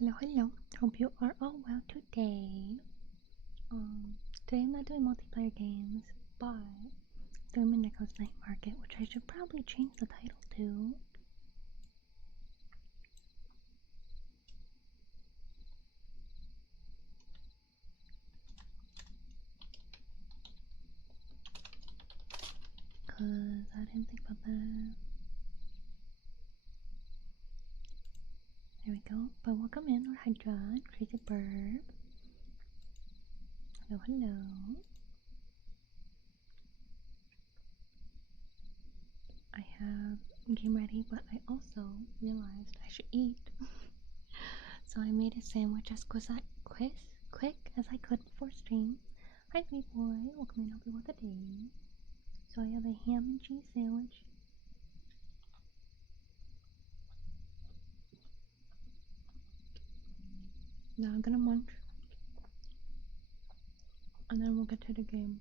Hello guys, hello, hope you are all well today. Today I'm not doing multiplayer games, but doing Minneco's Night Market, which I should probably change the title to. Cause I didn't think about that. There we go. But welcome in, or Hydra, Crazy Burb. Hello. I have game ready, but I also realized I should eat. So I made a sandwich as quick as I could before stream. Hi, sweet boy. Welcome in. Hope you want the day. So I have a ham and cheese sandwich. Now I'm gonna munch, and then we'll get to the game.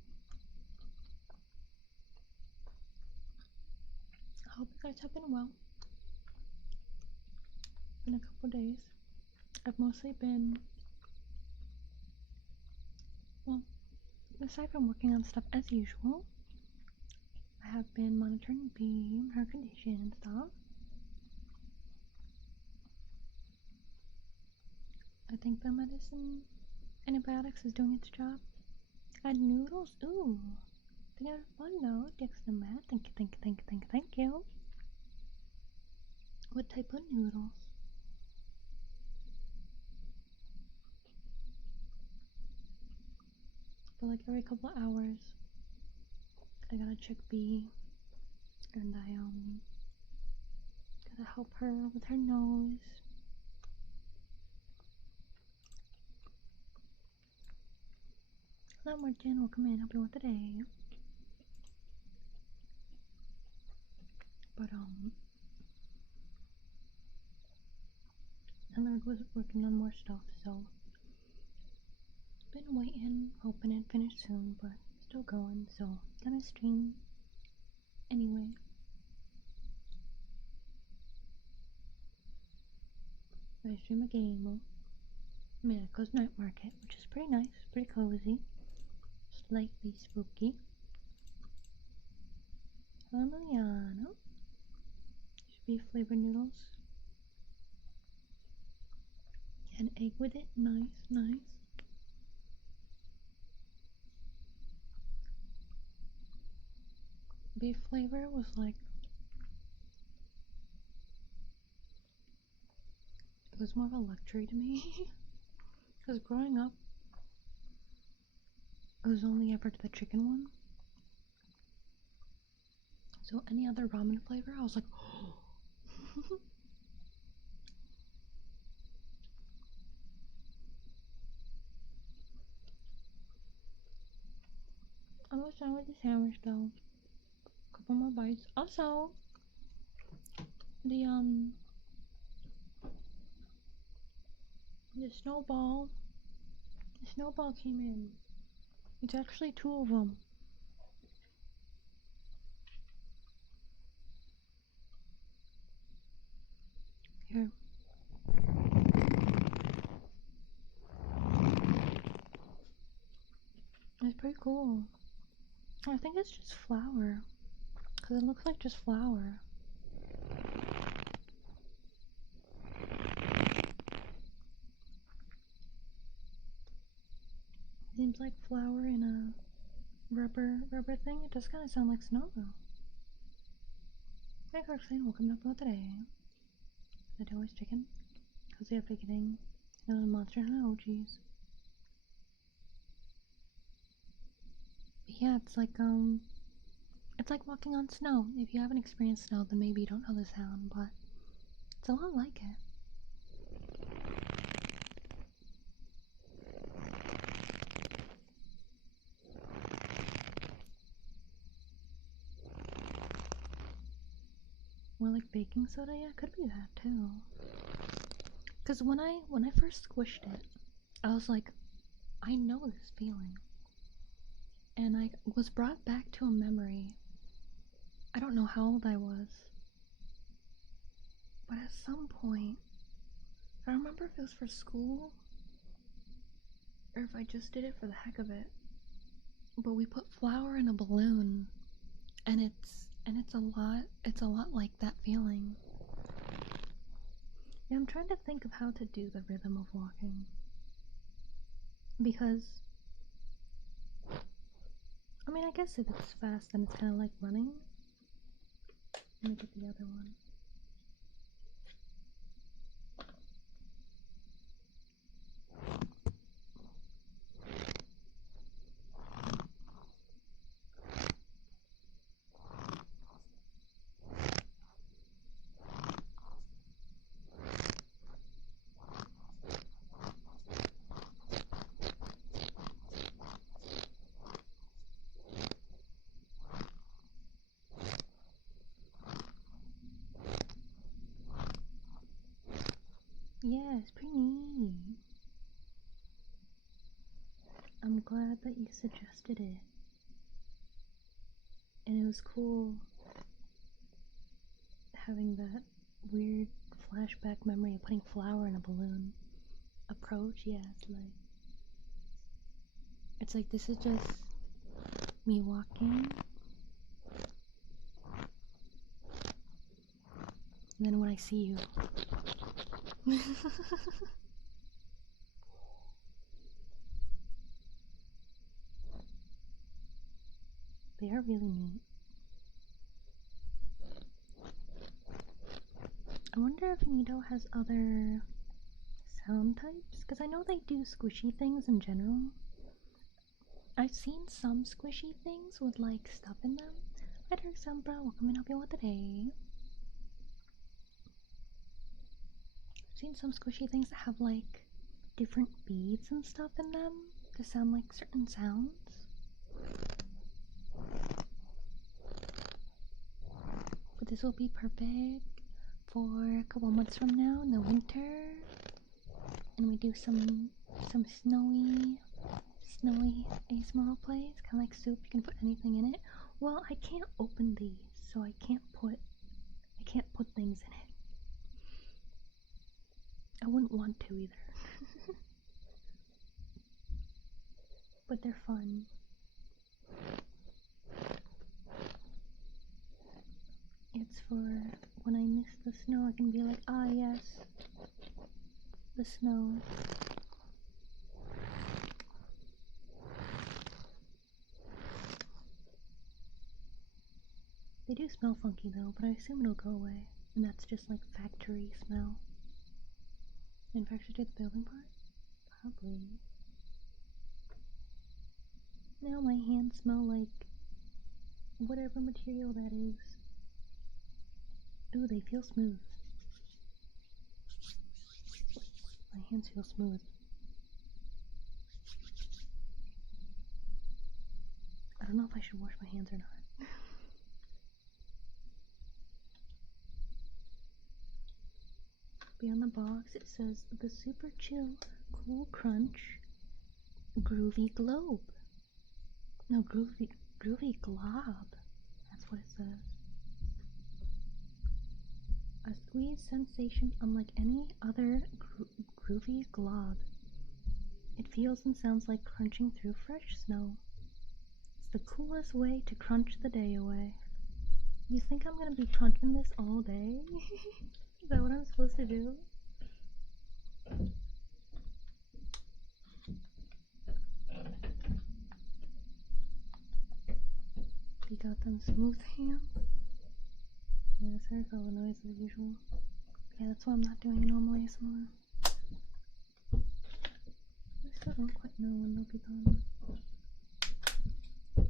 I hope you guys have been well. Been a couple days. I've mostly been, well, aside from working on stuff as usual, I have been monitoring Beam, her condition and stuff. I think the medicine Antibiotics is doing its job. Add noodles. Ooh. They are fun though. Dexamat. Thank you, thank you, thank you, thank you, thank you. What type of noodles? But like every couple of hours, I gotta check B, and I gotta help her with her nose. Hello, Martin. Welcome in. Hope you want the day. But Leonard was working on more stuff, so been waiting, hoping it finished soon, but still going. So gonna stream anyway. I stream a game. Miracle's Night Market, which is pretty nice, pretty cozy, slightly spooky. Hello, Miliano. Should be flavored noodles. An egg with it. Nice, nice. Beef flavor was like, it was more of a luxury to me. Because growing up, it was only ever the chicken one. So any other ramen flavor, I was like, oh. Almost done with the sandwich though. Couple more bites. Also, the snowball came in. It's actually 2 of them. Here. It's pretty cool. I think it's just flour. Because it looks like just flour. Seems like flour in a rubber thing. It does kind of sound like snow though. Hey Clarkson, welcome up with today. The always chicken. Because they have picketing. And a monster and OGs. Yeah, it's like walking on snow. If you haven't experienced snow, then maybe you don't know the sound, but it's a lot like it. Or like baking soda, yeah, could be that too. Cause when I first squished it, I was like, I know this feeling. And I was brought back to a memory. I don't know how old I was. But at some point, I don't remember if it was for school or if I just did it for the heck of it. But we put flour in a balloon, and it's a lot like that feeling. Yeah, I'm trying to think of how to do the rhythm of walking. Because I mean, I guess if it's fast, then it's kind of like running. Let me get the other one. Yeah, it's pretty neat. I'm glad that you suggested it. And it was cool having that weird flashback memory of putting flour in a balloon. Approach, yeah, it's like this is just me walking. And then when I see you. They are really neat. I wonder if Nido has other sound types, because I know they do squishy things in general. I've seen some squishy things with like stuff in them. Hi there, Sembra, what can I help you with today? I've seen some squishy things that have like different beads and stuff in them to sound like certain sounds. But this will be perfect for a couple months from now in the winter, and we do some snowy ASMR plays, kind of like soup. You can put anything in it. Well, I can't open these, so I can't put things in it. I wouldn't want to either. But they're fun. It's for when I miss the snow, I can be like, ah yes, the snow. They do smell funky though, but I assume it'll go away. And that's just like factory smell. Manufactured to the building part? Probably. Now my hands smell like whatever material that is. Ooh, they feel smooth. My hands feel smooth. I don't know if I should wash my hands or not. Beyond the box it says the super chill cool crunch groovy globe. No, groovy glob. That's what it says. A squeeze sensation unlike any other groovy glob. It feels and sounds like crunching through fresh snow. It's the coolest way to crunch the day away. You think I'm gonna be crunching this all day? Is that what I'm supposed to do? You got them smooth hands? Yeah, sorry for all the noise as usual. Yeah, that's why I'm not doing a normal ASMR. I still don't quite know when they'll be done. I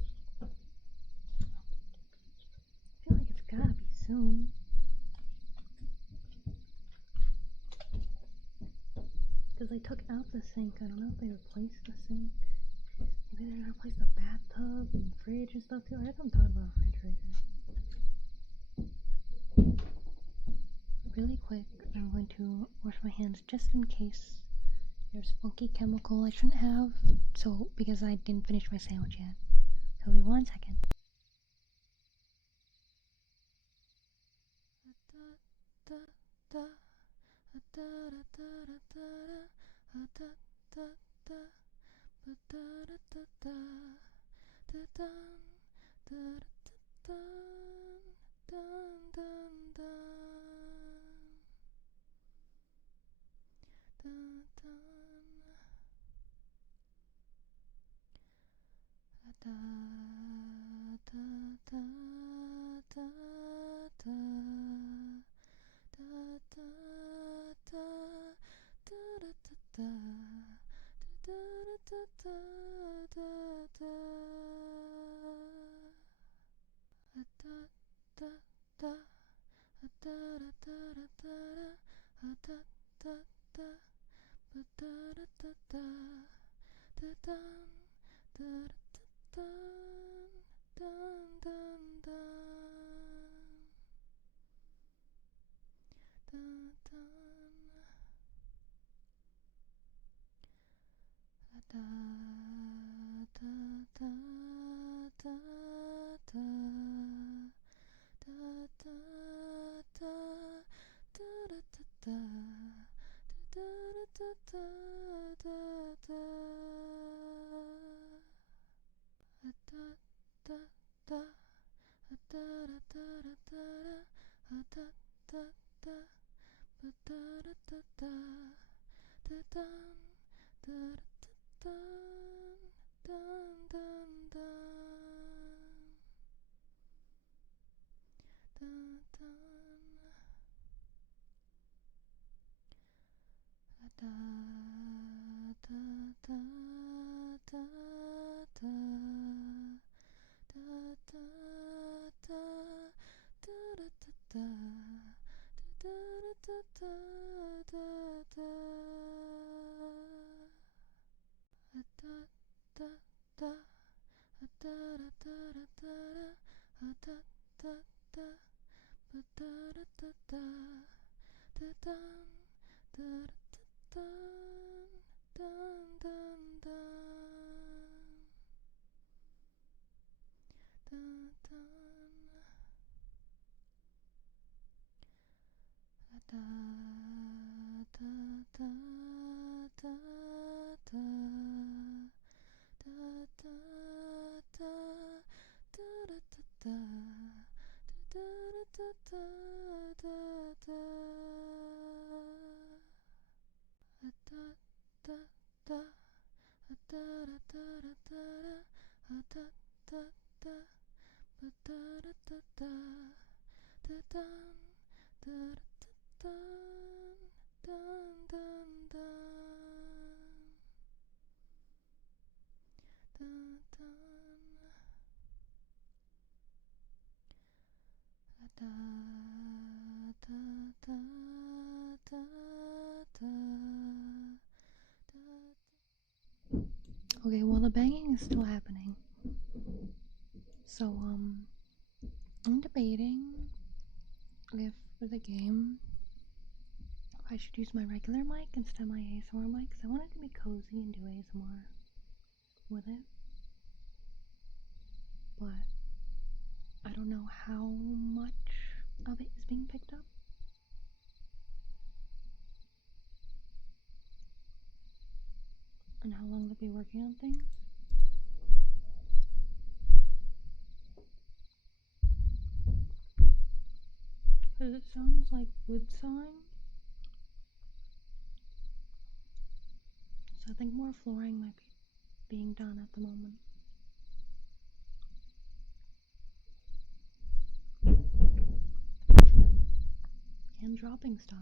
feel like it's gotta be soon. Because they took out the sink. I don't know if they replaced the sink. Maybe they're gonna replace the bathtub and fridge and stuff too. I haven't thought about a refrigerator. Really quick, I'm going to wash my hands just in case there's funky chemical I shouldn't have. So, because I didn't finish my sandwich yet. So, be 1 second. Okay, well the banging is still happening. So I'm debating if for the game I should use my regular mic instead of my ASMR mic, because I want it to be cozy and do ASMR with it. But I don't know how much of it is being picked up. And how long they'll be working on things. Because it sounds like wood sawing. So I think more flooring might be being done at the moment. And dropping stuff.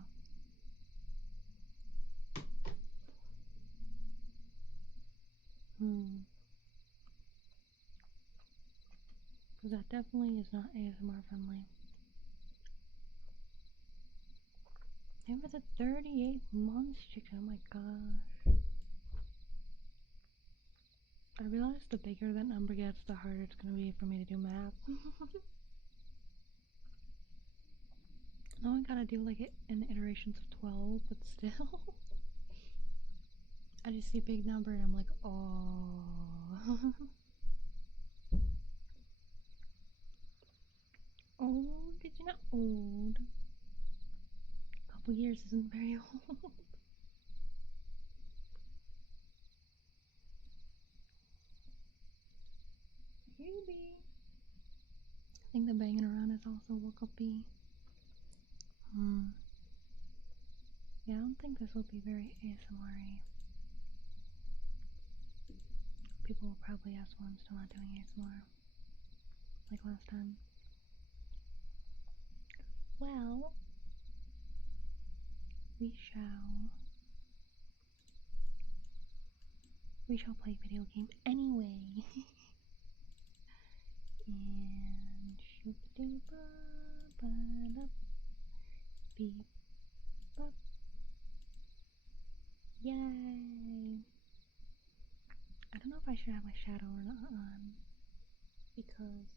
Because that definitely is not ASMR friendly. It was a 38 months chicken, oh my gosh. I realized the bigger that number gets, the harder it's gonna be for me to do math. Now I gotta do like it in iterations of 12, but still. I just see a big number and I'm like, oh. Old? Did you not old? A couple years isn't very old. Maybe. I think the banging around is also woke up B. Yeah, I don't think this will be very ASMR-y. People will probably ask why I'm still not doing ASMR. Like last time. Well, we shall play video games anyway. And shoop doo ba ba da beep ba. Yay! I don't know if I should have my shadow or not on because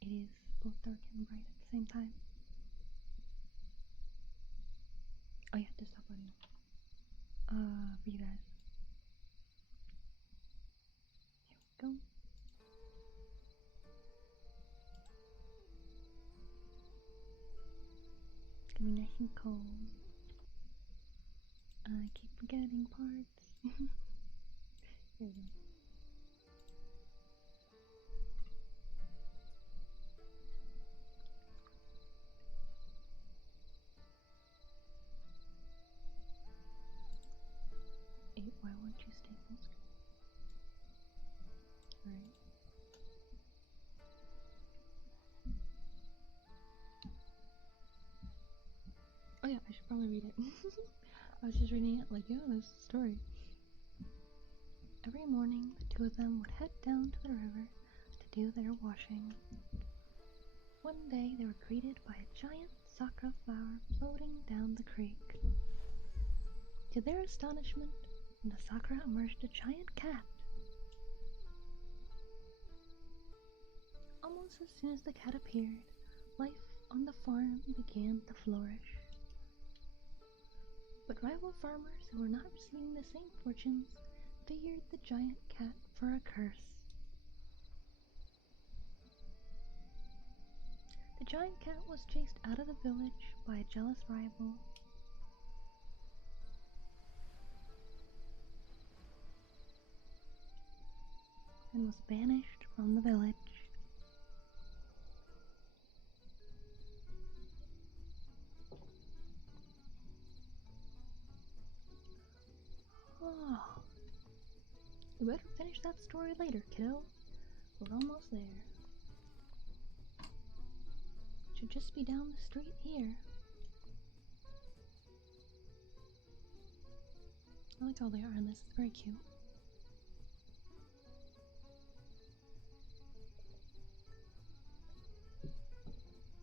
it is both dark and bright at the same time. Oh yeah, just stop audio. For you guys. Here we go. It's gonna be nice and cold. I keep forgetting parts. Here we go. Why won't you stay full screen? Alright. probably read it. I was just reading it like, yeah, this is a story. Every morning, the two of them would head down to the river to do their washing. One day, they were greeted by a giant sakura flower floating down the creek. To their astonishment, from the sakura emerged a giant cat. Almost as soon as the cat appeared, life on the farm began to flourish. But rival farmers who were not receiving the same fortunes feared the giant cat for a curse. The giant cat was chased out of the village by a jealous rival. And was banished from the village. Oh. You better finish that story later, kiddo. We're almost there. Should just be down the street here. I like how they are in this. It's very cute.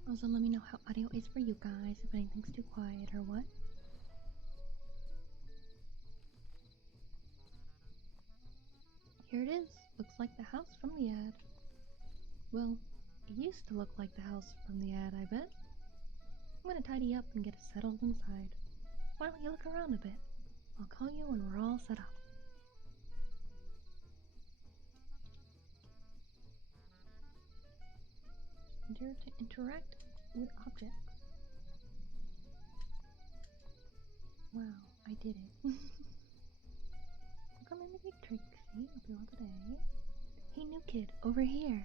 Also, let me know how audio is for you guys, if anything's too quiet or what. Here it is. Looks like the house from the ad. Well, it used to look like the house from the ad, I bet. I'm gonna tidy up and get it settled inside. Why don't you look around a bit? I'll call you when we're all set up. Dare to interact with objects. Wow, I did it. Come in to get Trixie. Hope you all today. Hey, new kid, over here.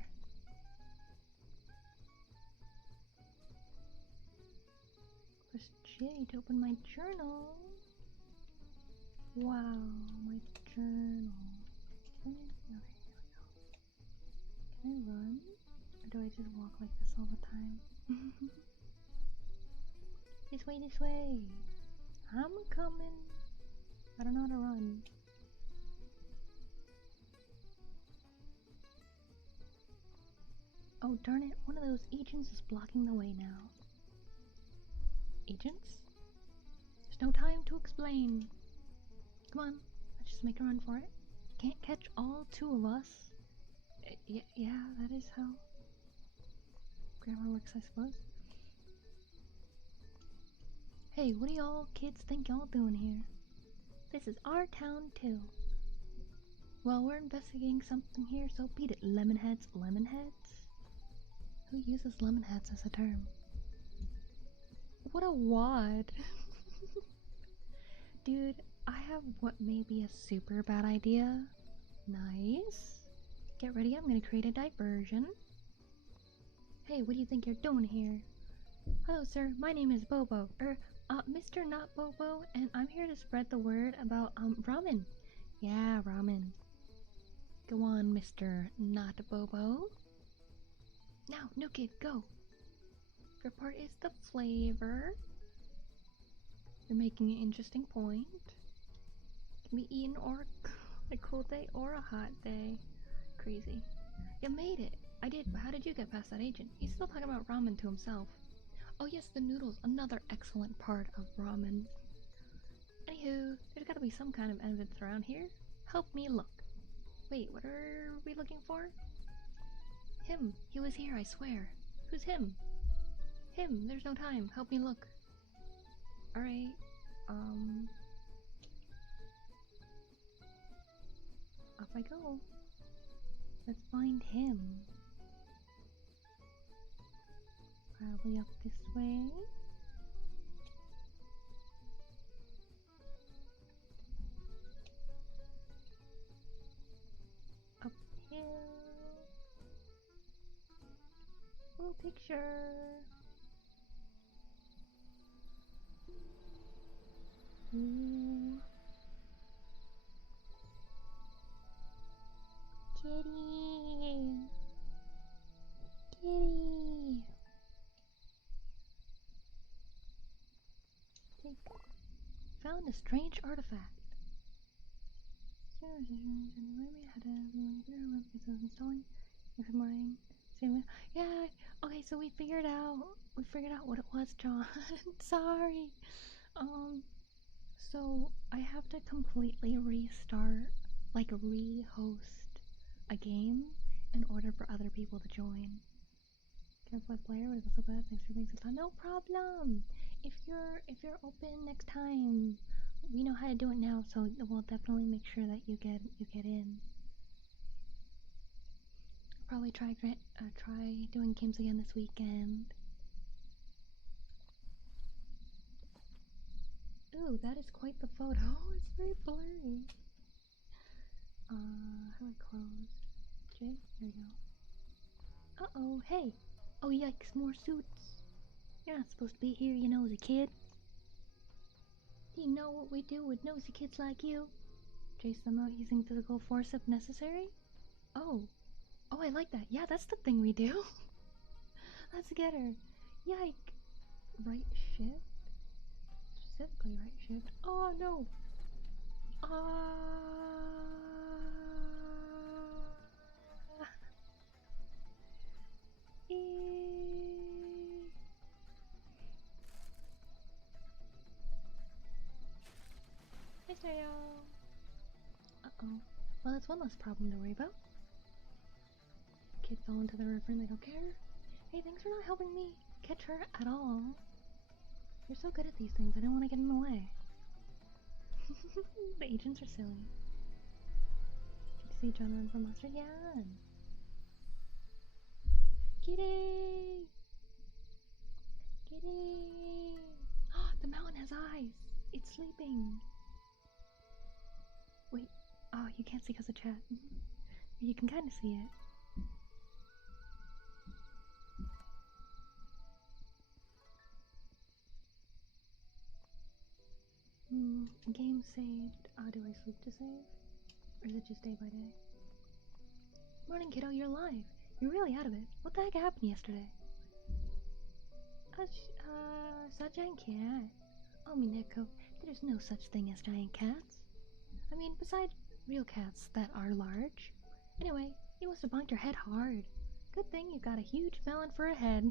Press J to open my journal. Wow, my journal. Okay, here we go. Can I run? Or do I just walk like this all the time? This way, this way. I'm coming. I don't know how to run. Oh darn it, one of those agents is blocking the way now. Agents? There's no time to explain. Come on, let's just make a run for it. Can't catch all two of us. Yeah, that is how grammar works, I suppose. Hey, what do y'all kids think y'all doing here? This is our town too. Well, we're investigating something here, so beat it, lemonheads. Lemonheads? Who uses lemonheads as a term? What a wad. Dude, I have what may be a super bad idea. Nice. Get ready, I'm gonna create a diversion. Hey, what do you think you're doing here? Hello, sir. My name is Bobo. Mr. Not Bobo, and I'm here to spread the word about, ramen. Yeah, ramen. Go on, Mr. Not Bobo. Now, new kid, go. Your part is the flavor. You're making an interesting point. Can be eaten or a cold day or a hot day. Crazy. You made it. I did, but how did you get past that agent? He's still talking about ramen to himself. Oh yes, the noodles, another excellent part of ramen. Anywho, there's gotta be some kind of evidence around here. Help me look. Wait, what are we looking for? Him. He was here, I swear. Who's him? Him. There's no time. Help me look. Alright. Off I go. Let's find him. Probably up this way. Uphill. Ooh, picture. Ooh. Kitty. Kitty. Take Found a strange artifact. Installing, yeah. Okay, so we figured out what it was, John. Sorry. So I have to completely restart, like re-host a game in order for other people to join. Careful player, but it's so bad. Thanks for being so fun. No problem. If you're open next time, we know how to do it now, so we'll definitely make sure that you get in. Probably try doing games again this weekend. Ooh, that is quite the photo. It's very blurry. How do I close? J? There we go. Uh-oh, hey! Oh yikes, more suits. You're not supposed to be here, you know, as a kid. Do you know what we do with nosy kids like you? Chase them out using physical force if necessary? Oh. Oh, I like that. Yeah, that's the thing we do. Let's get her. Yike. Right shift? Specifically right shift. Oh, no. Hey, Stereo. Uh-oh. Well, that's one less problem to worry about. Kid fell into the river and they don't care. Hey, thanks for not helping me catch her at all. You're so good at these things, I don't want to get in the way. The agents are silly. Did you see John run from Monster? Yeah. Kitty! Kitty! The mountain has eyes! It's sleeping! Wait. Oh, you can't see because of chat. You can kind of see it. Game saved. Do I sleep to save? Or is it just day by day? Morning, kiddo, you're alive. You're really out of it. What the heck happened yesterday? Saw a giant cat. Oh, Mineko, there's no such thing as giant cats. I mean, besides real cats that are large. Anyway, you must have bonked your head hard. Good thing you got a huge melon for a head.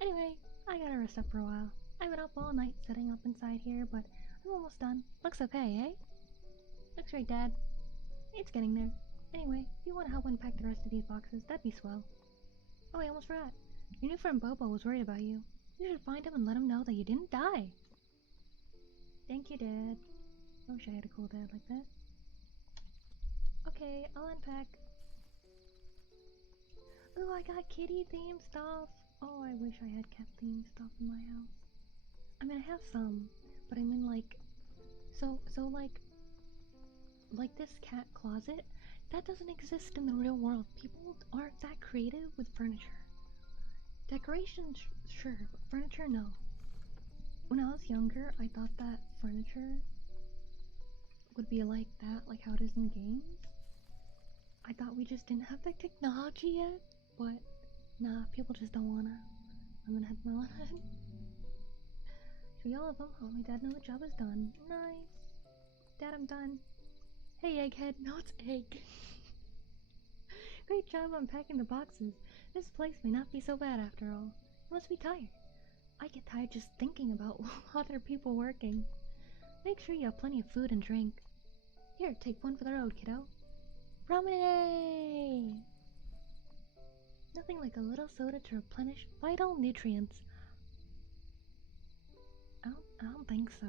Anyway, I gotta rest up for a while. I've been up all night setting up inside here, but I'm almost done. Looks okay, eh? Looks right, Dad. It's getting there. Anyway, if you want to help unpack the rest of these boxes, that'd be swell. Oh, I almost forgot. Your new friend Bobo was worried about you. You should find him and let him know that you didn't die. Thank you, Dad. I wish I had a cool dad like that. Okay, I'll unpack. Ooh, I got kitty themed stuff. Oh, I wish I had cat themed stuff in my house. I mean, I have some, but I mean, like, so like this cat closet, that doesn't exist in the real world. People aren't that creative with furniture. Decorations, sure, but furniture, no. When I was younger, I thought that furniture would be like that, like how it is in games. I thought we just didn't have the technology yet, but nah, people just don't wanna. I'm gonna have melon. Should we all of them? Oh, my dad knows the job is done. Nice. Dad, I'm done. Hey, Egghead. No, it's Egg. Great job unpacking the boxes. This place may not be so bad after all. You must be tired. I get tired just thinking about other people working. Make sure you have plenty of food and drink. Here, take one for the road, kiddo. Promenade! Nothing like a little soda to replenish vital nutrients. I don't think so.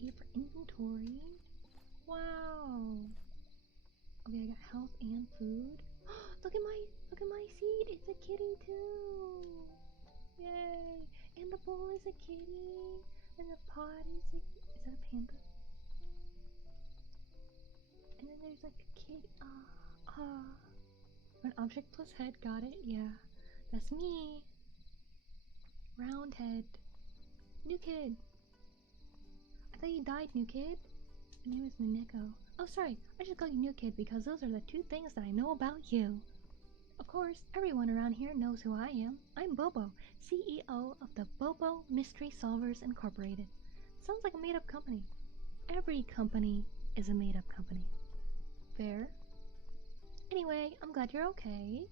E for inventory. Wow. Okay, I got health and food. Look at my seed. It's a kitty too. Yay! And the bowl is a kitty. And the pot is that a panda? And then there's like a kid. An object plus head, got it? Yeah. That's me. Round head. New kid. I thought you died, new kid. My name is Mineko. Oh, sorry. I just call you new kid because those are the two things that I know about you. Of course, everyone around here knows who I am. I'm Bobo, CEO of the Bobo Mystery Solvers Incorporated. Sounds like a made-up company. Every company is a made-up company. Fair? Anyway, I'm glad you're okay.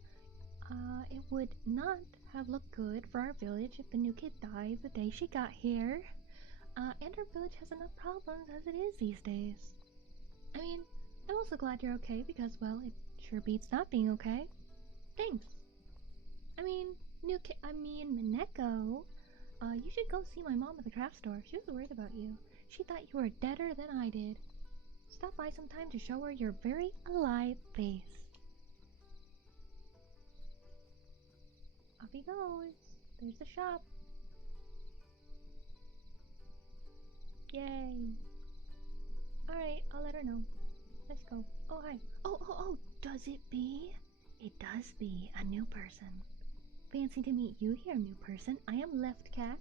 It would not have looked good for our village if the new kid died the day she got here. And our village has enough problems as it is these days. I mean, I'm also glad you're okay because, well, it sure beats not being okay. Thanks. I mean, Mineko. You should go see my mom at the craft store. She was worried about you. She thought you were deader than I did. Stop by sometime to show her your very alive face. Off he goes. There's the shop. Yay. Alright, I'll let her know. Let's go. Oh, hi. Oh, does it be? It does be a new person. Fancy to meet you here, new person. I am Left Cat.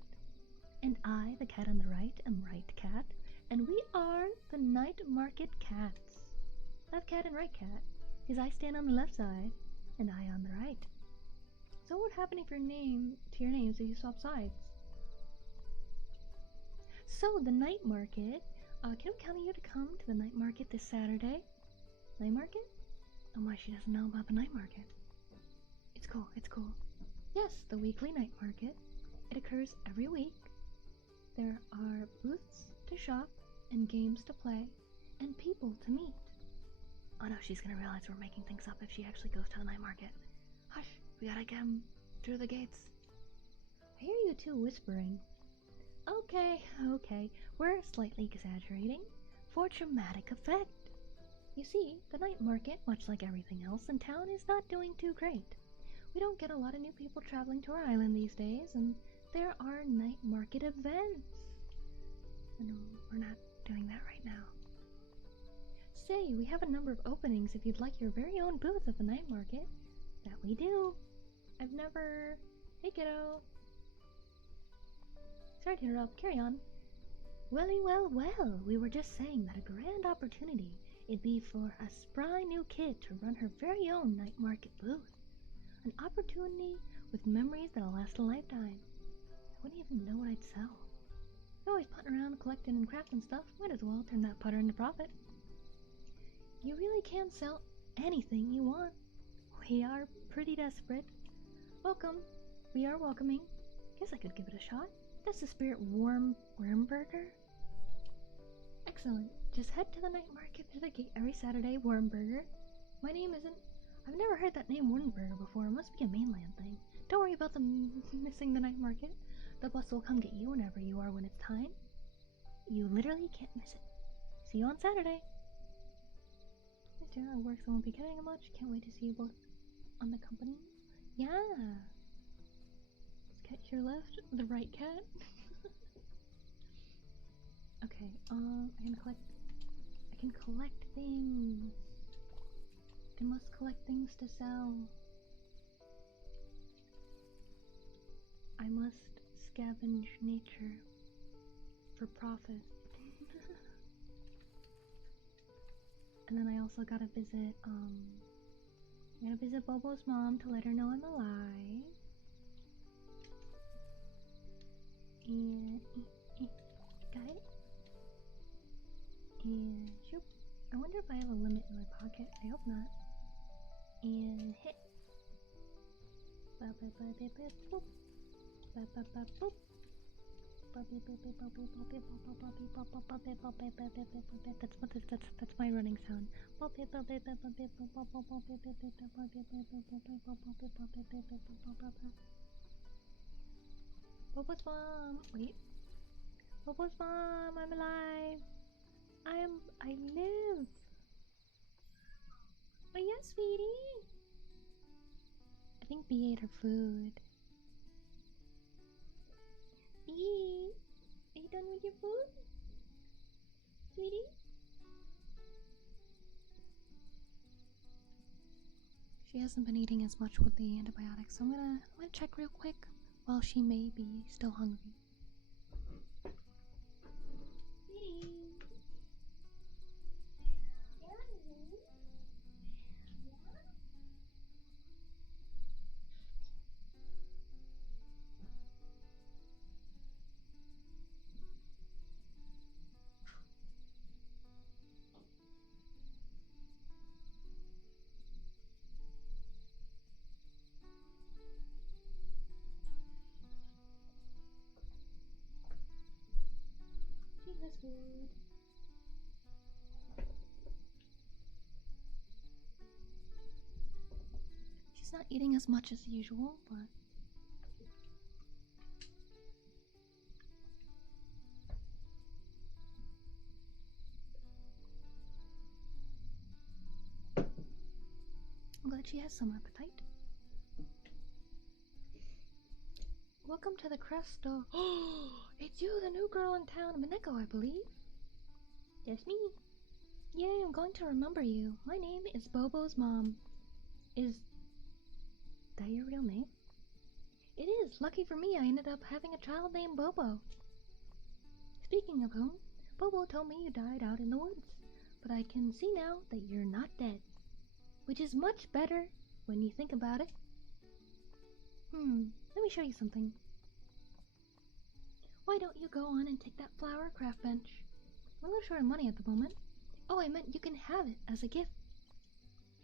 And I, the cat on the right, am Right Cat. And we are the Night Market Cats. Left Cat and Right Cat. Because I stand on the left side, and I on the right. So what would happen if your names if you swap sides? So, the night market. Can we count on you to come to the night market this Saturday? Night market? Oh my, she doesn't know about the night market. It's cool, it's cool. Yes, the weekly night market. It occurs every week. There are booths to shop, and games to play, and people to meet. Oh no, she's gonna realize we're making things up if she actually goes to the night market. Hush, we gotta get him through the gates. I hear you two whispering. Okay, we're slightly exaggerating for dramatic effect. You see, the night market, much like everything else in town, is not doing too great. We don't get a lot of new people traveling to our island these days, and there are night market events. No, we're not doing that right now. Say, we have a number of openings if you'd like your very own booth at the night market. That we do. I've never... Hey, kiddo. Sorry to interrupt, carry on. Welly, well, we were just saying that a grand opportunity it'd be for a spry new kid to run her very own night market booth. An opportunity with memories that'll last a lifetime. I wouldn't even know what I'd sell. You're always putting around collecting and crafting stuff, might as well turn that putter into profit. You really can sell anything you want. We are pretty desperate. Welcome. We are welcoming. Guess I could give it a shot. That's the spirit Wormburger? Excellent. Just head to the night market through the gate every Saturday, Wormburger. My name isn't... I've never heard that name Wormburger before. It must be a mainland thing. Don't worry about missing the night market. The bus will come get you whenever you are when it's time. You literally can't miss it. See you on Saturday. Mr. Our works won't be getting much. Can't wait to see you both on the company. Yeah. Is cat your left? The right cat? Okay, I can collect things. I must collect things to sell. I must scavenge nature for profit. And then I also gotta visit, Bobo's mom to let her know I'm alive. And, got it. And, shoop. I wonder if I have a limit in my pocket. I hope not. And, hit. Boop. That's my running sound. Bobo's mom! Wait. Bobo's mom! I'm alive! I live! Oh yes, sweetie! I think Bee ate her food. Bee! Are you done with your food? Sweetie? She hasn't been eating as much with the antibiotics, so I'm gonna check real quick while she may be still hungry. food. She's not eating as much as usual, but I'm glad she has some appetite. Welcome to the crest of... It's you, the new girl in town, Mineko, I believe. That's me. Yay, I'm going to remember you. My name is Bobo's mom. Is that your real name? It is. Lucky for me, I ended up having a child named Bobo. Speaking of whom, Bobo told me you died out in the woods, but I can see now that you're not dead. Which is much better when you think about it. Let me show you something. Why don't you go on and take that flower craft bench? We're a little short of money at the moment. Oh, I meant you can have it as a gift.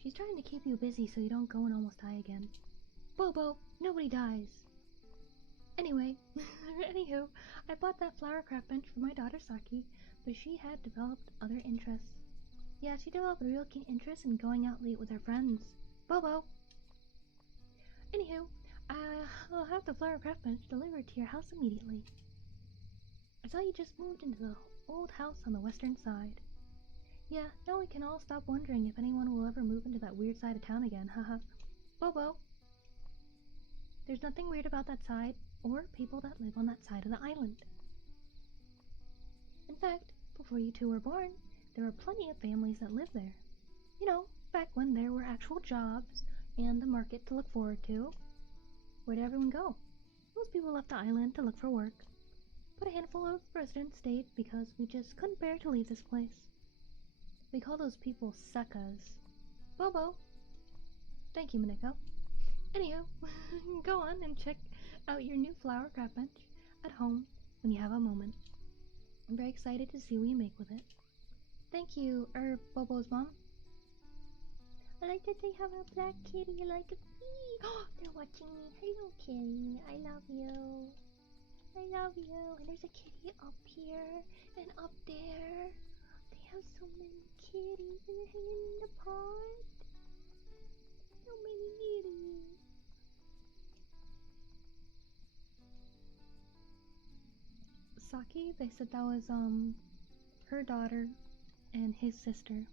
She's trying to keep you busy so you don't go and almost die again. Bobo, nobody dies. Anyway, anywho, I bought that flower craft bench for my daughter Saki, but she had developed other interests. Yeah, she developed a real keen interest in going out late with her friends. Bobo! Anywho, I'll have the flower craft bench delivered to your house immediately. I saw you just moved into the old house on the western side. Yeah, now we can all stop wondering if anyone will ever move into that weird side of town again, haha. Bobo! There's nothing weird about that side, or people that live on that side of the island. In fact, before you two were born, there were plenty of families that lived there. You know, back when there were actual jobs and the market to look forward to. Where'd everyone go? Most people left the island to look for work, but a handful of residents stayed because we just couldn't bear to leave this place. We call those people suckers. Bobo! Thank you, Mineko. Anyhow, go on and check out your new flower craft bench at home when you have a moment. I'm very excited to see what you make with it. Thank you, Bobo's mom. I like that they have a black kitty like a bee. Oh, they're watching me. Hello, kitty. I love you. I love you. And there's a kitty up here and up there. They have so many kitties and they're hanging in the pond. So many kitties. Saki, they said that was her daughter and his sister.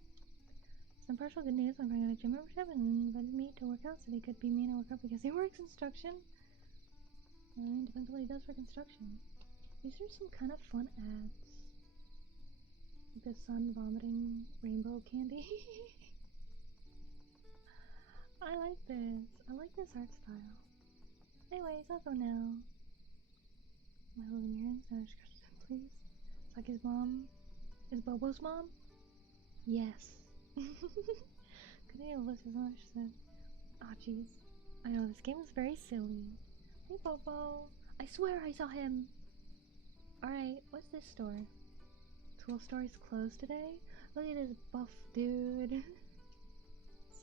Some partial good news, I'm going to gym membership and invited me to work out so he could be me and work out because he works construction. And depends what he does for construction. These are some kind of fun ads. The sun vomiting rainbow candy. I like this. I like this art style. Anyways, I'll go now. My living here, please. Saki's mom is Bobo's mom? Yes. Couldn't even look as much, she said. Oh, jeez. I know, this game is very silly. Hey, Bobo. I swear I saw him. Alright, what's this store? Tool store is closed today? Look at this buff dude.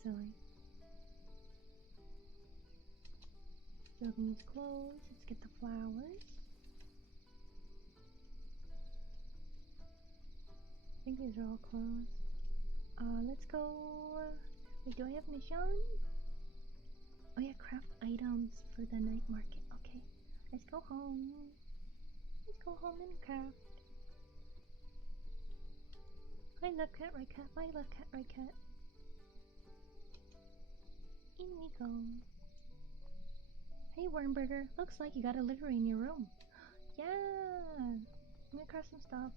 Silly. Building is closed. Let's get the flowers. I think these are all closed. Let's go. Wait, do I have mission? Oh yeah, craft items for the night market. Okay, let's go home. Let's go home and craft. Hi, left cat, right cat. Bye, left cat, right cat. In we go. Hey, Wormburger. Looks like you got a livery in your room. Yeah. I'm gonna craft some stuff.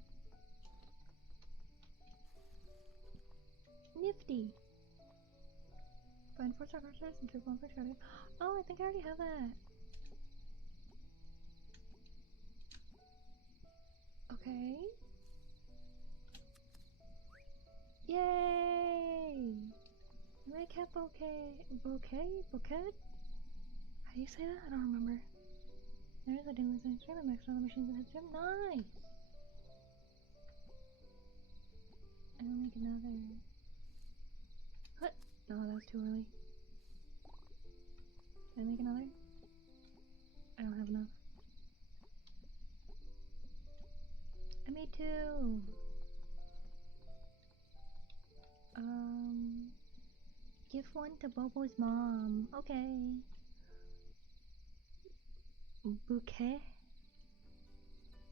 Nifty. Find 4 star crossers and 1 for shredder. Oh, I think I already have that. Okay. Yay! Red cat bouquet. Bouquet? How do you say that? I don't remember. There's a ding with stream and maxed all the machines in his gym. Nice! And I'll make another. What? No, that was too early. Can I make another? I don't have enough. I made Me too. Give one to Bobo's mom. Okay. Bouquet?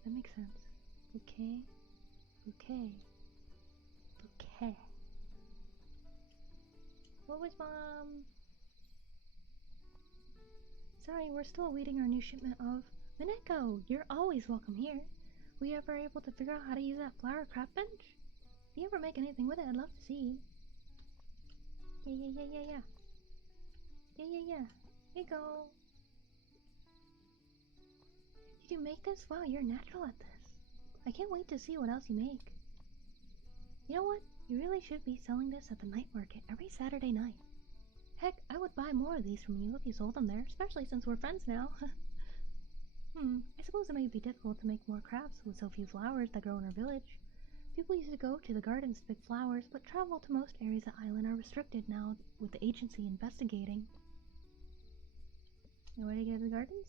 That makes sense. Bouquet? Bouquet. Bouquet. Bobo's mom! Sorry, we're still awaiting our new shipment of... Mineko! You're always welcome here. Were you ever able to figure out how to use that flower craft bench? If you ever make anything with it, I'd love to see. Yeah. Yeah. Here you go. Did you make this? Wow, you're natural at this. I can't wait to see what else you make. You know what? You really should be selling this at the night market every Saturday night. Heck, I would buy more of these from you if you sold them there, especially since we're friends now. I suppose it may be difficult to make more crafts with so few flowers that grow in our village. People used to go to the gardens to pick flowers, but travel to most areas of the island are restricted now with the agency investigating. You ready to get to the gardens?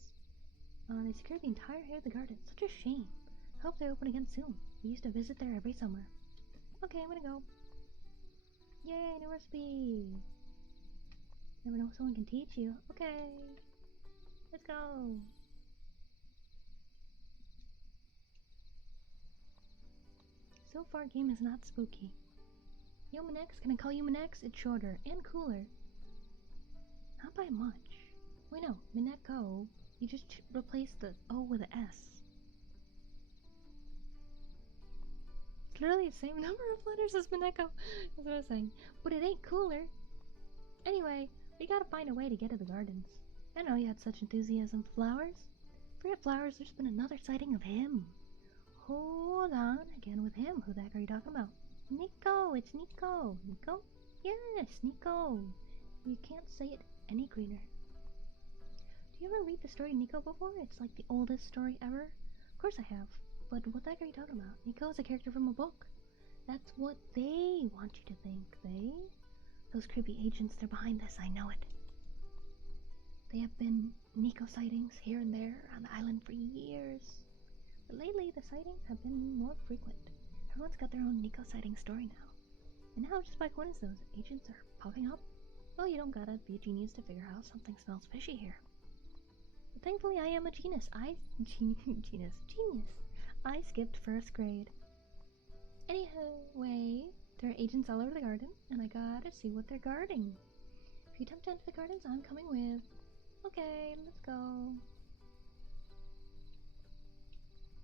They secured the entire area of the garden. Such a shame. I hope they open again soon. We used to visit there every summer. Okay, I'm gonna go. Yay, new recipe! Never know if someone can teach you. Okay. Let's go. So far, game is not spooky. Yo, Manex, can I call you Manex? It's shorter and cooler. Not by much. Wait, no, Mineko. You just replace the O with an S. It's literally the same number of letters as Mineko. That's what I was saying. But it ain't cooler. Anyway, we gotta find a way to get to the gardens. I know you had such enthusiasm for flowers. Forget flowers, there's been another sighting of him. Hold on, again with him. Who the heck are you talking about? Nico, it's Nico. Nico? Yes, Nico. You can't say it any greener. Do you ever read the story Nico before? It's like the oldest story ever. Of course I have. But what the heck are you talking about? Nico is a character from a book. That's what they want you to think, Those creepy agents, they're behind this, I know it. They have been Nico sightings here and there on the island for years. But lately, the sightings have been more frequent. Everyone's got their own Nico sighting story now. And now, just by coincidence, those agents are popping up. Well, you don't gotta be a genius to figure out something smells fishy here. But thankfully, I am a genius. Genius. I skipped first grade. Anyway, there are agents all over the garden, and I gotta see what they're guarding. If you attempt to enter the gardens, I'm coming with. Okay, let's go.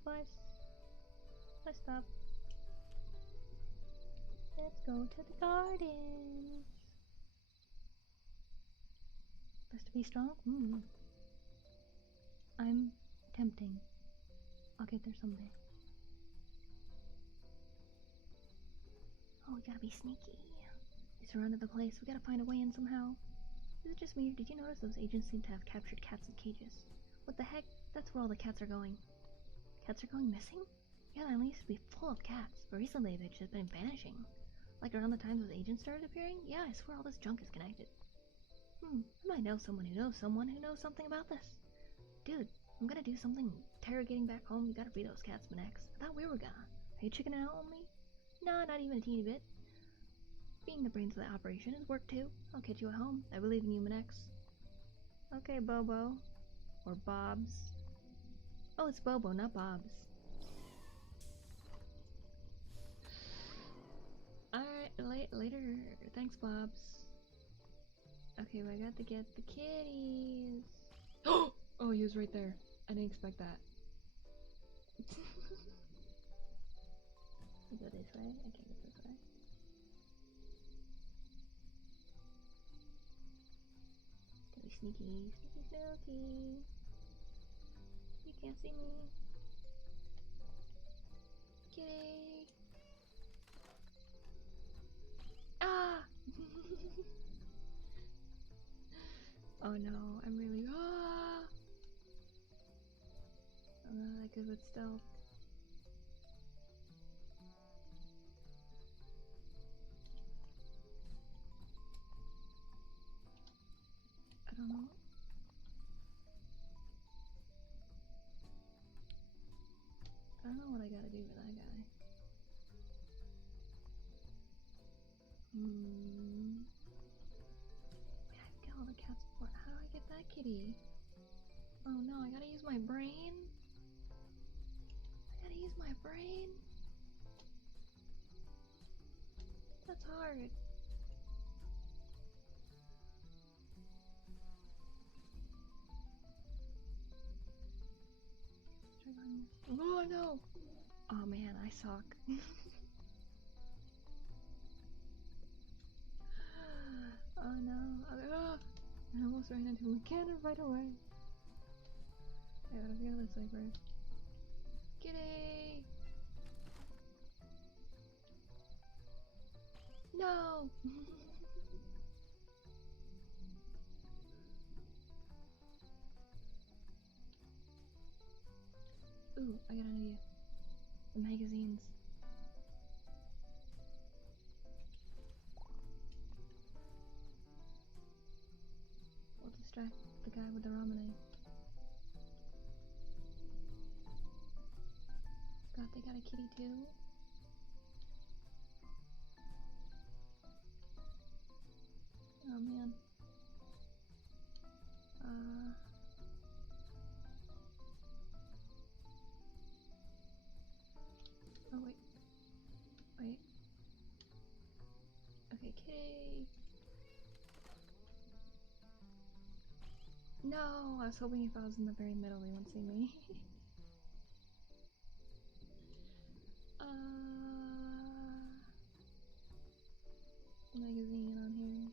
Bus stop. Let's go to the gardens. Best to be strong? I'm tempting. I'll get there someday. Oh, we gotta be sneaky. We surrounded the place. We gotta find a way in somehow. Is it just me, or did you notice those agents seem to have captured cats in cages? What the heck? That's where all the cats are going. Cats are going missing? Yeah, the island used to be full of cats, but recently they've just been vanishing. Like around the time those agents started appearing? Yeah, I swear all this junk is connected. I might know someone who knows something about this. Dude, I'm gonna do something interrogating back home. You gotta free those cats, Manex. I thought we were gonna. Are you chickening out on me? Nah, not even a teeny bit. Being the brains of the operation is work too. I'll catch you at home. I believe in you, Manex. Okay, Bobo. Or Bobs. Oh, it's Bobo, not Bobs. Alright, later. Thanks, Bobs. Okay, I got to get the kitties. Oh, he was right there. I didn't expect that. Go this way? I can't get this way. Gotta be sneaky. Sneaky. You can't see me. Kitty. Ah! Oh no, I'm really I'm not that good with stealth. I don't know. I don't know what I gotta do, but I gotta kitty. Oh no, I gotta use my brain. I gotta use my brain. That's hard. Oh no! Oh man, I suck. Oh no. I almost ran into a cannon right away. I gotta go this way first. Kitty! No! Ooh, I got an idea. The magazines. We'll distract the guy with the ramen. God, they got a kitty too? Oh man. Oh wait. Wait. Okay, kitty! No! I was hoping if I was in the very middle they wouldn't see me. Magazine on here.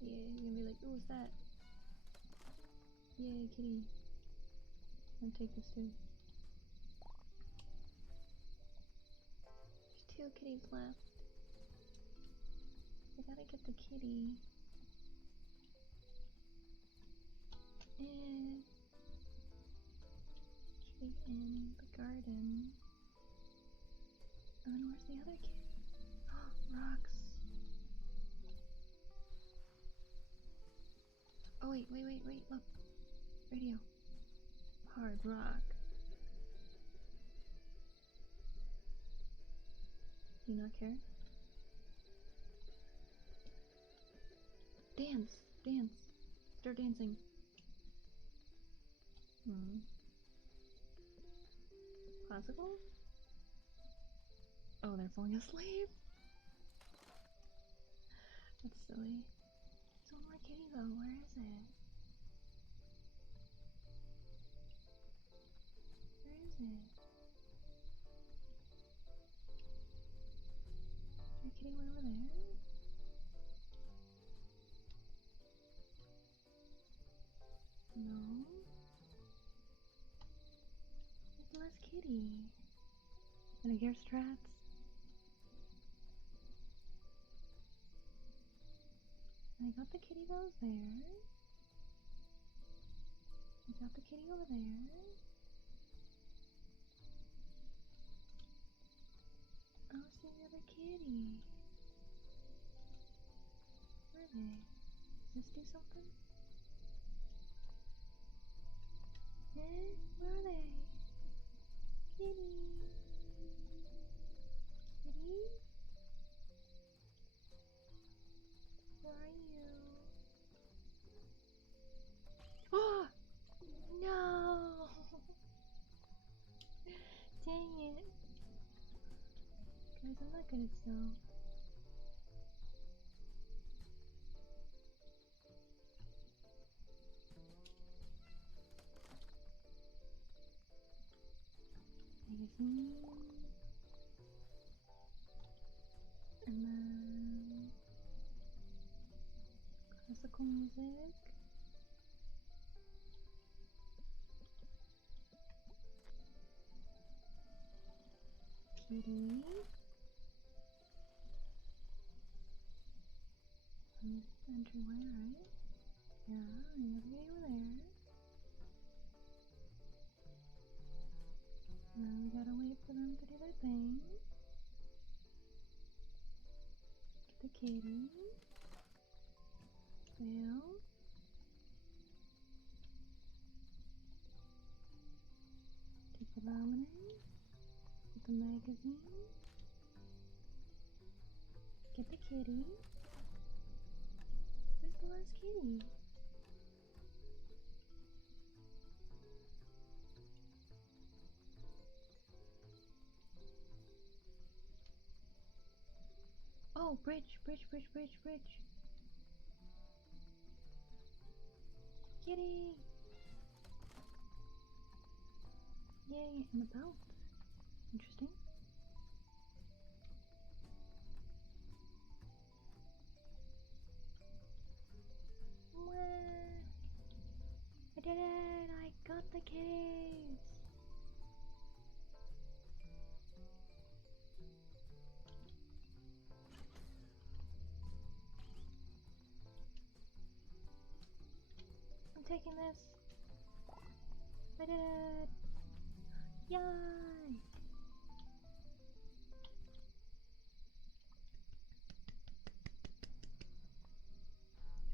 Yeah, you're gonna be like, oh, what's that? Yay, kitty. I'm gonna take this too. There's 2 kitties left. I gotta get the kitty. And kitty in the garden. And then where's the other kitty? Rocks. Oh wait, look. Radio. Hard rock. Do you not care? Dance! Start dancing. Classical? Oh, they're falling asleep. That's silly. There's one more kitty though, where is it? Where is it? Is there a kitty one over there? No. There's the last kitty. And I hear strats. I got the kitty that was there. I got the kitty over there. I was seeing the other kitty. Where are they? Does this do something? Eh? Where are they? Kitty! Kitty? Where are you? Oh! No! Dang it. Guys, I'm not good at stealth. Magazine. And then classical music. Kitty. Entryway, right? Yeah, I have to get over there. Now we gotta wait for them to do their thing. Get the kitty. Well. Take the ramen. Get the magazine. Get the kitty. Where's the last kitty? Oh, bridge. Kitty! Yay, and a belt. Interesting. I did it! I got the kitties! I'm taking this. I did it! Yay!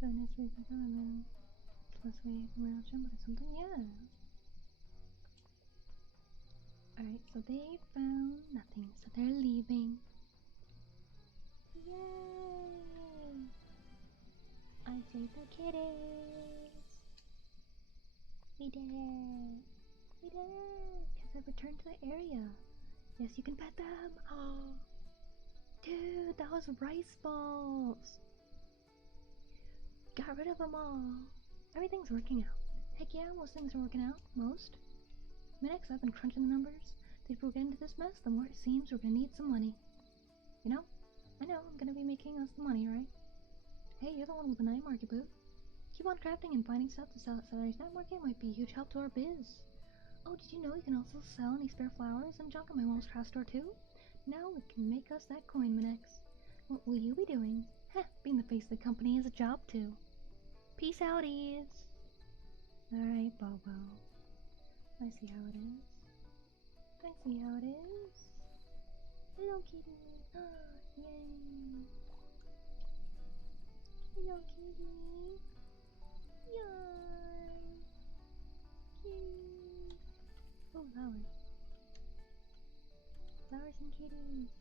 So next week I got him. Plus we real gym, but it's something, yeah. Alright, so they found nothing, so they're leaving. Yay! I saved the kitties! We did it! We did it! Because I returned to the area. Yes, you can pet them! Oh! Dude, that was rice balls! Got rid of them all! Everything's working out. Heck yeah, most things are working out. Most. Minutes, I've been crunching the numbers. The deeper we get into this mess, the more it seems we're gonna need some money. You know? I know, I'm gonna be making us the money, right? Hey, you're the one with the night market booth. Keep on crafting and finding stuff to sell at Saturday's night market might be a huge help to our biz. Oh, did you know you can also sell any spare flowers and junk at my mom's craft store too? Now it can make us that coin, Minex. What will you be doing? Heh, being the face of the company is a job too. Peace outies! Alright, Bobo. I see how it is. I see how it is. Hello, kitty. Yay. Hello, kitty. Yay. Kitty. Oh, flowers. Flowers and kitties.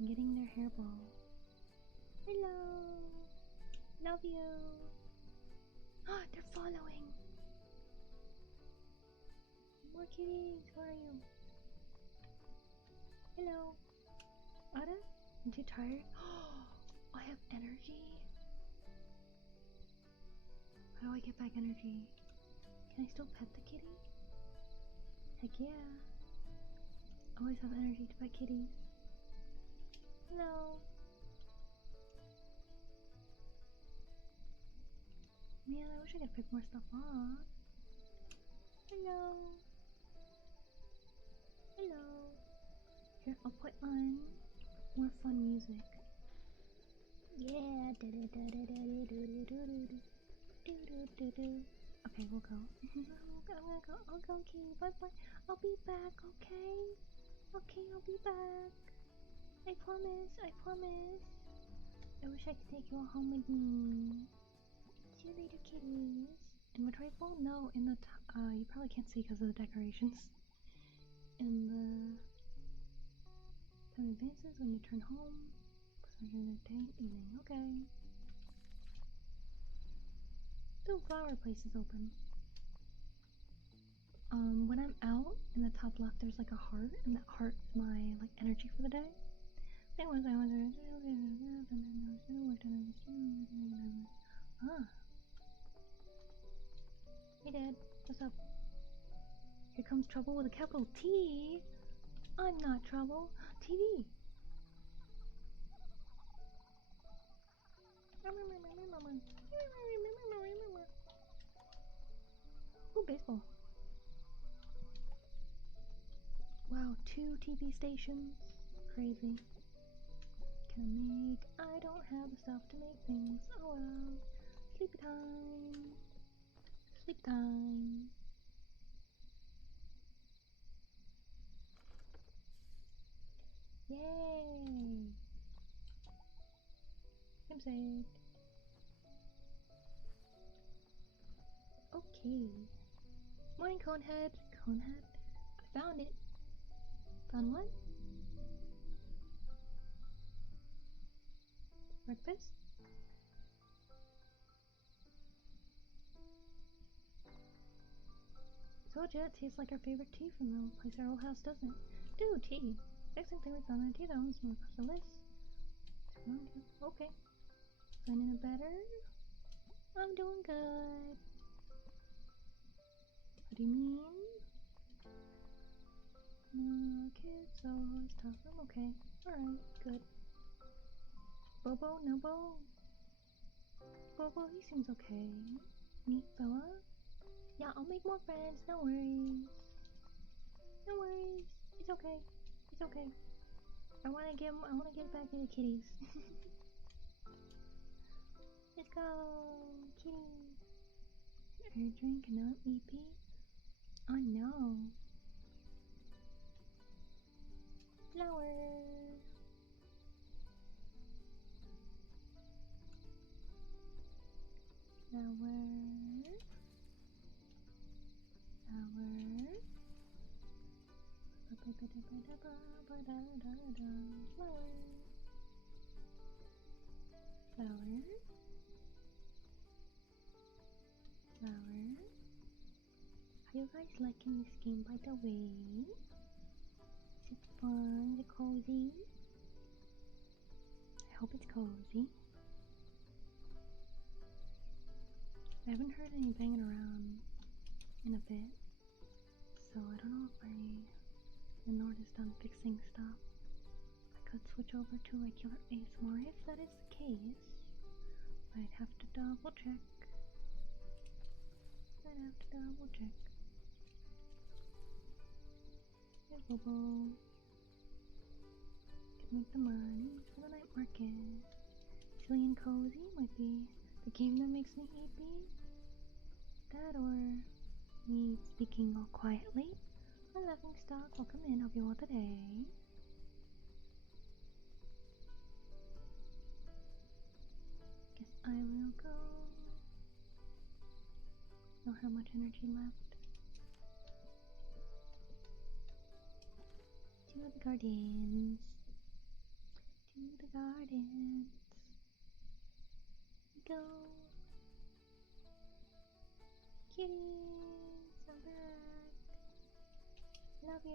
I'm getting their hairball. Hello. Love you. Ah, they're following. More kitties. Where are you? Hello. Ada? Aren't you tired? I have energy. How do I get back energy? Can I still pet the kitty? Heck yeah. Always have energy to pet kitties. Hello. Man, I wish I could pick more stuff off. Hello. Hello. Here, I'll put on more fun music. Yeah. Okay, we'll go. I'll go, kitty. Bye bye. I'll be back, okay? Okay, I'll be back. I promise. I wish I could take you all home with me. See you later, kitties. In which rifle? No, in the you probably can't see because of the decorations. In the time advances when you turn home. Day, evening. Okay. The flower place is open. When I'm out, in the top left, there's like a heart, and that heart is my like energy for the day. Ah. Hey Dad, what's up? Here comes trouble with a capital T. I'm not trouble. TV. Ooh, baseball. Wow, 2 TV stations. Crazy. Can I make? I don't have the stuff to make things. Oh well. Sleepy time. Sleep time. Yay! I'm saved. Okay. Morning, Conehead. Conehead? I found it. Found what? Breakfast? Told you it tastes like our favorite tea from the place our old house doesn't. Ooh, tea. Next thing we found that tea that one's more across the list. Okay. Feeling better? I'm doing good. What do you mean? No, kids always tough. I'm okay. Alright, good. Bobo? No Bo? Bobo, he seems okay. Neat fella? Yeah, I'll make more friends, no worries. No worries. It's okay. It's okay. I wanna give back to the kitties. Let's go, kitties. Air drink, no EP. Oh no. Flower. Flower. Are you guys liking this game, by the way? Is it fun? Is it cozy? I hope it's cozy. I haven't heard any banging around in a bit, so I don't know if Fanart is done fixing stuff. I could switch over to regular ASMR if that is the case. I'd have to double check. Hey Bobo. Can make the money for the night market. Silly and cozy might be the game that makes me happy. That or me speaking all quietly. Hi laughing stock, welcome in, hope you well today. Guess I will go. Don't have much energy left. To the gardens. To the gardens. Go. Kitties, I'm back. Love you.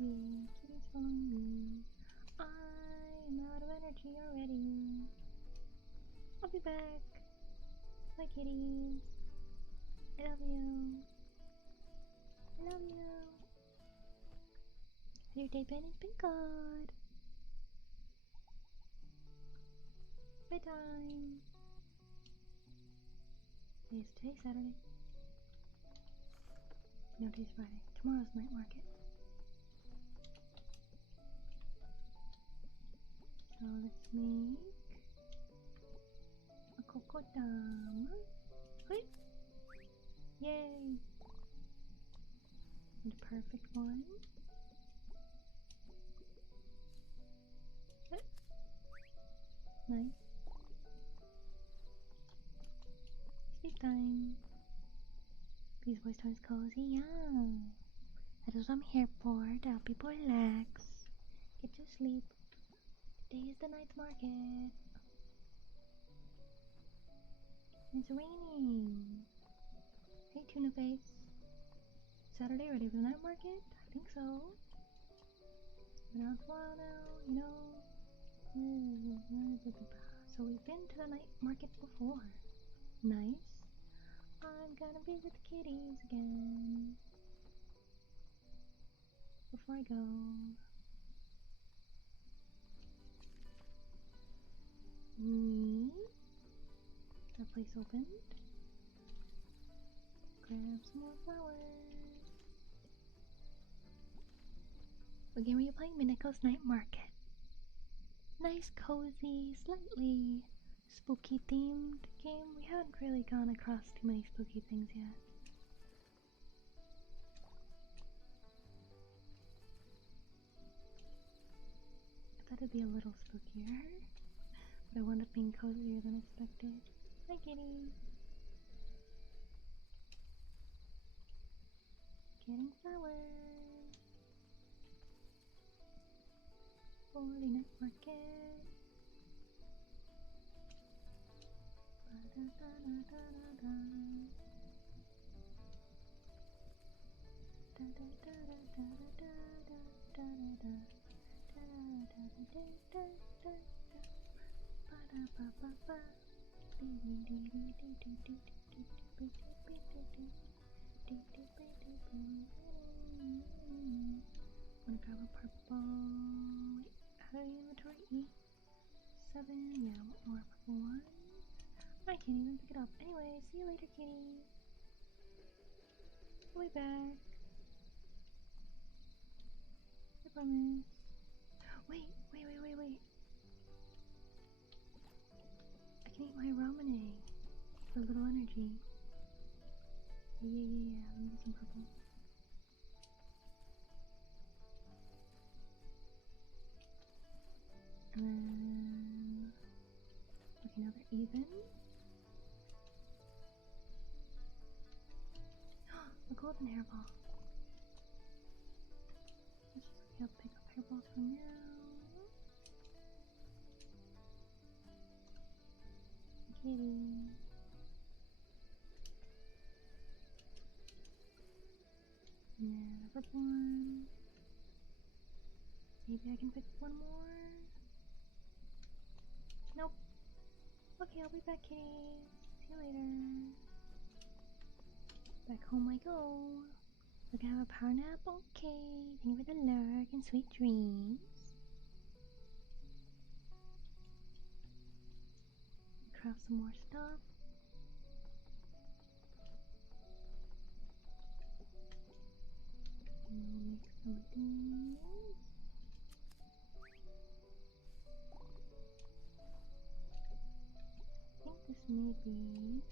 Yeah, kitties following me. I'm out of energy already. I'll be back. Bye kitties. I love you. I love you. Your day been? It's been good. Bedtime. Today's Saturday. No, today's Friday. Tomorrow's night market. So let's make a cocodam. Wait. Yay. The perfect one. Nice. Sleep time. Please voice time is cozy. Yeah. That is what I'm here for. To help people relax. Get to sleep. Today is the night market. It's raining. Hey, tuna face. Saturday ready for the night market? I think so. Been around for a while now, you know. So we've been to the night market before. Nice. I'm gonna visit the kitties again. Before I go. That place opened. Grab some more flowers. What game are you playing? Mineko's Night Market. Nice, cozy, slightly spooky themed game. We haven't really gone across too many spooky things yet. I thought it'd be a little spookier, but it wound up being cozier than expected. Hi, kitty. Getting flowers. for the night market. Wanna grab a purple? Wait, how do you inventory? E7? Yeah, more purple one. I can't even pick it up. Anyway, see you later, kitty. I'll be back. I promise. Wait. I can eat my ramen for a little energy. Yeah. Let me get some purple. And then... okay, now they're even. A golden hairball. Let's just pick up hairballs for now. Kitty. And then a purple one. Maybe I can pick one more. Nope. Okay, I'll be back, kitties. See you later. Back home I go. We're gonna have a power nap. Okay. Thank you for the lurk and sweet dreams. Craft some more stuff. And we'll make some of these. I think this may be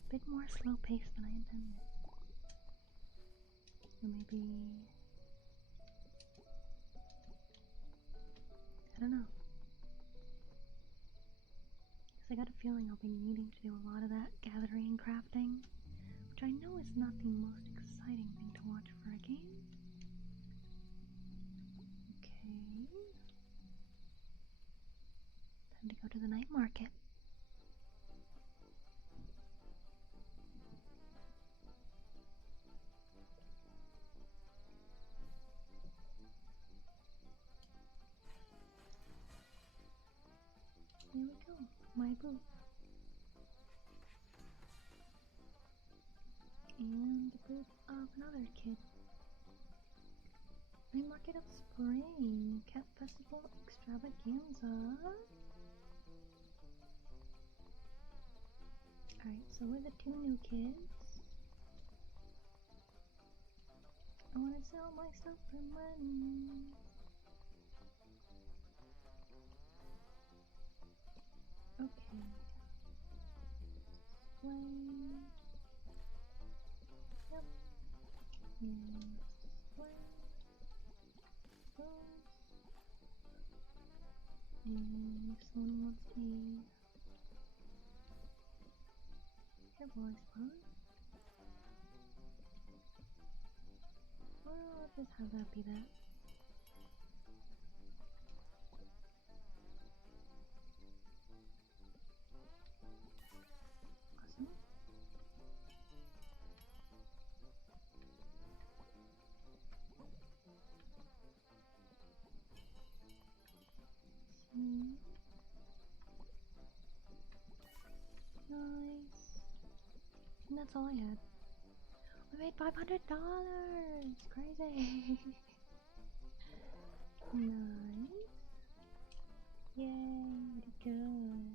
a bit more slow paced than I intended. Or maybe... I don't know. Because I got a feeling I'll be needing to do a lot of that gathering and crafting, which I know is not the most exciting thing to watch for a game. Okay. Time to go to the night market. Here we go, my booth. And the booth of another kid. Night Market of Spring, Cat Festival Extravaganza. Alright, so we're the two new kids. I wanna sell my stuff for money. Okay. Display. Yep. And display. Those. And if someone wants a hairball, I suppose. Well, I'll just have that be that. Awesome. Nice. And that's all I had. We made $500! Crazy! Nice. Yay, we did good.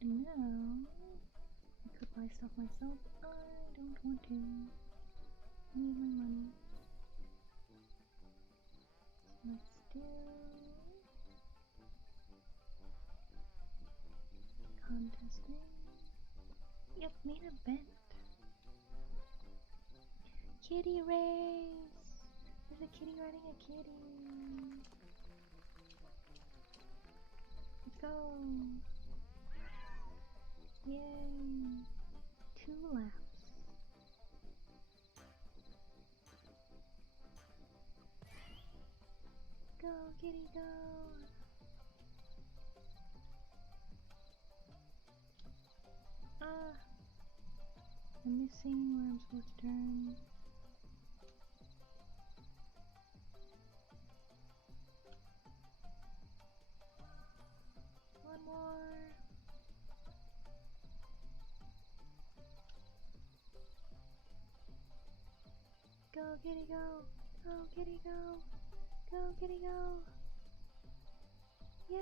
And now, I could buy stuff myself. I don't want to. I need my money. Let's do contesting. Yep, main event. Kitty race! There's a kitty riding a kitty. Let's go. Yay. 2 laps. Go, kitty, go! Ah! I'm missing where I'm supposed to turn. One more. Go, kitty, go! Go, kitty, go! Go, kitty, go! Yay!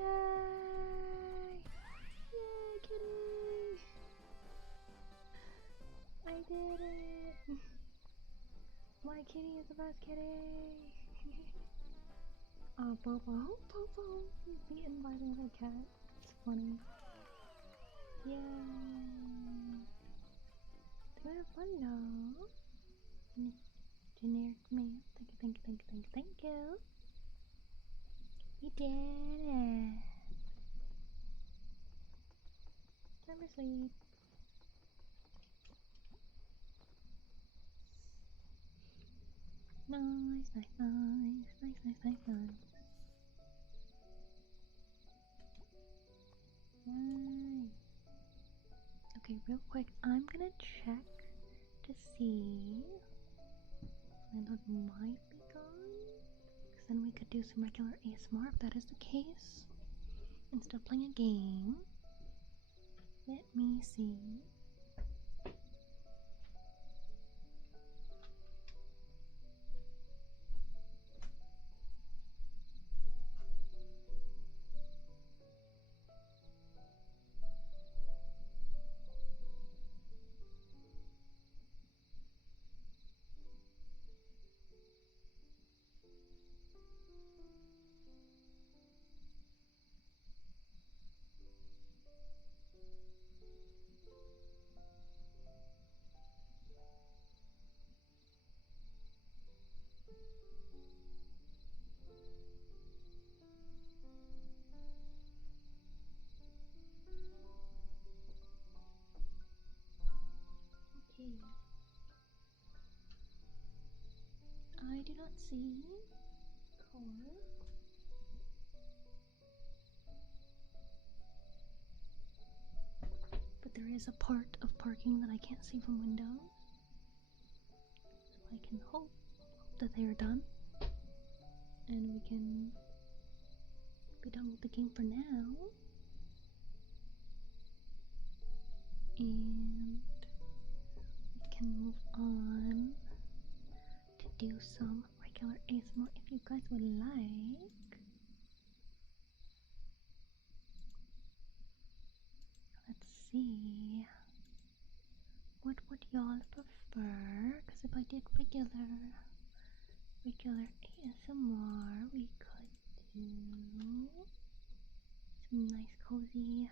Yay, kitty! I did it! My kitty is the best kitty! Oh, Bobo! Bobo! He's beaten by the other cat. It's funny. Yay! Do I have fun though? Generic mail. Thank you, thank you, thank you, thank you, thank you. We did it. Time for sleep. Nice, nice, nice, nice, nice, nice, nice. Nice. Okay, real quick, I'm gonna check to see. Landlord might be gone. Because then we could do some regular ASMR if that is the case. Instead of playing a game. Let me see. Okay. I do not see car. But there is a part of parking that I can't see from windows. So I can hope that they are done. And we can be done with the game for now. And we can move on to do some regular ASMR if you guys would like. Let's see. What would y'all prefer? Because if I did regular ASMR, we could do some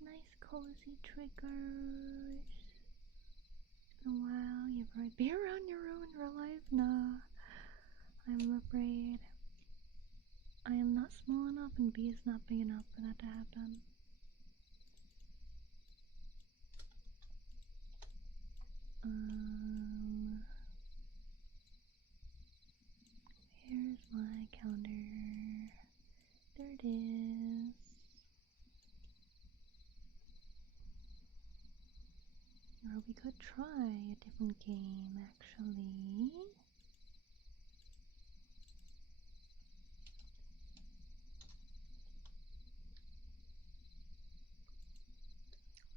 nice cozy triggers. It's been a while. You ever be around your room in real life? Nah. I'm afraid I am not small enough and B is not big enough for that to happen. Here's my calendar. There it is. Or we could try a different game, actually.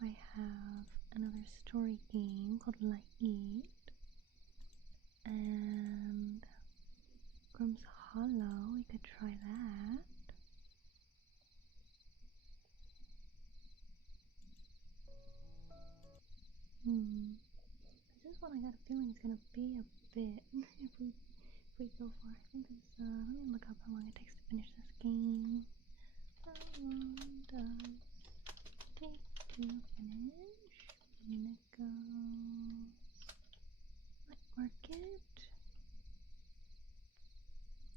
I have another story game called Light Eat and Grimm's Hollow. We could try that. This is one I got a feeling is gonna be a bit if we go for it. I think it's let me look up how long it takes to finish this game. How long does it take to finish? And it goes like market.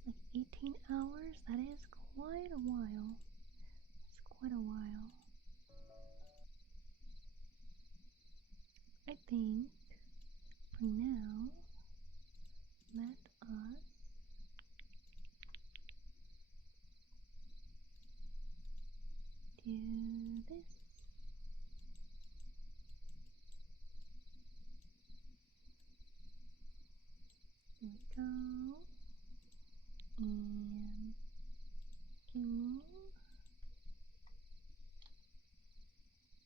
Like 18 hours? That is quite a while. It's quite a while. I think for now, let us Here we go. And Kimmel.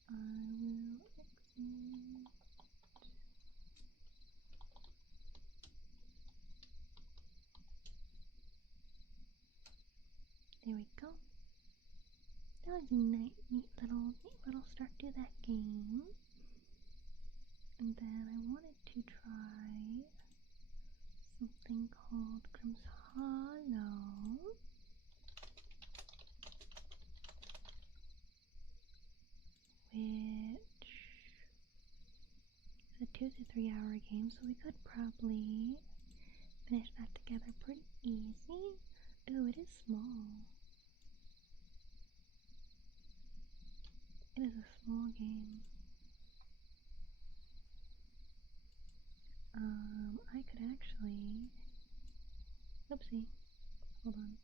I will exit. There we go. That was a neat little start to that game. And then I wanted to try something called Grimm's Hollow. Which is a 2 to 3 hour game, so we could probably finish that together pretty easy. Ooh, it is small. It is a small game. I could actually... Oopsie. Hold on.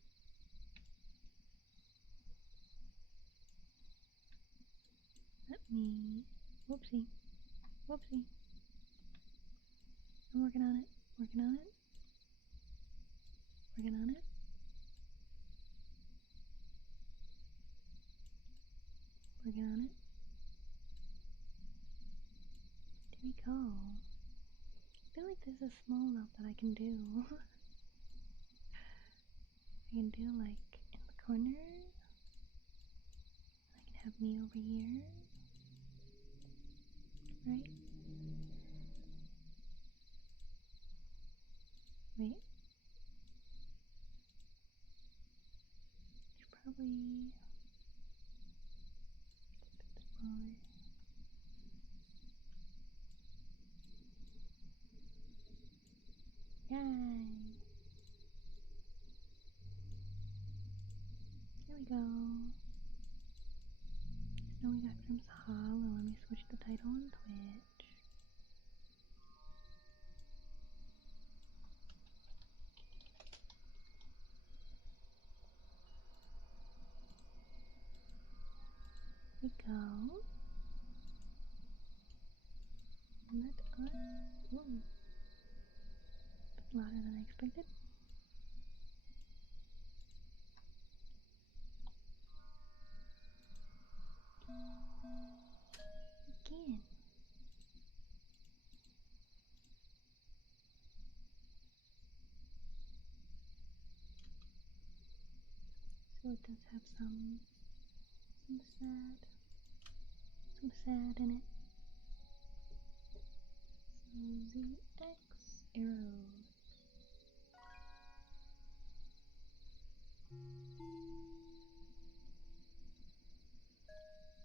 Let me... Whoopsie. Whoopsie. I'm working on it. Working on it. Working on it. Working on it. There we go. I feel like this is small enough that I can do. I can do like in the corner. I can have me over here. Right? Wait. Should probably keep it smaller. Yay! There we go. So now we got Grimm's Hollow. Let me switch the title on Twitch. There we go. Let us... Ooh. Louder than I expected. Again. So it does have some sad in it. So ZX arrows.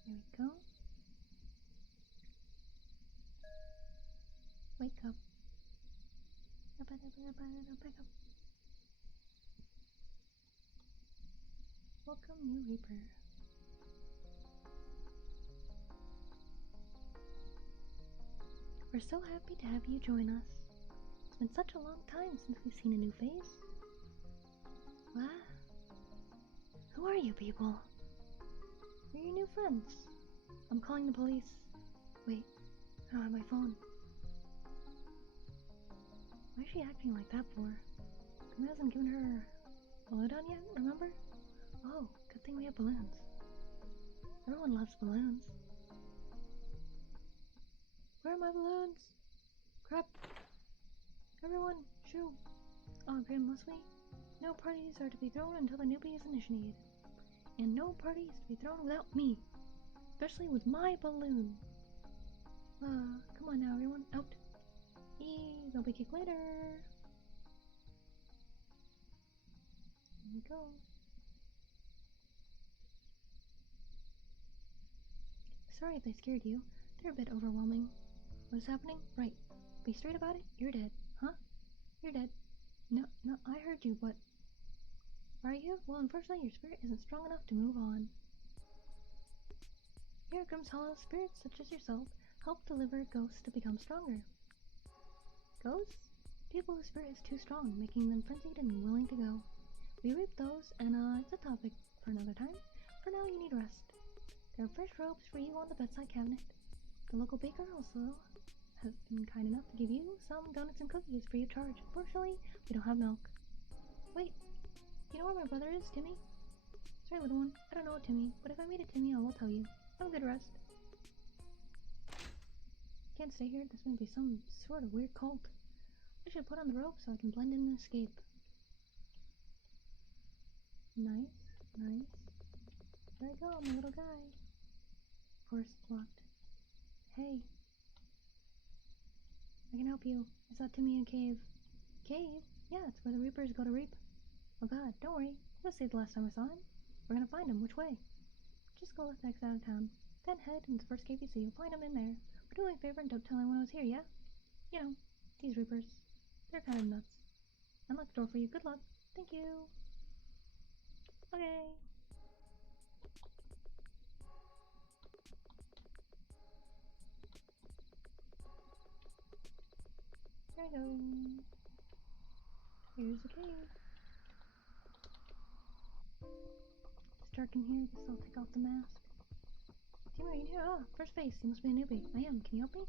There we go. Wake up. Up. Welcome, new Reaper. We're so happy to have you join us. It's been such a long time since we've seen a new face. What? Who are you people? We're your new friends. I'm calling the police. Wait, I don't have my phone. Why is she acting like that for? Who hasn't given her a lowdown yet, remember? Oh, good thing we have balloons. Everyone loves balloons. Where are my balloons? Crap. Everyone, shoo. Oh, Grimm, must we? No parties are to be thrown until the newbie is initiated. And no parties to be thrown without me. Especially with my balloon. Come on now, everyone. Out. They'll be kicked later. Here we go. Sorry if they scared you. They're a bit overwhelming. What is happening? Right. Be straight about it. You're dead. Huh? You're dead. No, I heard you, but... Are you? Well, unfortunately, your spirit isn't strong enough to move on. Here at Grimm's Hollow, spirits such as yourself help deliver ghosts to become stronger. Ghosts? People whose spirit is too strong, making them frenzied and willing to go. We reap those, and it's a topic for another time. For now, you need rest. There are fresh robes for you on the bedside cabinet. The local baker also has been kind enough to give you some donuts and cookies free of charge. Unfortunately, we don't have milk. Wait, you know where my brother is, Timmy? Sorry, little one. I don't know Timmy, but if I meet a Timmy, I will tell you. Have a good rest. Can't stay here. This may be some sort of weird cult. I should put on the rope so I can blend in and escape. Nice, nice. There I go, my little guy. Force blocked. Hey. I can help you. I saw Timmy in a cave. Cave? Yeah, it's where the reapers go to reap. Oh god, don't worry. Let's say the last time I saw him. We're gonna find him. Which way? Just go left next out of town. Then head into the first cave you see. You'll find him in there. But do me a favor and don't tell anyone I was here, yeah? You know, these reapers. They're kind of nuts. Unlock the door for you. Good luck. Thank you. Okay. There I go. Here's the cave. It's dark in here. Guess I'll take off the mask. Timmy, are you here? Ah, first face. You must be a newbie. I am. Can you help me?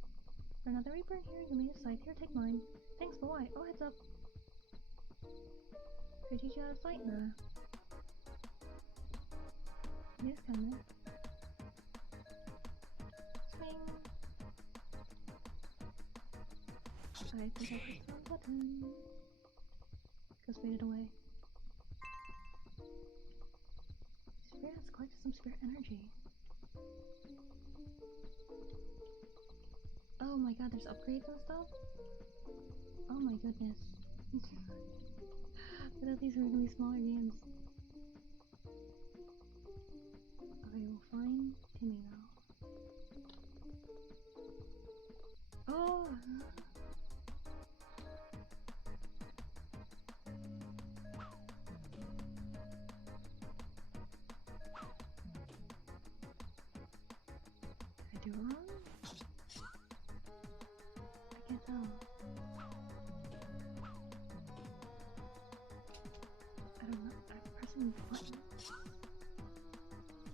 For another reaper in here, you may decide. Here, take mine. Thanks, but why? Oh, heads up. Could I teach you how to fight? Nah. Yes, kinda. Swing. I think I pressed the wrong button. Just faded away. Spirit has collected some spirit energy. Oh my god, there's upgrades and stuff? Oh my goodness. I thought these were gonna be smaller games. Okay, we'll find Timmy now. Oh! Did I do it wrong? I can't tell. I don't know. I'm pressing the button.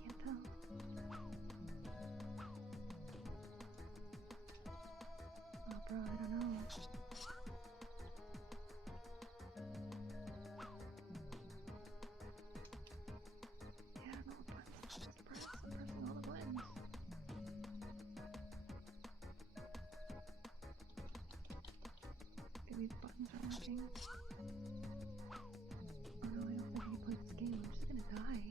Can't tell. Oh, bro, I don't know. Yeah, I don't know what buttons to press. I'm pressing all the buttons. Maybe the buttons aren't working. Oh no, I don't think I can play this game. I'm just gonna die.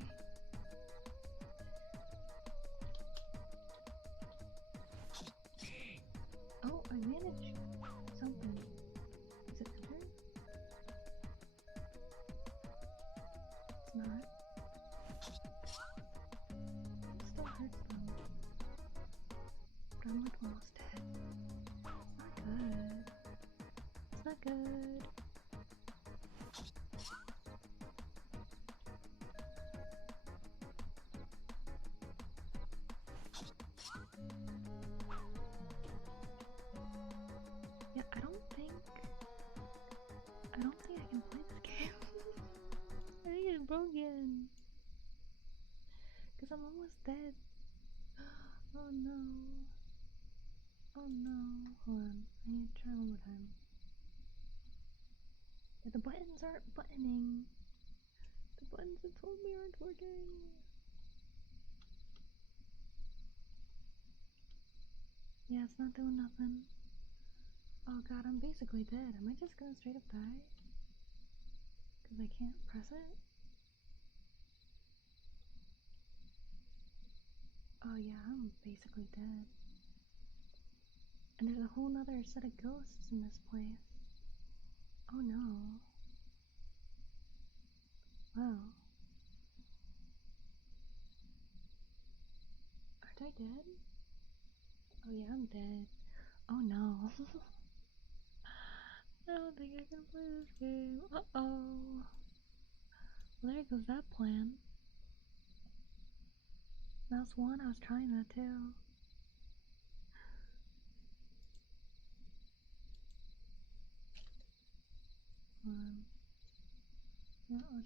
Oh, I managed something. Is it enter? It's not. It still hurts though. But I'm like almost dead. It's not good. It's not good. Yeah, I don't think I can play this game. I think it's broken. Cause I'm almost dead. Oh no. Oh no. Hold on. I need to try one more time. Yeah, the buttons aren't buttoning. The buttons that told me aren't working. Yeah, it's not doing nothing. Oh god, I'm basically dead. Am I just gonna straight up die? Cause I can't press it? Oh yeah, I'm basically dead. And there's a whole nother set of ghosts in this place. Oh no. Wow. Aren't I dead? Oh yeah, I'm dead. Oh no. I don't think I can play this game. Uh-oh. Well, there goes that plan. Mouse 1, I was trying that too. Yeah, I'll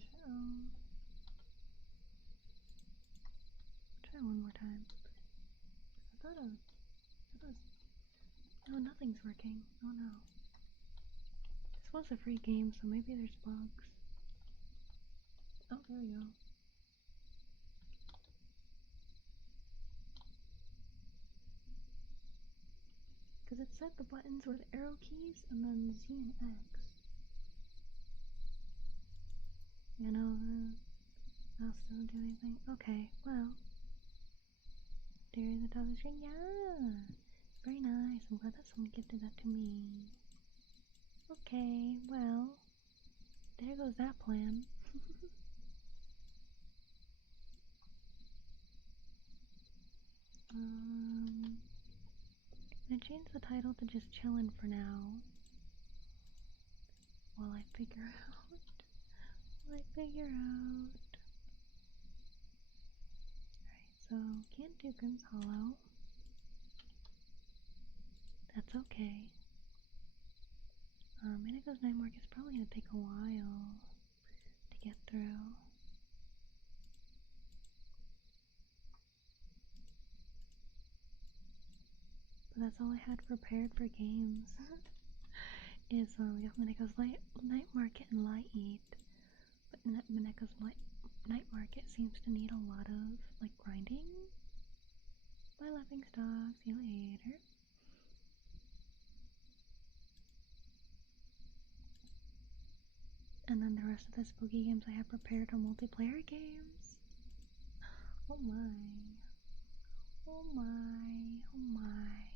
try one more time. I thought I was Oh, nothing's working. Oh no. This was a free game, so maybe there's bugs. Oh, there we go. Because it said the buttons were the arrow keys and then Z and X. You know, I'll still do anything. Okay, well. There's the top of the screen. Yeah! Very nice. I'm glad that someone gifted that to me. Okay, well. There goes that plan. I'm gonna change the title to just chillin' for now. While I figure out. Alright, so can't do Grimm's Hollow. That's okay. Manago's Night Market is probably gonna take a while to get through. But that's all I had prepared for games. Is we got Manago's Night Market and Light Eat. But Manago's Night Market seems to need a lot of like grinding. Bye laughing stock, see you later. And then the rest of the spooky games I have prepared are multiplayer games. Oh my. Oh my. Oh my.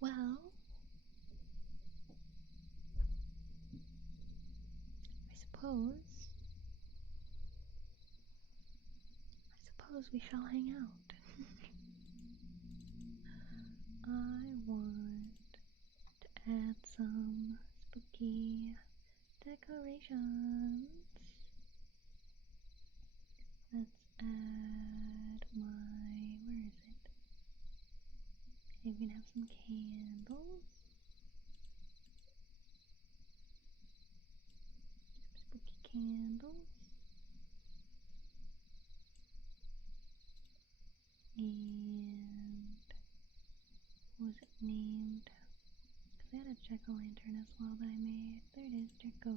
Well, I suppose we shall hang out. I want to add some spooky decorations. Let's add where is it? Okay, we can have some candles. Some spooky candles. And what was it named? Because I had a jack-o'-lantern as well that I made. There it is, Jacko.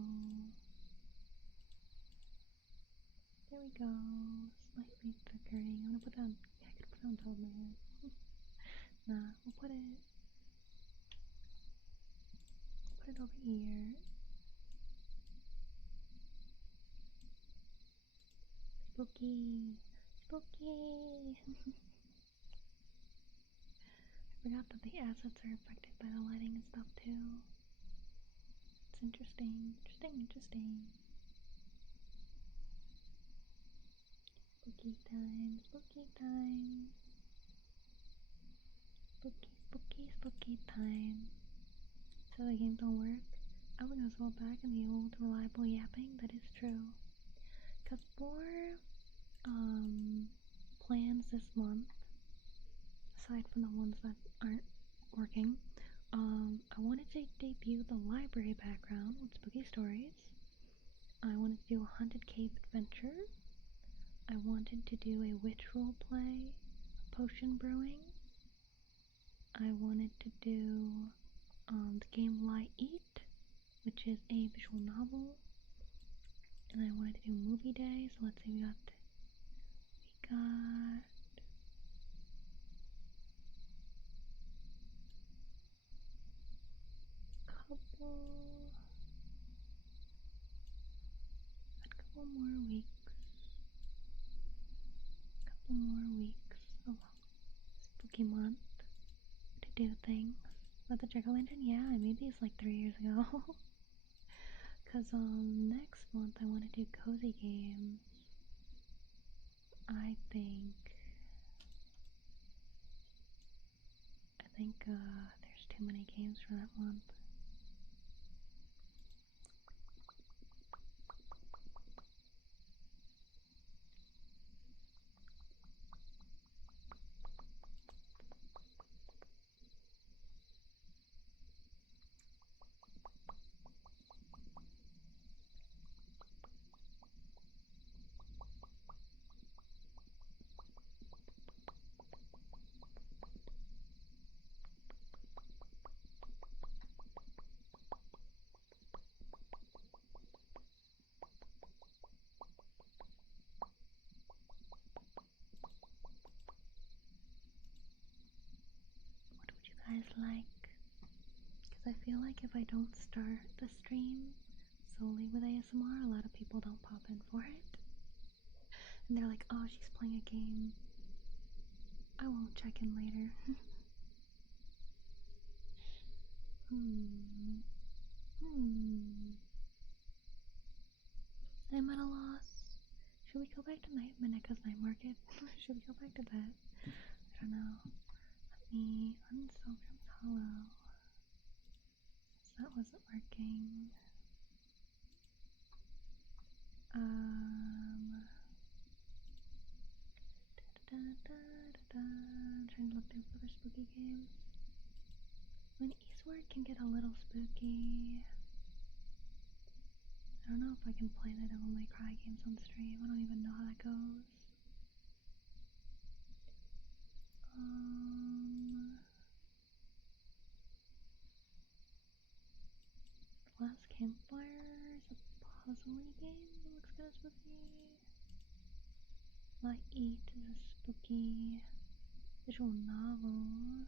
There we go. Slightly flickering. I'm gonna put that on. Yeah, I could put it on top of my head. Nah, we'll put it over here. Spooky. Spooky. I forgot that the assets are affected by the lighting and stuff too. It's interesting. Interesting. Spooky time. Spooky time. Spooky time. So the game don't work? I would as well back in the old reliable yapping. That is true. Cause for plans this month, aside from the ones that aren't working, I wanted to debut the library background with spooky stories. I wanted to do a haunted cave adventure. I wanted to do a witch role play, potion brewing. I wanted to do the game Light Eat, which is a visual novel. And I wanted to do movie day, so let's see, we got couple more weeks of spooky month to do things. But the jack-o'-lantern, yeah, I made these like 3 years ago. Cause next month I want to do cozy games. I think there's too many games for that month. like, because I feel like if I don't start the stream solely with ASMR, a lot of people don't pop in for it. And they're like, oh, she's playing a game. I won't check in later. I'm at a loss. Should we go back to Mineka's night market? Should we go back to that? I don't know. Let me uninstall from Hollow. That wasn't working. I'm trying to look through other spooky games. When Eastward can get a little spooky. I don't know if I can play the Devil May Cry games on stream. I don't even know how that goes. Last Campfire is a puzzle game that looks kind of spooky. Light Eat is a spooky visual novel.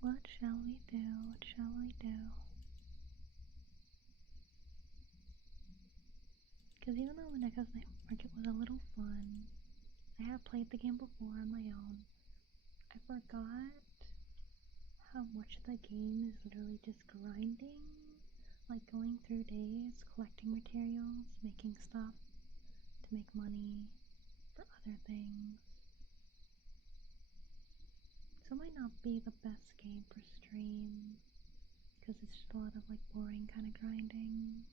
What shall we do? What shall we do? Because even though Mineka's Night Market was a little fun, I have played the game before on my own. I forgot how much the game is literally just grinding. Like going through days, collecting materials, making stuff to make money for other things. So it might not be the best game for stream, because it's just a lot of like boring kind of grinding.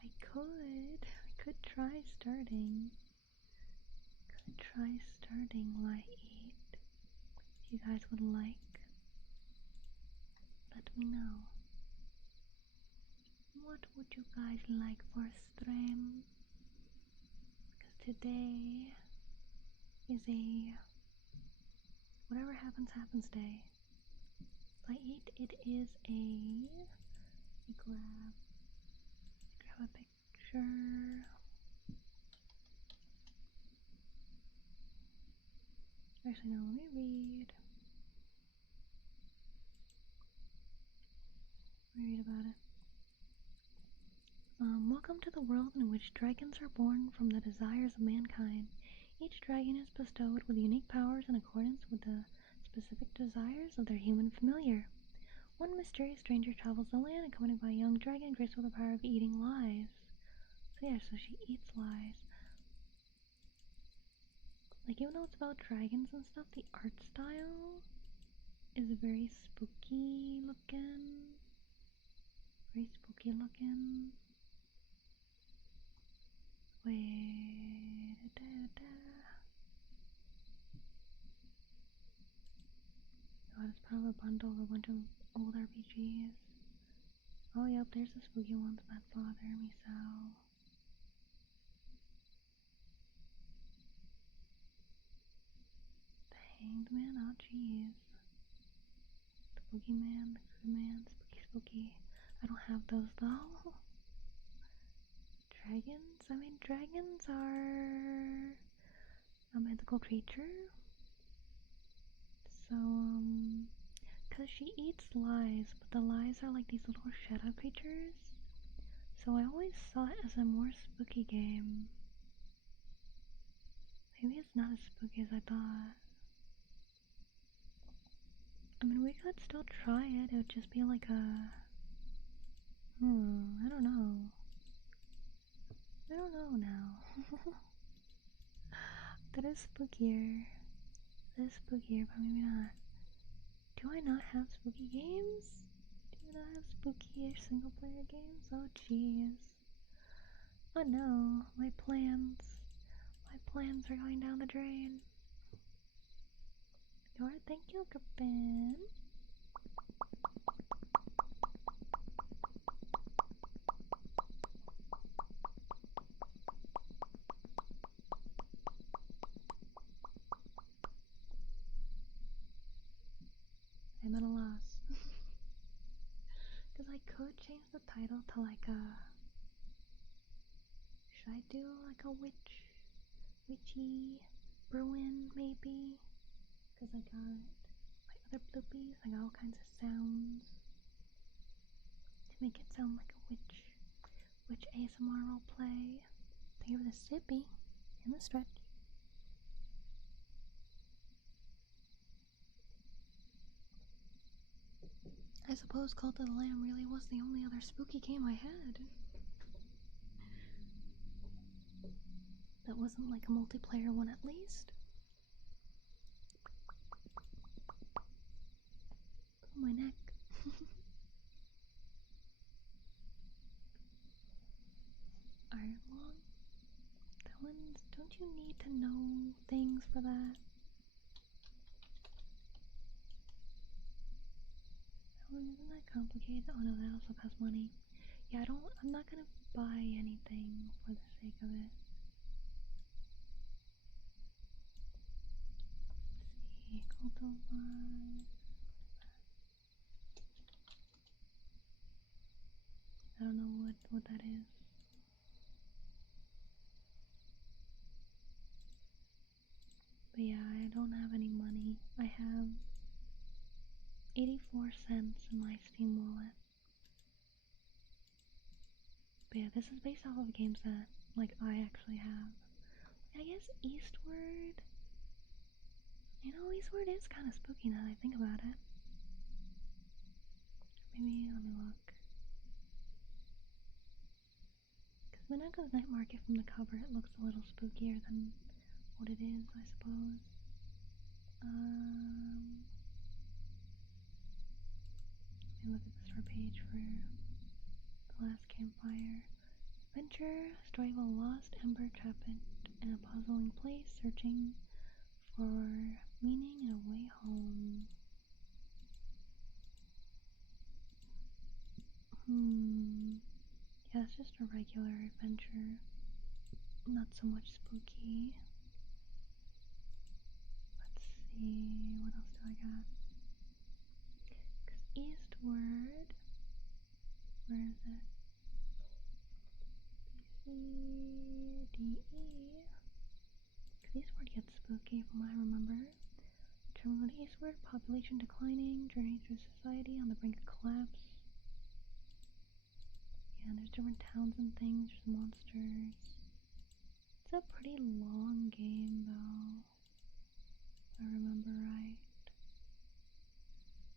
I could try starting. Light Eat. If you guys would like, let me know. What would you guys like for a stream? Because today is a whatever happens happens day. Light Eat, it is a grab a picture. Actually, no, let me read about it. Welcome to the world in which dragons are born from the desires of mankind. Each dragon is bestowed with unique powers in accordance with the specific desires of their human familiar. One mysterious stranger travels the land accompanied by a young dragon graced with the power of eating lives. So yeah, so she eats lives. Like, even though it's about dragons and stuff, the art style is very spooky looking. Very spooky looking. Wait. Oh, it's part of a bundle of a bunch of old RPGs. Oh, yep, there's the spooky ones that bother me so. The Hanged Man, oh jeez. The Boogeyman, the Crewman, spooky. I don't have those though. Dragons? I mean, dragons are a mythical creature. So, cause she eats lies, but the lies are like these little shadow creatures. So I always saw it as a more spooky game. Maybe it's not as spooky as I thought. I mean, we could still try it. It would just be like a... I don't know. I don't know now. That is spookier. That is spookier, but maybe not. Do I not have spooky games? Do I not have spooky-ish single-player games? Oh, jeez. Oh no, my plans are going down the drain. Alright, thank you, Griffin. could change the title to like a. Should I do like a witchy Bruin maybe? Because I got my other bloopies. I got all kinds of sounds to make it sound like a witch ASMR role play. Think of the sippy and the stretch. I suppose Cult of the Lamb really was the only other spooky game I had. That wasn't like a multiplayer one at least. Oh, my neck. Iron Long? That one's... Don't you need to know things for that? That one isn't that complicated. Oh no, that also costs money. Yeah, I'm not gonna buy anything for the sake of it. Let's see, Cultivar. I don't know what that is. But yeah, I don't have any money. I have 84 cents in my Steam wallet. But yeah, this is based off of games that, like, I actually have. I guess Eastward... You know, Eastward is kind of spooky now that I think about it. Maybe, let me look. Because Minako's Night Market from the cover, it looks a little spookier than what it is, I suppose. Let me look at the store page for The Last Campfire. Adventure, story of a lost ember trapped in a puzzling place, searching for meaning and a way home. Yeah, it's just a regular adventure. Not so much spooky. Let's see, what else do I got? Eastward. Where is it? BCDE. Eastward gets spooky from what I remember. Terminal eastward, population declining, journey through society on the brink of collapse. Yeah, and there's different towns and things, there's monsters. It's a pretty long game though, if I remember right.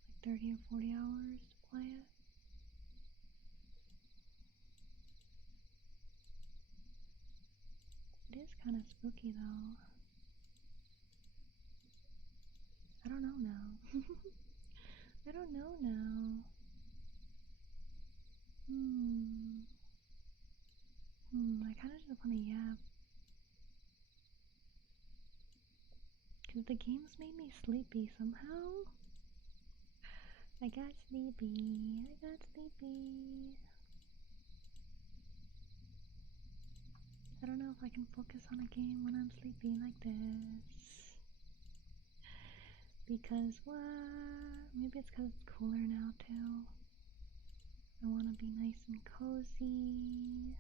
Like 30 or 40 hours to play it. It is kind of spooky though. I don't know now. I don't know now. I kind of just want to yap. Because the games made me sleepy somehow. I got sleepy. I got sleepy. I don't know if I can focus on a game when I'm sleepy like this. Because what? Maybe it's because it's cooler now too. I want to be nice and cozy.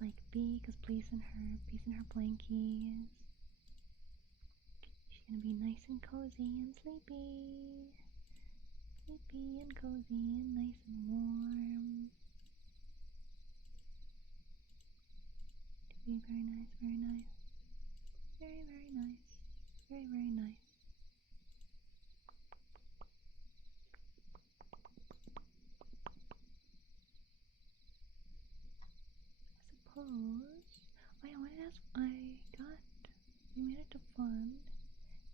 Like B, because B's in her blankies. She's gonna be nice and cozy and sleepy. Sleepy and cozy and nice and warm. To be very nice, very nice. Very, very nice. Very, very nice. I suppose. Oh yeah, I wanted to ask. We made it to fun.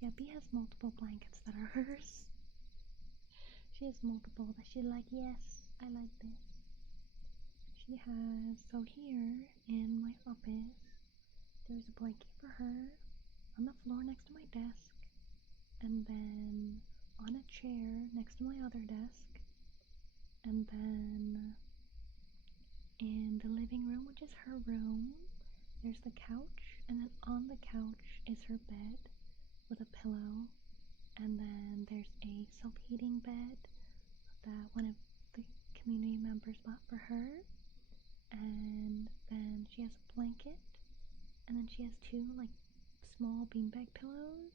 Yeah, B has multiple blankets that are hers. She has multiple that she's like, yes, I like this. She has, so here in my office, there's a blanket for her on the floor next to my desk, and then on a chair next to my other desk, and then in the living room, which is her room, there's the couch, and then on the couch is her bed with a pillow, and then there's a self-heating bed that when the community members bought for her. And then she has a blanket. And then she has 2 like small beanbag pillows.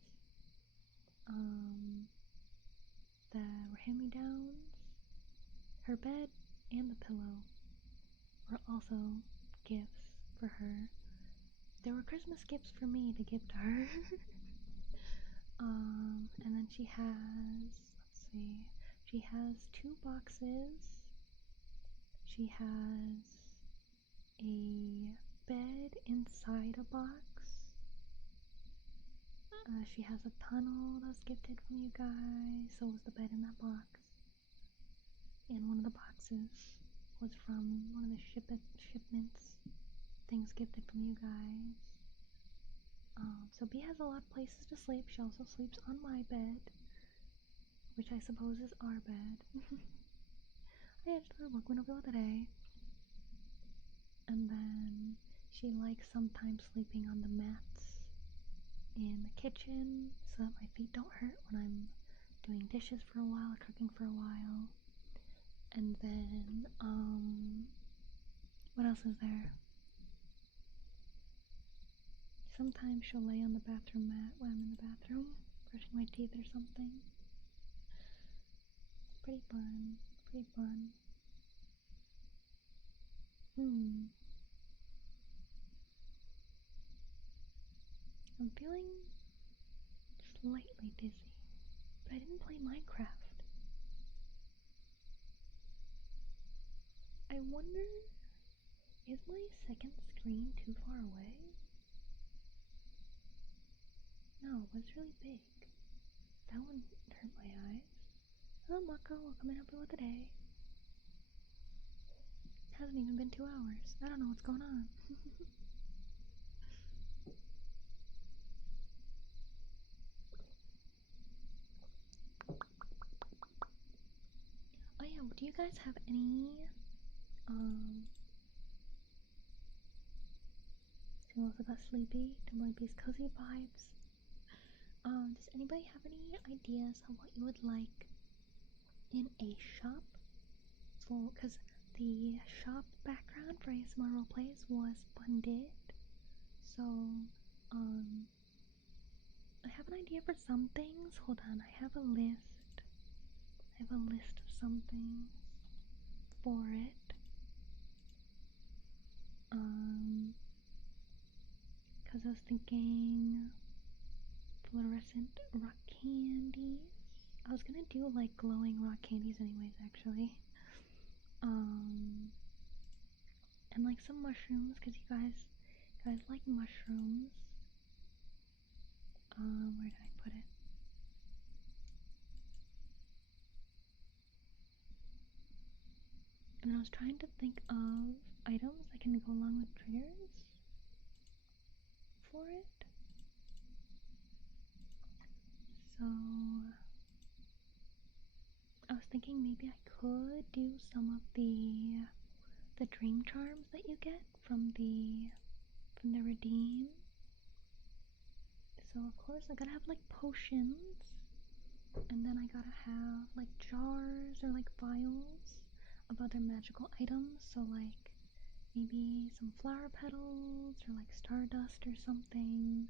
That were hand-me-downs. Her bed and the pillow were also gifts for her. They were Christmas gifts for me to give to her. And then she has, let's see, she has 2 boxes. She has a bed inside a box. She has a tunnel that was gifted from you guys. So was the bed in that box. And one of the boxes was from one of the shipments. Things gifted from you guys. So B has a lot of places to sleep. She also sleeps on my bed, which I suppose is our bed. I just started working over today. And then she likes sometimes sleeping on the mats in the kitchen so that my feet don't hurt when I'm doing dishes for a while or cooking for a while. And then, what else is there? Sometimes she'll lay on the bathroom mat when I'm in the bathroom, brushing my teeth or something. It's pretty fun. Pretty fun. I'm feeling slightly dizzy, but I didn't play Minecraft. I wonder, is my second screen too far away? No, but it's really big. That one hurt my eyes. Hello, Mako. Welcome and help you with the day. It hasn't even been 2 hours. I don't know what's going on. Oh yeah, do you guys have any, she also got sleepy, Demoibe's cozy vibes. Does anybody have any ideas of what you would like in a shop? Because the shop background for ASMR roleplays was funded, so, I have an idea for some things. Hold on, I have a list. I have a list of some things for it. Because I was thinking fluorescent rock candies. I was gonna do like glowing rock candies anyways, actually. And like some mushrooms, because you guys like mushrooms. Where did I put it? And I was trying to think of items that can go along with triggers for it. So I was thinking maybe I could do some of the dream charms that you get from the redeem. So of course I gotta have like potions, and then I gotta have like jars or like vials of other magical items. So like maybe some flower petals or like stardust or something,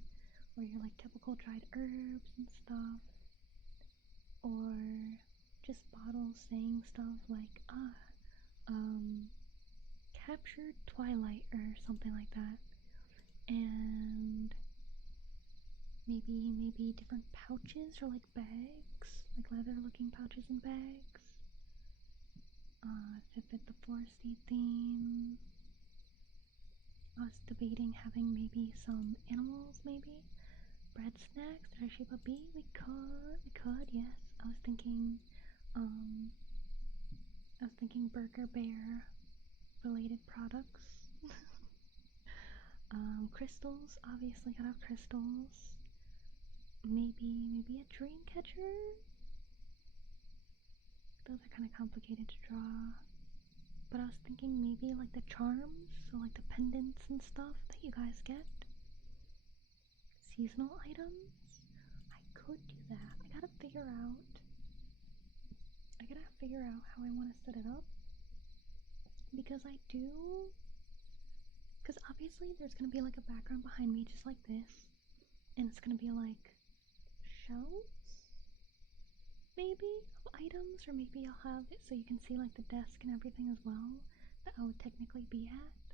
or your like typical dried herbs and stuff, or just bottles saying stuff like captured twilight or something like that. And maybe different pouches or like bags, like leather looking pouches and bags to fit the foresty theme. I was debating having maybe some animals, maybe bread snacks that are shaped of bee. We could, yes. I was thinking Burger Bear related products. Crystals, obviously gotta have crystals. Maybe a dream catcher. Those are kind of complicated to draw. But I was thinking maybe like the charms, so like the pendants and stuff that you guys get. Seasonal items. I could do that. I gotta figure out how I want to set it up. because I do. Because obviously there's gonna be like a background behind me just like this, and it's gonna be like shelves, maybe, of items, or maybe I'll have it so you can see like the desk and everything as well that I would technically be at.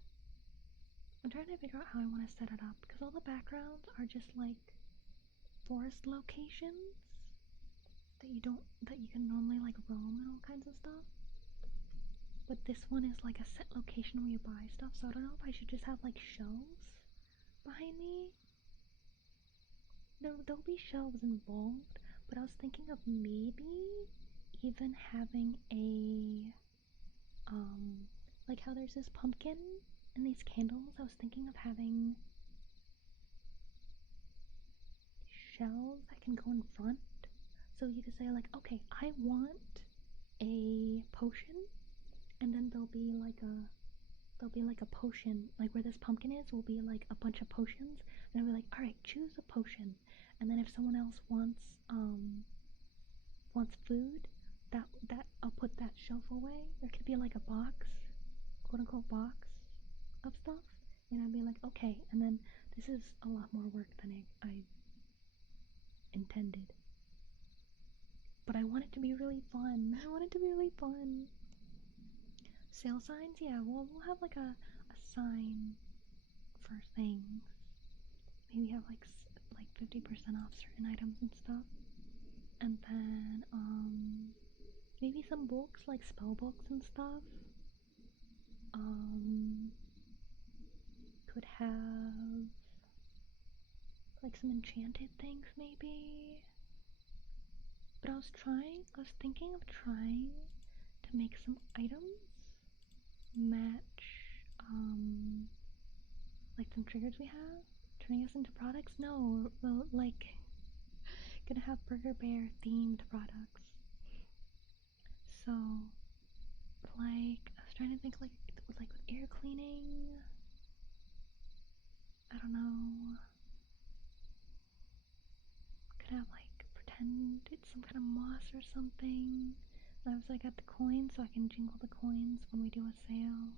I'm trying to figure out how I want to set it up because all the backgrounds are just like forest locations that you can normally like roam and all kinds of stuff. But this one is like a set location where you buy stuff, so I don't know if I should just have like shelves behind me. There'll be shelves involved, but I was thinking of maybe even having a like how there's this pumpkin and these candles. I was thinking of having shelves that can go in front, so you could say like, okay, I want a potion, and then there'll be like a potion, like where this pumpkin is will be like a bunch of potions, and I'll be like, all right, choose a potion, and then if someone else wants food, that I'll put that shelf away. There could be like a box, quote unquote box of stuff, and I'd be like, okay, and then this is a lot more work than I intended, but I want it to be really fun. I want it to be really fun. Sale signs, yeah, we'll have like a sign for things. Maybe have like 50% off certain items and stuff, and then maybe some books, like spell books and stuff. Could have like some enchanted things maybe. But I was thinking of trying to make some items match like some triggers we have, turning us into products. No, well, like gonna have Burger Bear themed products. So like I was trying to think like with air cleaning, I don't know, could have like pretend it's some kind of moss or something. And I was like, I got the coins so I can jingle the coins when we do a sale.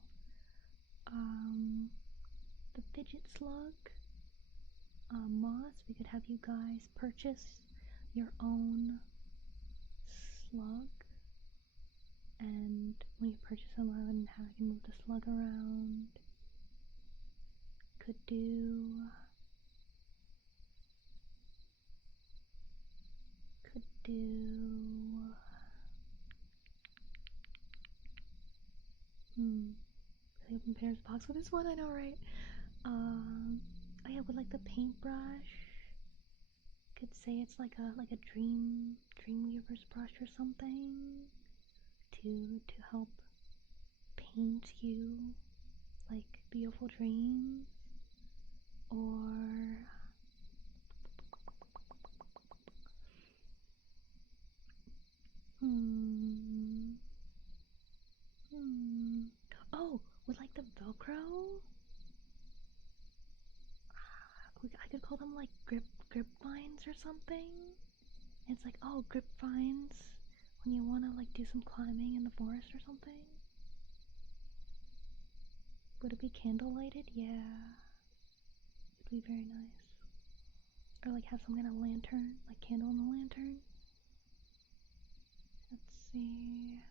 The fidget slug moss, we could have you guys purchase your own slug, and when you purchase them, I can move the slug around. Could do really open Pandora's box with this one, I know, right? Oh yeah, with like the paintbrush, could say it's like a Dreamweaver's brush or something to help paint you like beautiful dreams. Or oh, with like the Velcro, I could call them like grip vines or something. It's like, oh, grip vines when you want to like do some climbing in the forest or something. Would it be candle lighted? Yeah, it'd be very nice. Or like have some kind of lantern, like candle in the lantern. Let's see.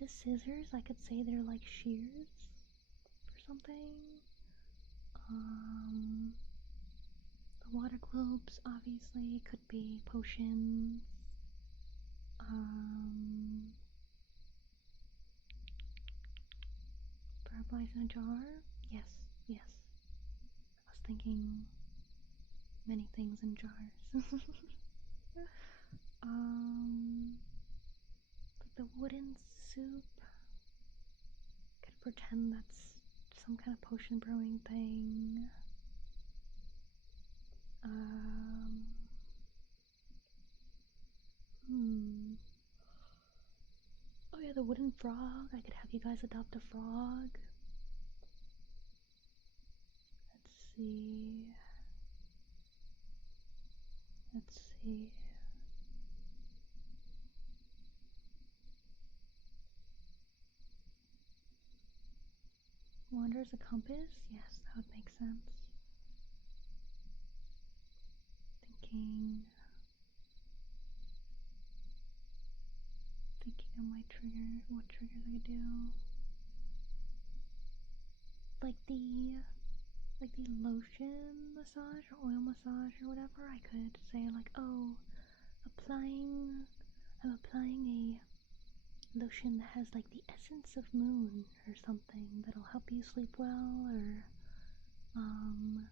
The scissors, I could say they're like shears or something. The water globes, obviously, could be potions. Butterflies in a jar? Yes, yes. I was thinking many things in jars. Like the wooden soup. Could pretend that's some kind of potion brewing thing. Oh yeah, the wooden frog. I could have you guys adopt a frog. Let's see. water's a compass? Yes, that would make sense. Thinking of my trigger, what triggers I do. Like the lotion massage or oil massage or whatever, I could say like, oh, I'm applying a lotion that has like the essence of moon or something that'll help you sleep well, or I'm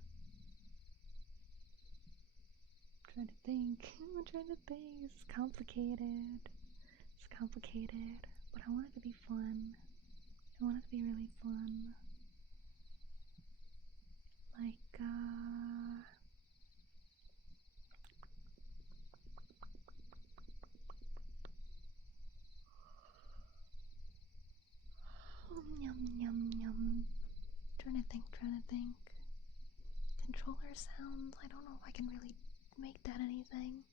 trying to think. It's complicated. But I want it to be fun. I want it to be really fun. Like, yum yum yum. Trying to think. Controller sounds. I don't know if I can really make that anything.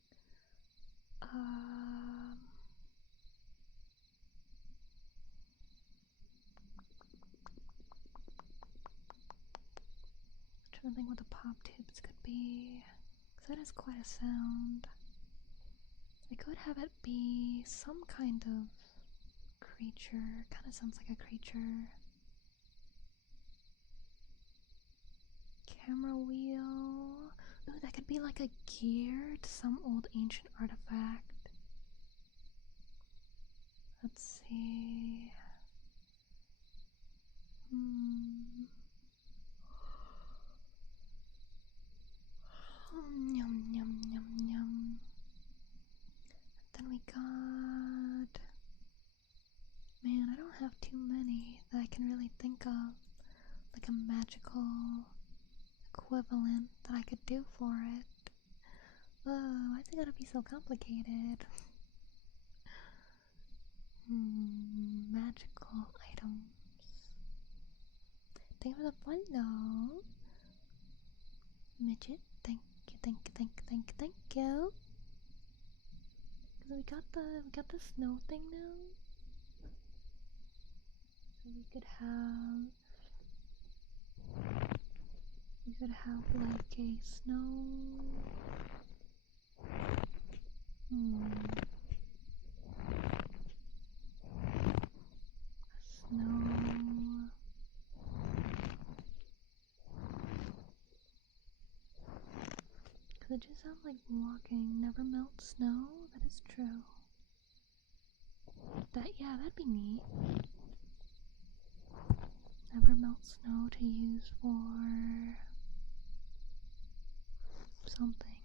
Trying to think what the pop tubes could be, because that is quite a sound. I could have it be some kind of creature. Kind of sounds like a creature. Camera wheel. Ooh, that could be like a gear to some old ancient artifact. Let's see. Yum yum yum yum. Then we got, man, I don't have too many that I can really think of, like a magical equivalent that I could do for it. Oh, why is it gotta be so complicated? Magical items. Thank you for the fun though. Midget, thank you. Cause we got the snow thing now. So we could have like a snow. Snow. Cause it just sounds like walking. Never melt snow. That is true. That'd be neat. Never melt snow to use for something.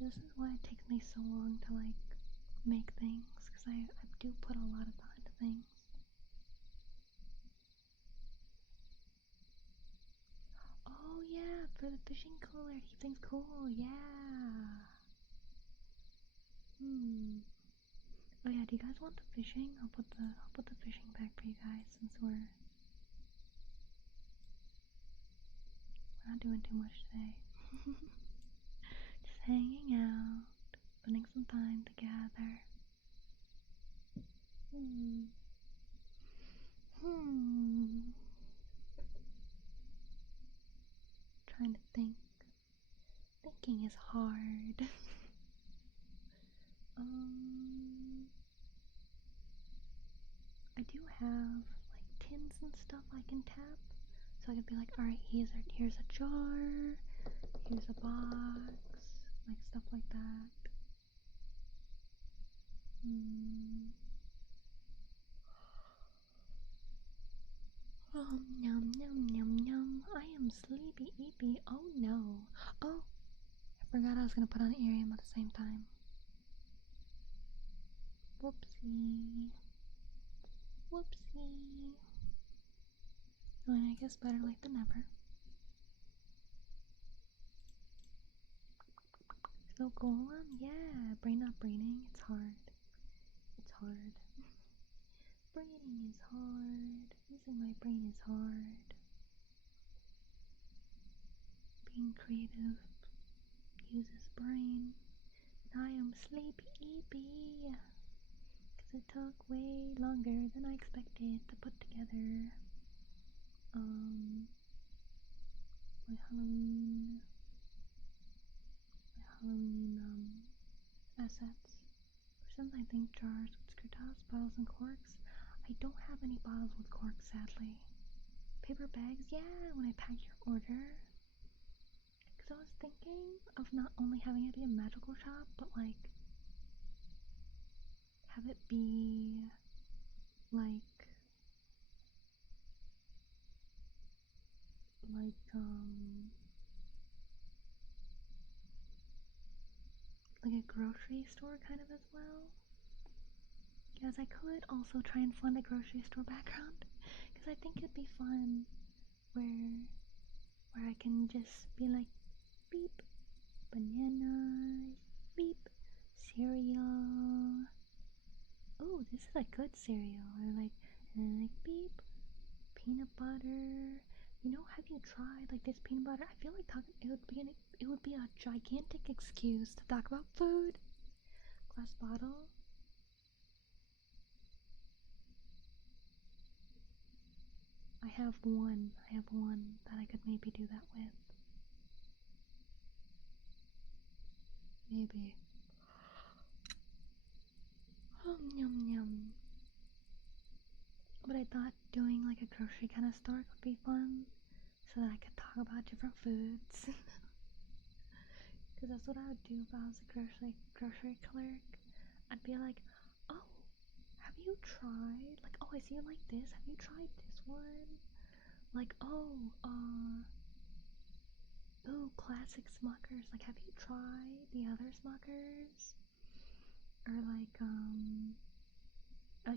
This is why it takes me so long to like make things, because I do put a lot of thought into things. Oh yeah, for the fishing cooler to keep things cool, yeah. Oh yeah, do you guys want the fishing? I'll put the fishing back for you guys since we're not doing too much today. Just hanging out, spending some time together. Trying to think. Thinking is hard. I do have like tins and stuff I can tap. So I could be like, alright, here's a jar, here's a box, like stuff like that. Yum yum yum yum. I am sleepy eepy. Oh no. Oh, I forgot I was gonna put on Arium at the same time. Whoopsie. I mean, I guess better late than never. Still golem? Yeah, brain not braining. It's hard. Braining is hard. Using my brain is hard. being creative uses brain. I am sleepy because it took way longer than I expected to put together my Halloween assets. Since I think jars with screw tops, bottles, and corks. I don't have any bottles with corks, sadly. Paper bags, yeah, when I pack your order. Because I was thinking of not only having it be a magical shop, but like have it be like a grocery store kind of as well. Because I could also try and fund a grocery store background. Because I think it'd be fun where I can just be like, beep, bananas, beep, cereal. Oh, this is a good cereal. Or like beep, peanut butter. You know, have you tried like this peanut butter? I feel like it would be a gigantic excuse to talk about food. Glass bottle. I have one that I could maybe do that with. Maybe. Yum yum. But I thought doing like a grocery kind of store would be fun, so that I could talk about different foods. Because that's what I would do if I was a grocery clerk. I'd be like, oh, have you tried? Like, oh, I see you like this. Have you tried this one? Like, oh, classic Smuckers. Like, have you tried the other Smuckers? Or like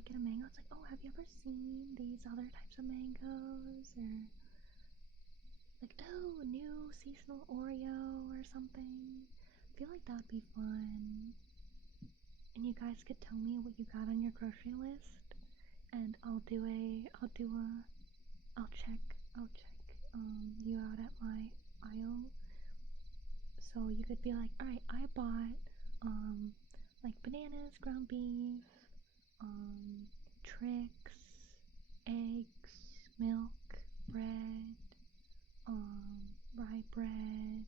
get a mango. It's like, oh, have you ever seen these other types of mangoes? Or like, oh, new seasonal Oreo or something. I feel like that'd be fun. And you guys could tell me what you got on your grocery list, and I'll check you out at my aisle. So you could be like, alright, I bought like bananas, ground beef, tricks, eggs, milk, bread, rye bread,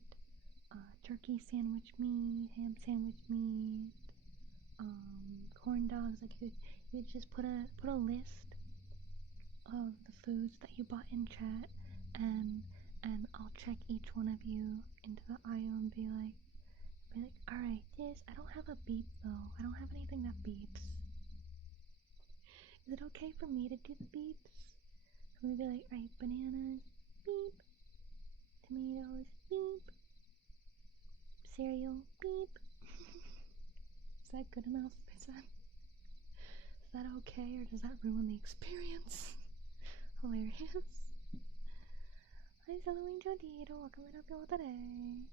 turkey sandwich meat, ham sandwich meat, corn dogs. Like you could just put a list of the foods that you bought in chat, and I'll check each one of you into the aisle and be like, alright, I don't have a beep though. I don't have anything that beeps. Is it okay for me to do the beeps? So we'd be like, alright, bananas, beep, tomatoes, beep, cereal, beep. Is that good enough? Is that okay, or does that ruin the experience? Hilarious. Hi, Halloween Jodito, welcome to Happy today.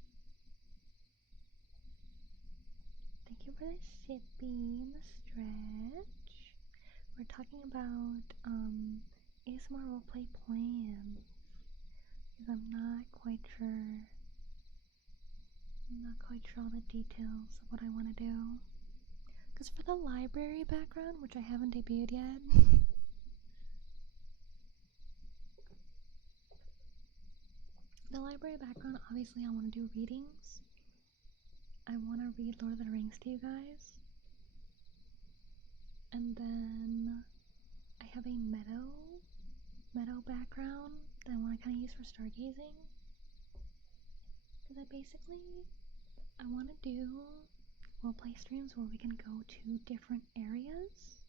Thank you for the sippy and the stretch. We're talking about ASMR roleplay plans, because I'm not quite sure all the details of what I want to do. Because for the library background, which I haven't debuted yet, the library background, obviously I want to do readings. I want to read Lord of the Rings to you guys. And then I have a meadow background that I want to kind of use for stargazing. Because I want to do roleplay streams where we can go to different areas.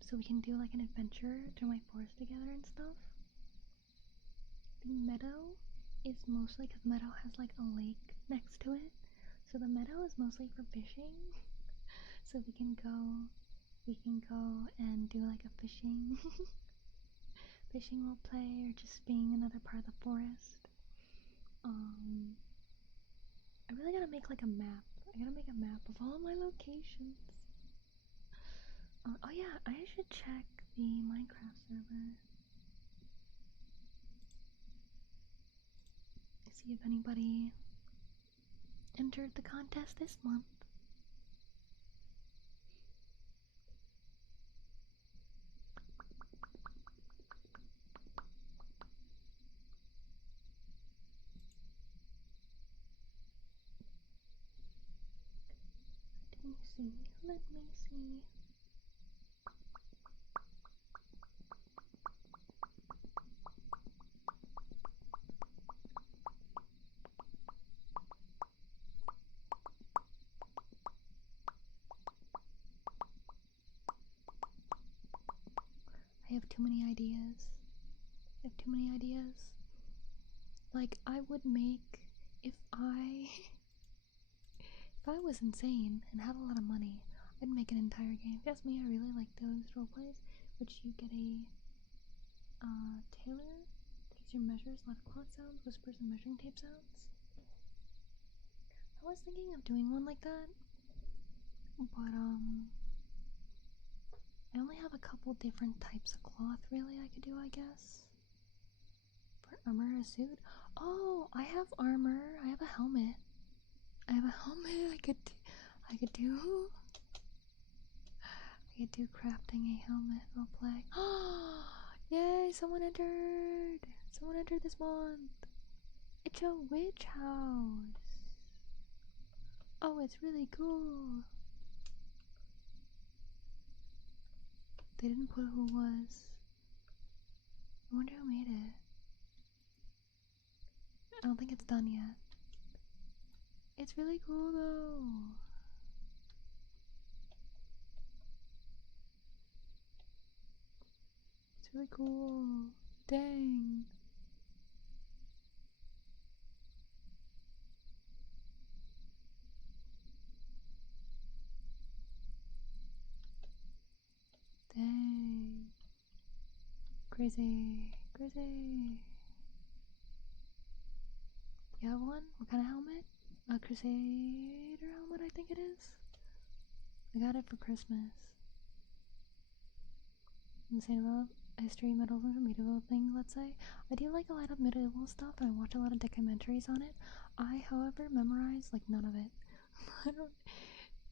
So we can do like an adventure through my forest together and stuff. The meadow is mostly, because meadow has like a lake next to it, so the meadow is mostly for fishing. So we can go and do like a fishing role play, or just being another part of the forest. I really gotta make like a map. I gotta make a map of all my locations. Oh yeah, I should check the Minecraft server. see if anybody entered the contest this month. Let me see. Let me see. I have too many ideas. I have too many ideas. Like, I would make, if I was insane and had a lot of money, I'd make an entire game. That's me, I really like those roleplays, which you get a, tailor, takes your measures, a lot of cloth sounds, whispers, and measuring tape sounds. I was thinking of doing one like that, but, I only have a couple different types of cloth, really, I could do, I guess. For armor, a suit. Oh, I have armor. I have a helmet. I have a helmet. I could do crafting a helmet. I'll play. Oh, yay! Someone entered. Someone entered this month. It's a witch house. Oh, it's really cool. They didn't put who it was. I wonder who made it. I don't think it's done yet. It's really cool though. It's really cool. Dang. Dang. Crazy. Crazy. You have one? What kind of helmet? A Crusader helmet, I think it is. I got it for Christmas. Insane about history, medieval, and medieval things, let's say. I do like a lot of medieval stuff, and I watch a lot of documentaries on it. I, however, memorize like none of it.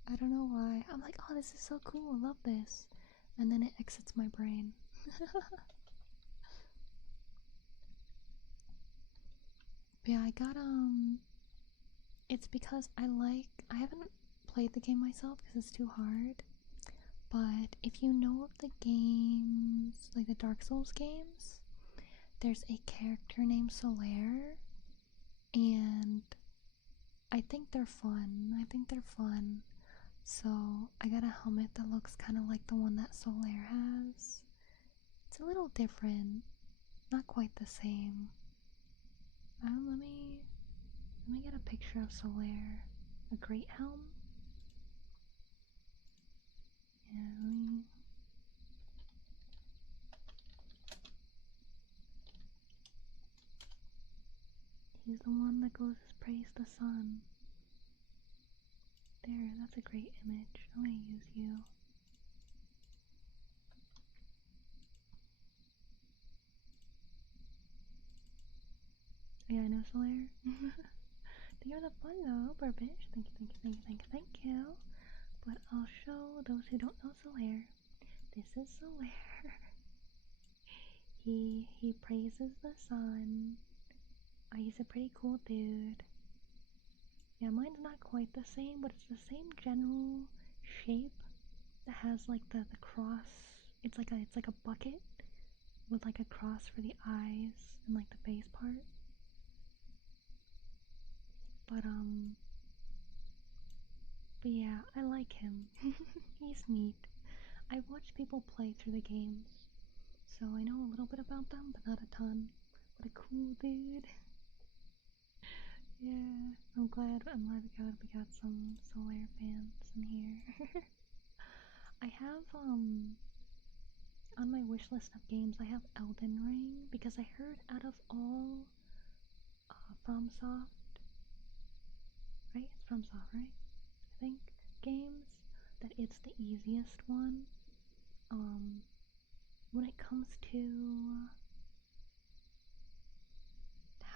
I don't know why. I'm like, oh, this is so cool. I love this, and then it exits my brain. But yeah, I got it's because I haven't played the game myself because it's too hard. But if you know of the games, like the Dark Souls games, there's a character named Solaire, and I think they're fun. So I got a helmet that looks kind of like the one that Solaire has. It's a little different, not quite the same. Let me get a picture of Solaire. A great helm. Yeah, he's the one that goes praise the sun. There, that's a great image. I'm gonna use you. Yeah, I know Solaire. You're the fun though, Burbish. Thank you. But I'll show those who don't know Solaire. This is Solaire. He praises the sun. He's a pretty cool dude. Yeah, mine's not quite the same, but it's the same general shape. That has like the cross. It's like a bucket with like a cross for the eyes and like the face part. But yeah, I like him. He's neat. I watched people play through the games, so I know a little bit about them, but not a ton. What a cool dude. Yeah, I'm glad we got some Solaire fans in here. I have, on my wish list of games, I have Elden Ring, because I heard out of all, FromSoft, right? It's FromSoft, right? I think, games, that it's the easiest one. When it comes to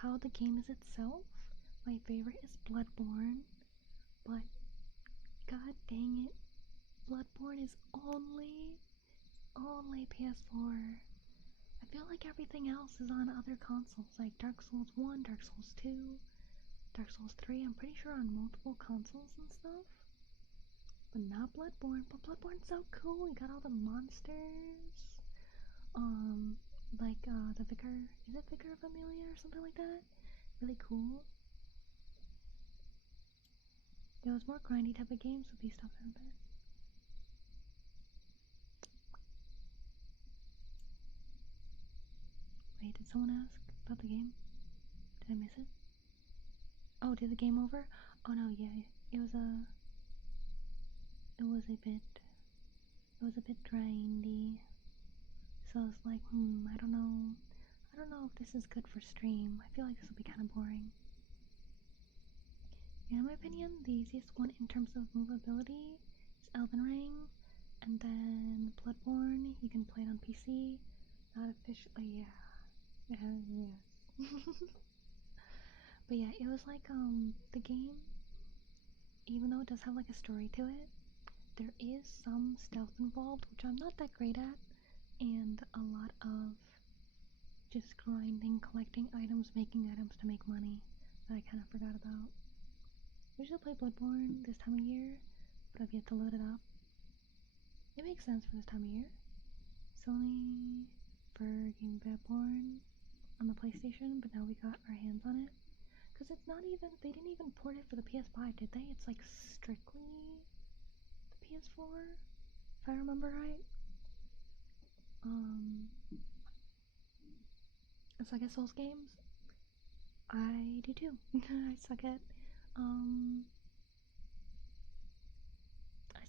how the game is itself, my favorite is Bloodborne, but god dang it, Bloodborne is only PS4. I feel like everything else is on other consoles, like Dark Souls 1, Dark Souls 2, Dark Souls 3, I'm pretty sure on multiple consoles and stuff. But not Bloodborne. But Bloodborne's so cool. We got all the monsters. Like the Vicar. Is it Vicar of Amelia or something like that? Really cool. There was more grindy type of games with these stuff in there. Wait, did someone ask about the game? Did I miss it? Oh, did the game over? Oh no, yeah. It was a bit grindy. So I was like, I don't know if this is good for stream. I feel like this will be kind of boring. Yeah, in my opinion, the easiest one in terms of movability is Elden Ring, and then Bloodborne. You can play it on PC. Not officially, yeah. Yes. But yeah, it was like the game. Even though it does have like a story to it, there is some stealth involved, which I'm not that great at, and a lot of just grinding, collecting items, making items to make money that I kind of forgot about. I usually play Bloodborne this time of year, but I've yet to load it up. It makes sense for this time of year. Sony for getting Beaberns on the PlayStation, but now we got our hands on it. Because it's not even, they didn't even port it for the PS5, did they? It's like strictly the PS4, if I remember right. I suck at Souls games. I do too. I suck at, I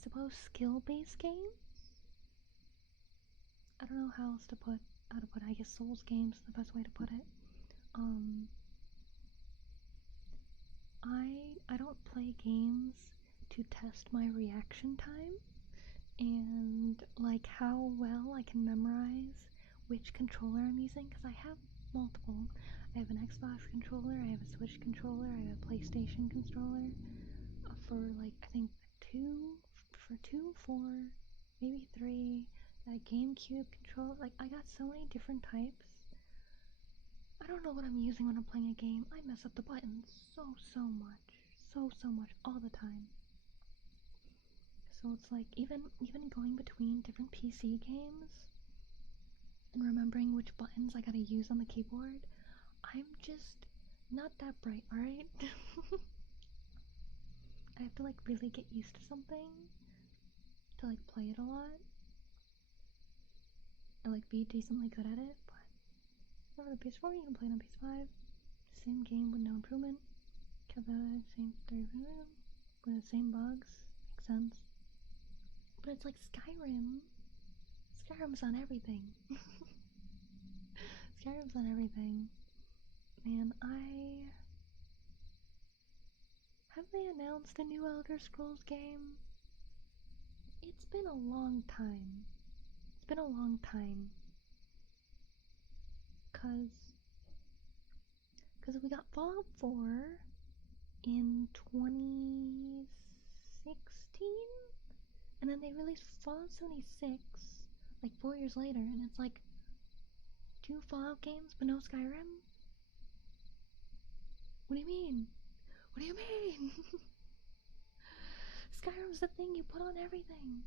suppose skill-based games? I don't know how else to put, I guess Souls games is the best way to put it. I don't play games to test my reaction time and like how well I can memorize which controller I'm using, because I have multiple. I have an Xbox controller, I have a Switch controller, I have a PlayStation controller for like I think two, four, maybe three, a GameCube controller. Like I got so many different types. I don't know what I'm using when I'm playing a game. I mess up the buttons so much all the time. So it's like even going between different PC games and remembering which buttons I gotta use on the keyboard, I'm just not that bright, alright? I have to like really get used to something to like play it a lot or like be decently good at it, but over the PS4 you can play it on PS5. Same game with no improvement. Kept the same 30 with the same bugs. Makes sense. But it's like Skyrim. Skyrim's on everything. Skyrim's on everything. Man, have they announced a new Elder Scrolls game? It's been a long time. Cause we got Fallout 4 in 2016, and then they released Fallout 76 like 4 years later, and it's like 2 Fallout games but no Skyrim? What do you mean? Skyrim's the thing you put on everything.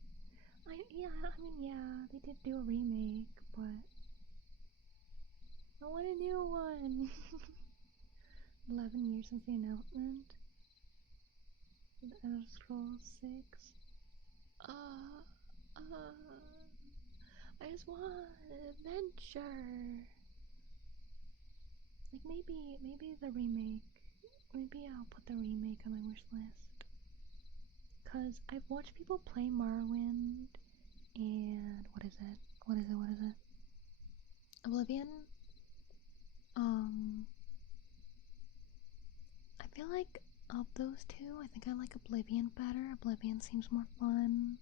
Yeah, they did do a remake, but I want a new one. 11 years since the announcement. The Elder Scrolls 6. I just want an adventure. Like maybe the remake. Maybe I'll put the remake on my wish list. Cause I've watched people play Morrowind and what is it? Oblivion. I feel like of those two, I think I like Oblivion better. Oblivion seems more fun.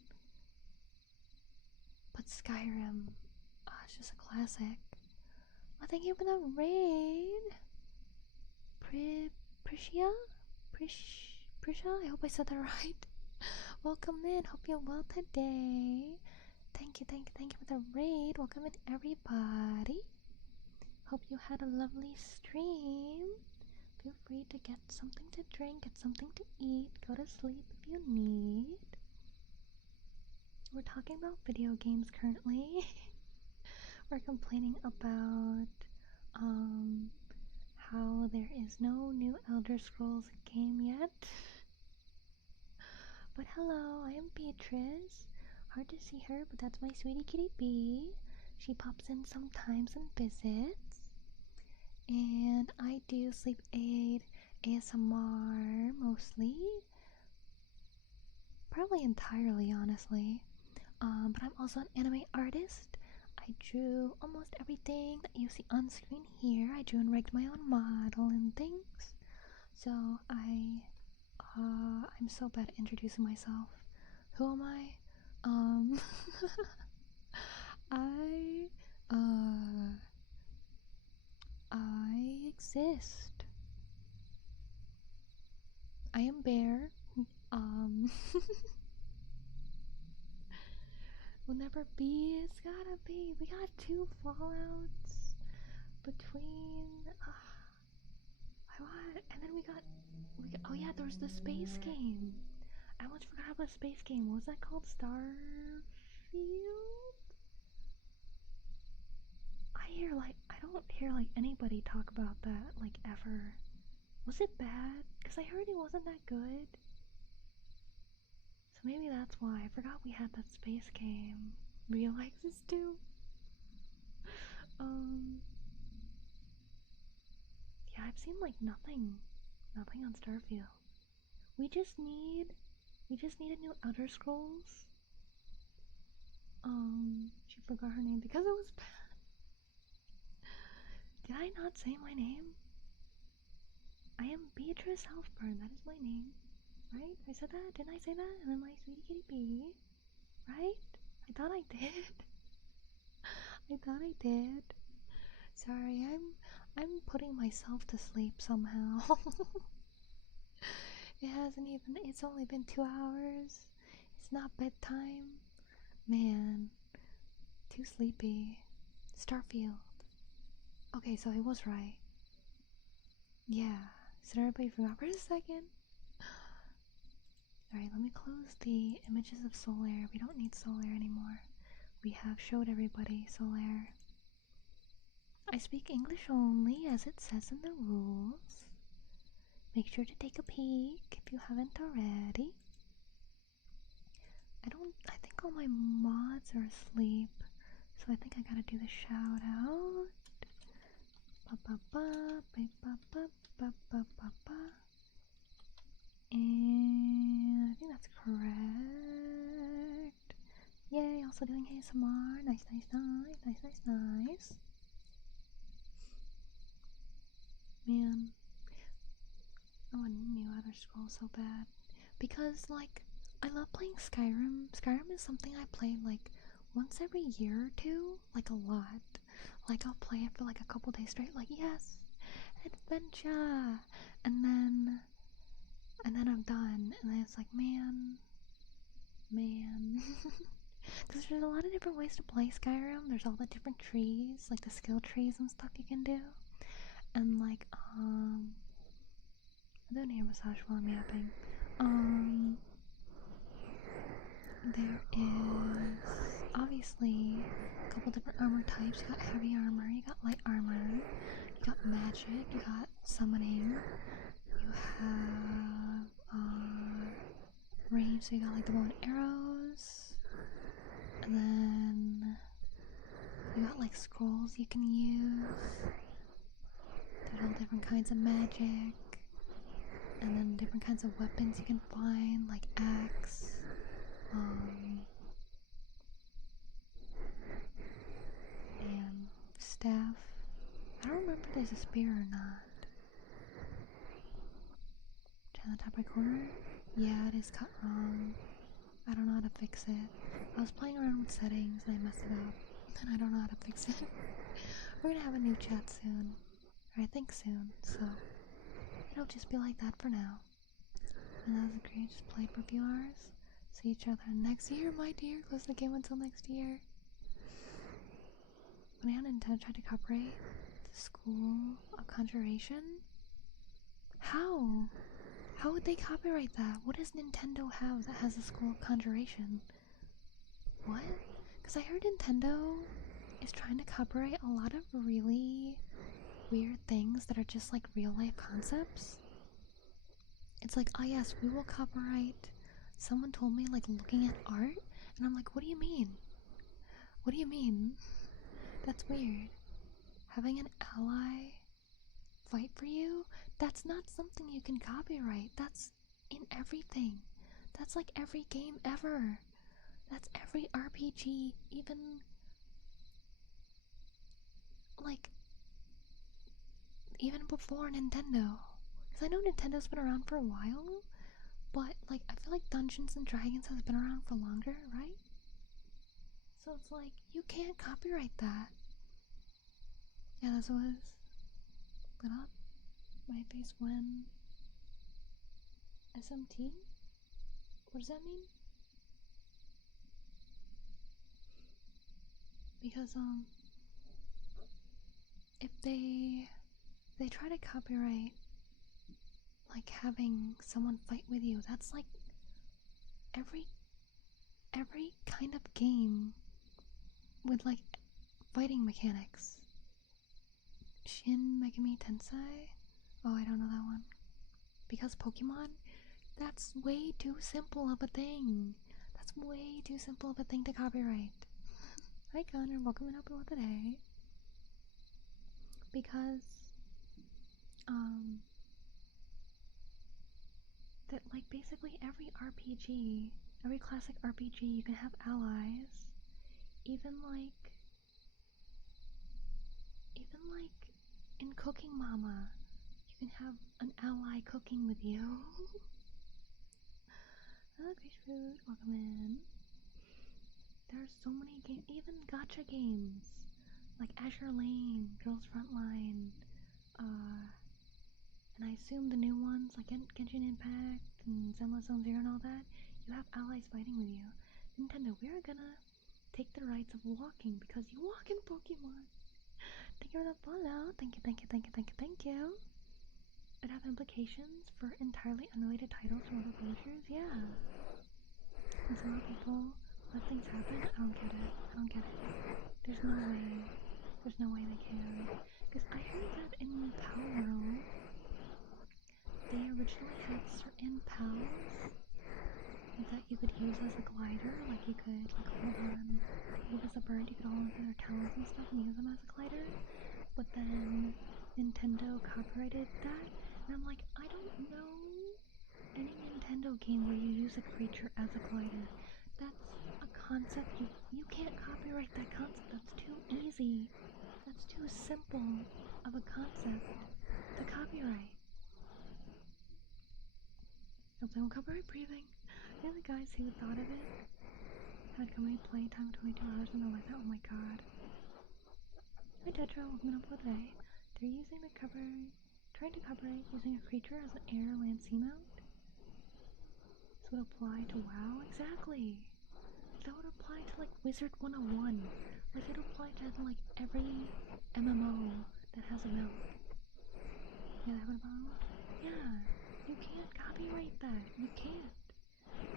But Skyrim, it's just a classic. Oh, thank you for the raid. Prishia? Prisha? I hope I said that right. Welcome in. Hope you're well today. Thank you for the raid. Welcome in, everybody. Hope you had a lovely stream. Feel free to get something to drink, get something to eat, go to sleep if you need. We're talking about video games currently. We're complaining about how there is no new Elder Scrolls game yet. But hello, I am Beatrice. Hard to see her, but that's my sweetie kitty bee. She pops in sometimes and visits. And I do sleep aid, ASMR mostly. Probably entirely, honestly. But I'm also an anime artist. I drew almost everything that you see on screen here. I drew and rigged my own model and things. So I'm so bad at introducing myself. Who am I? I exist. I am Bear. Will never be, it's gotta be. We got 2 fallouts between and then we got oh yeah, there was the space game. I almost forgot about the space game. What was that called? Starfield? I don't hear like anybody talk about that like ever. Was it bad? Because I heard it wasn't that good. So maybe that's why. I forgot we had that space game. Real exists too. Yeah, I've seen like nothing on Starfield. We just need a new Elder Scrolls. She forgot her name because it was bad. Did I not say my name? I am Beatrice Alfbern. That is my name, right? I said that. Didn't I say that? And then my sweetie kitty bee, right? I thought I did. I thought I did. Sorry, I'm putting myself to sleep somehow. It's only been 2 hours. It's not bedtime. Man, too sleepy. Starfield. Okay, so I was right. Yeah, so everybody forgot for a second. Alright, let me close the images of Solaire. We don't need Solaire anymore. We have showed everybody Solaire. I speak English only, as it says in the rules. Make sure to take a peek if you haven't already. I think all my mods are asleep, so I think I gotta do the shout out. And I think that's correct. Yay, also doing ASMR. Nice. Man, I want a new Elder Scrolls so bad. Because, like, I love playing Skyrim. Skyrim is something I play, like, once every year or two. Like, a lot. Like, I'll play it for, like, a couple days straight. Like, yes, adventure! And then I'm done. And then it's like, man. Because there's a lot of different ways to play Skyrim. There's all the different trees, like the skill trees and stuff you can do. And, like, I don't need a massage while I'm yapping. There is obviously a couple different armor types. You got heavy armor, you got light armor, you got magic, you got summoning, you have range, so you got like the bow and arrows, and then you got like scrolls you can use. There's all different kinds of magic, and then different kinds of weapons you can find, like axe, and staff. I don't remember if there's a spear or not. Turn the top right corner? Yeah, it is cut wrong. I don't know how to fix it. I was playing around with settings and I messed it up. And I don't know how to fix it. We're gonna have a new chat soon. Or I think soon, so it'll just be like that for now. And that's great, just played for a few hours. See each other next year, my dear. Close the game until next year. When I on Nintendo tried to copyright the School of Conjuration? How? How would they copyright that? What does Nintendo have that has a School of Conjuration? What? Because I heard Nintendo is trying to copyright a lot of really weird things that are just like real life concepts. It's like, oh yes, we will copyright. Someone told me like looking at art, and I'm like, what do you mean? What do you mean? That's weird. Having an ally fight for you? That's not something you can copyright. That's in everything. That's like every game ever. That's every RPG, even like even before Nintendo. Because I know Nintendo's been around for a while, but like I feel like Dungeons and Dragons has been around for longer, right? So it's like you can't copyright that. Yeah, that's what it was. Lit up. My face when SMT? What does that mean? Because if they try to copyright like having someone fight with you, that's like every kind of game with like fighting mechanics. Shin Megami Tensei? Oh, I don't know that one. Because Pokemon? That's way too simple of a thing. That's way too simple of a thing to copyright. Hi Connor, welcome to Open with today. Because that like basically every RPG, every classic RPG, you can have allies. Even like in Cooking Mama, you can have an ally cooking with you. Oh, great food, welcome in. There are so many games, even gacha games, like Azure Lane, Girls Frontline, and I assume the new ones like Genshin Impact and Zenless Zone Zero and all that, you have allies fighting with you. Nintendo, we are gonna take the rights of walking because you walk in Pokemon. Thank you for the follow. Thank you, thank you, thank you, thank you, thank you. It have implications for entirely unrelated titles from other publishers? Yeah. And some people let things happen. I don't get it. I don't get it. There's no way. There's no way they can. Because I heard that in Power World, they originally had certain pals that you could use as a glider. Like you could like hold on, hold as a bird. You could hold on to their talons and stuff and use them as a glider. But then Nintendo copyrighted that, and I'm like, I don't know any Nintendo game where you use a creature as a glider. That's a concept you can't copyright that concept. That's too easy. That's too simple of a concept to copyright. Hope they won't copyright breathing. Yeah, the guys who thought of it had company play time 22 hours and they're like, oh my god. Hi Tetra, welcome up for today. They're using the trying to copyright using a creature as an air, land, sea mount. This would apply to WoW? Exactly! That would apply to like Wizard 101. Like it applied to like every MMO that has a mount. Yeah, that would apply. Yeah, you can't copyright that. You can't.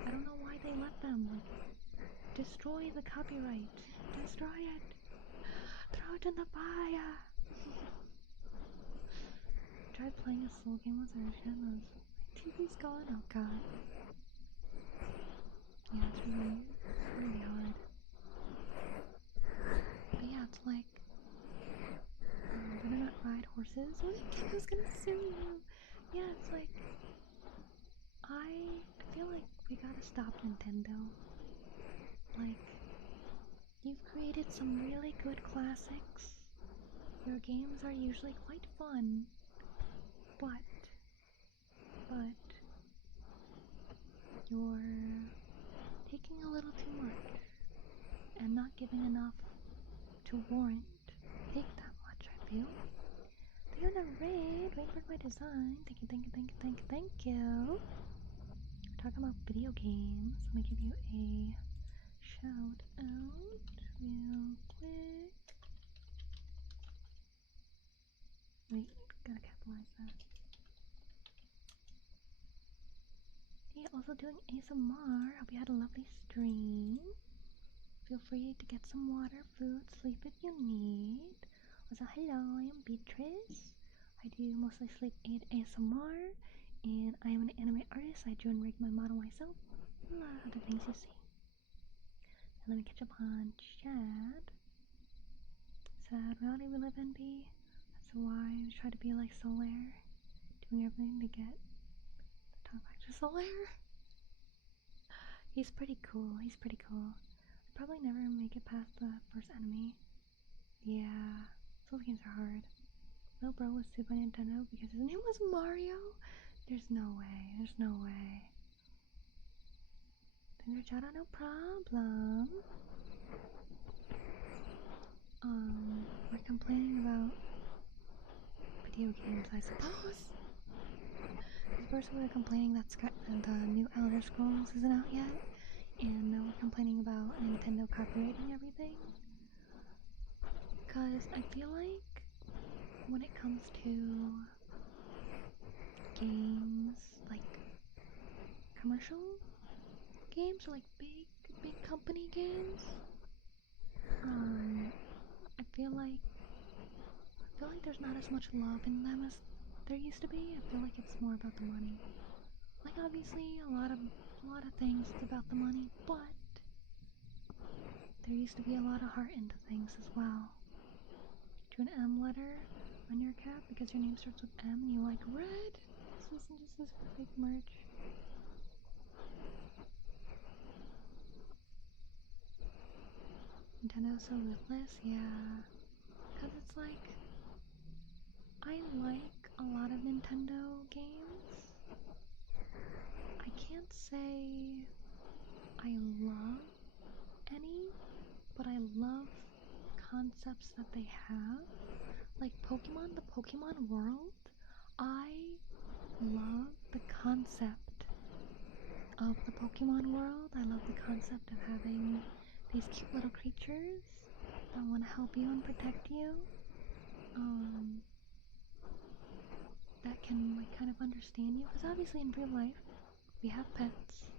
I don't know why they let them. Like, destroy the copyright. Destroy it. Throw it in the fire. Tried playing a slow game once and my TV's gone. Oh god. Yeah, it's really hard. But yeah, it's like they're gonna ride horses. Oh, Kinko's gonna sue you. Yeah, it's like I feel like we gotta stop Nintendo. Like, you've created some really good classics. Your games are usually quite fun, but you're taking a little too much and not giving enough to warrant take that much, I feel. You're not red. Wait for my design. Thank you, thank you, thank you, thank you, thank you. Talking about video games. Let me give you a shout out real quick. Wait, gotta capitalize that. Hey, also doing ASMR. Hope you had a lovely stream. Feel free to get some water, food, sleep if you need. Also, hello, I am Beatrice. I do mostly sleep aid ASMR, and I am an anime artist. I drew and rigged my model myself. A lot of other things you see. And let me catch up on Chad. Sad reality we live in, B. That's why I try to be like Solaire, doing everything to get the talk back to Solaire. He's pretty cool. He's pretty cool. I'd probably never make it past the first enemy. Yeah, those games are hard. Little bro was Super Nintendo because his name was Mario? There's no way. There's no way. Then shout out, no problem. We're complaining about video games, I suppose. First we were complaining that the new Elder Scrolls isn't out yet, and now we're complaining about Nintendo copyrighting everything. Because I feel like when it comes to games, like commercial games or like big company games, I feel like there's not as much love in them as there used to be. I feel like it's more about the money. Like obviously a lot of things is about the money, but there used to be a lot of heart into things as well. Do an M letter on your cap because your name starts with M and you like red. This isn't just this fake merch. Nintendo's so ruthless, yeah. Cause it's like, I like a lot of Nintendo games. I can't say I love any, but I love concepts that they have. Like Pokemon, the Pokemon world, I love the concept of the Pokemon world. I love the concept of having these cute little creatures that want to help you and protect you. That can like kind of understand you, because obviously in real life we have pets.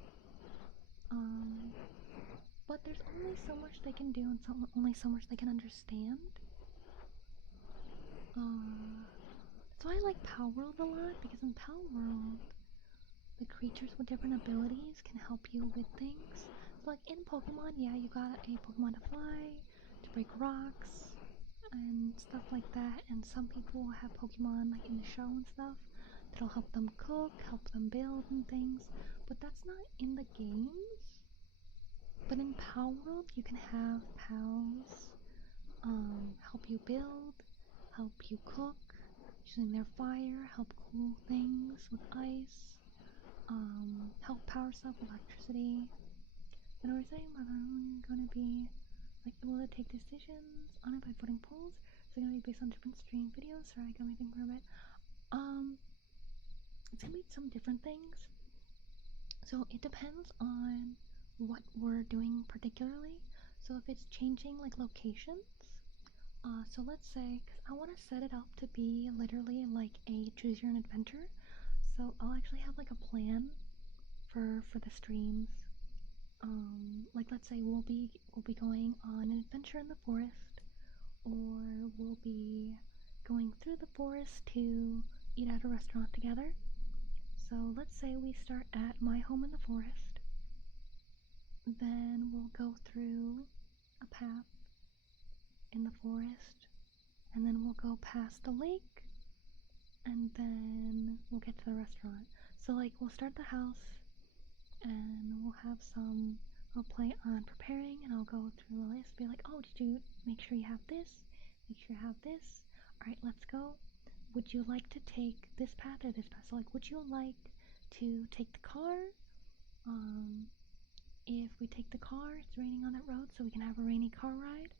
But there's only so much they can do and only so much they can understand. So I like Palworld a lot, because in Palworld, the creatures with different abilities can help you with things. So like in Pokemon, yeah, you got a Pokemon to fly, to break rocks, and stuff like that. And some people have Pokemon like in the show and stuff that'll help them cook, help them build and things. But that's not in the games. But in Palworld, you can have pals help you build, help you cook, using their fire, help cool things with ice, help power stuff with electricity. And we're saying that I'm gonna be like able to take decisions on it by voting polls. So it's gonna be based on different stream videos. Sorry, I got my thing for a bit. It's gonna be some different things. So it depends on what we're doing particularly. So if it's changing like locations, so let's say, because I want to set it up to be literally like a choose your own adventure. So I'll actually have like a plan for the streams. Like let's say we'll be going on an adventure in the forest, or we'll be going through the forest to eat at a restaurant together. So let's say we start at my home in the forest, then we'll go through a path in the forest, and then we'll go past the lake, and then we'll get to the restaurant. So like we'll start the house, and we'll play on preparing, and I'll go through the list, be like, oh, did you make sure you have this? Make sure you have this. Alright, let's go. Would you like to take this path or this path? So like, would you like to take the car? If we take the car, it's raining on that road, so we can have a rainy car ride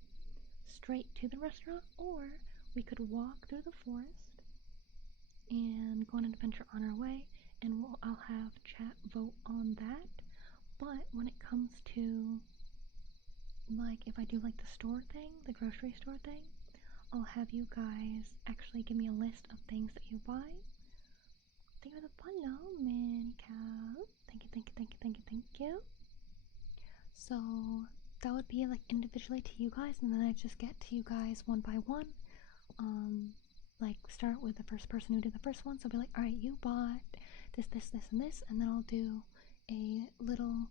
straight to the restaurant, or we could walk through the forest, and go on an adventure on our way, and I'll have chat vote on that. But when it comes to, like, if I do like the store thing, the grocery store thing, I'll have you guys actually give me a list of things that you buy. Thank you for the follow, Manica. Thank you, thank you, thank you, thank you, thank you. So that would be like individually to you guys, and then I just get to you guys one by one. Like start with the first person who did the first one. So I'll be like, alright, you bought this, this, this, and this, and then I'll do a little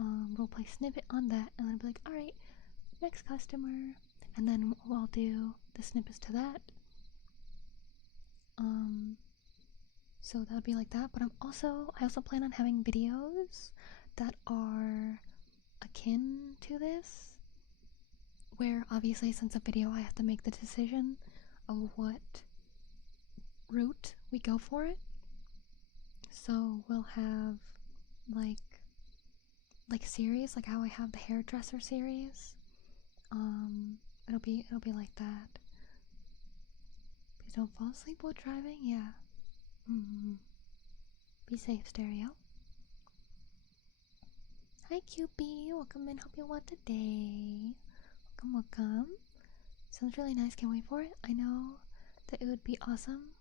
roleplay snippet on that, and then I'll be like, alright, next customer, and then I'll do the snippets to that. So that would be like that. But I also plan on having videos that are akin to this, where obviously since a video I have to make the decision of what route we go for it. So we'll have like series, like how I have the hairdresser series. It'll be like that. Please don't fall asleep while driving. Yeah. Be safe, Stereo. Hi, QB. Welcome in. Hope you want today. Welcome, welcome. Sounds really nice. Can't wait for it. I know that it would be awesome.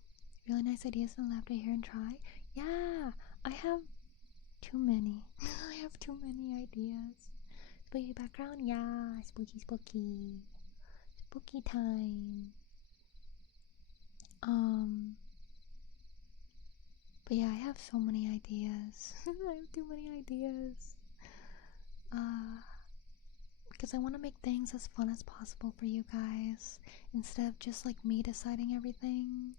Really nice ideas and I'll have to hear and try. Yeah, I have too many. I have too many ideas. Spooky background? Yeah, spooky, spooky. Spooky time. But yeah, I have so many ideas. I have too many ideas. Because I want to make things as fun as possible for you guys, instead of just like me deciding everything.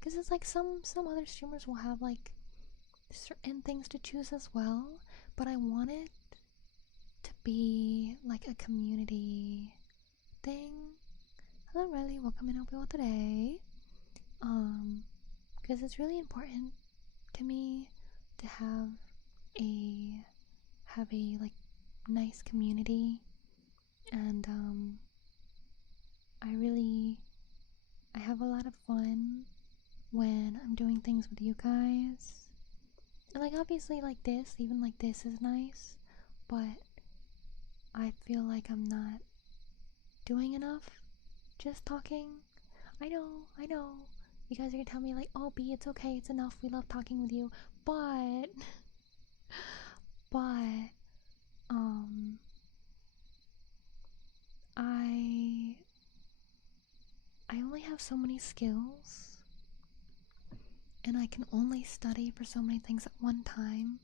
Because it's like some other streamers will have like certain things to choose as well, but I want it to be like a community thing. Hello Riley, welcome in. Hope you well today. Because it's really important to me to have a like nice community, and I have a lot of fun when I'm doing things with you guys. And like obviously like this, even like this is nice, but I feel like I'm not doing enough just talking. I know. You guys are gonna tell me like, oh B, it's okay, it's enough, we love talking with you, but I only have so many skills, and I can only study for so many things at one time,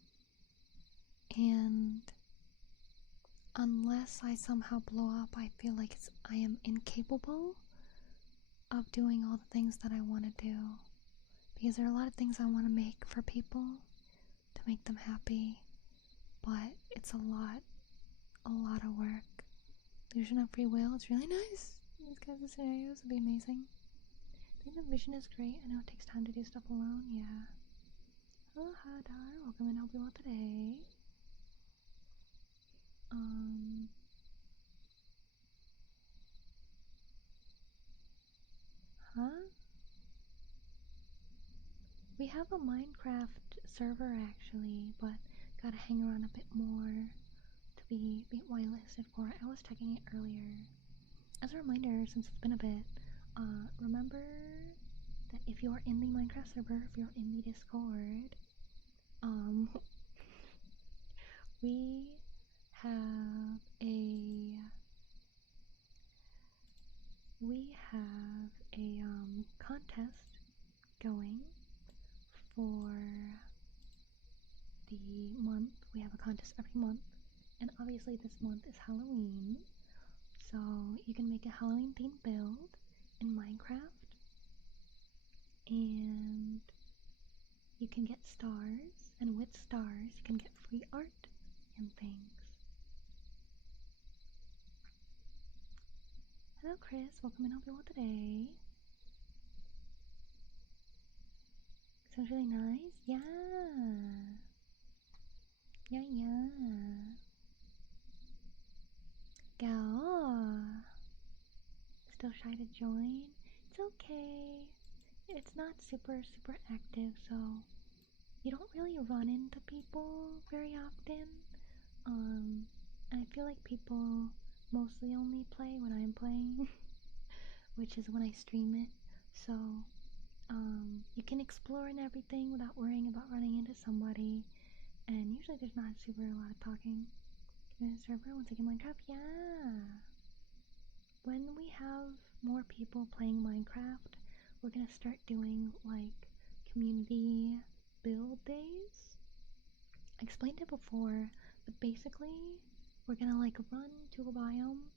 and unless I somehow blow up, I feel like I am incapable of doing all the things that I want to do, because there are a lot of things I want to make for people to make them happy, but it's a lot of work. Illusion of free will, it's really nice. These kinds of scenarios would be amazing. I think the vision is great. I know it takes time to do stuff alone, yeah. Hello Hadar, welcome and hope you well today. We have a Minecraft server actually, but gotta hang around a bit more to be whitelisted for it. I was checking it earlier. As a reminder, since it's been a bit, remember that if you are in the Minecraft server, if you're in the Discord, we have a contest going for the month. We have a contest every month, and obviously this month is Halloween, so you can make a Halloween themed build in Minecraft, and you can get stars, and with stars you can get free art and things. Hello Chris, welcome and hope you're well today. Sounds really nice. Yeah. Go. Still shy to join? It's okay. it's not super active, so you don't really run into people very often. And I feel like people mostly only play when I'm playing, which is when I stream it. So, you can explore and everything without worrying about running into somebody. And usually there's not super a lot of talking. Server once again Minecraft, yeah. When we have more people playing Minecraft, we're gonna start doing like community build days. I explained it before, but basically we're gonna like run to a biome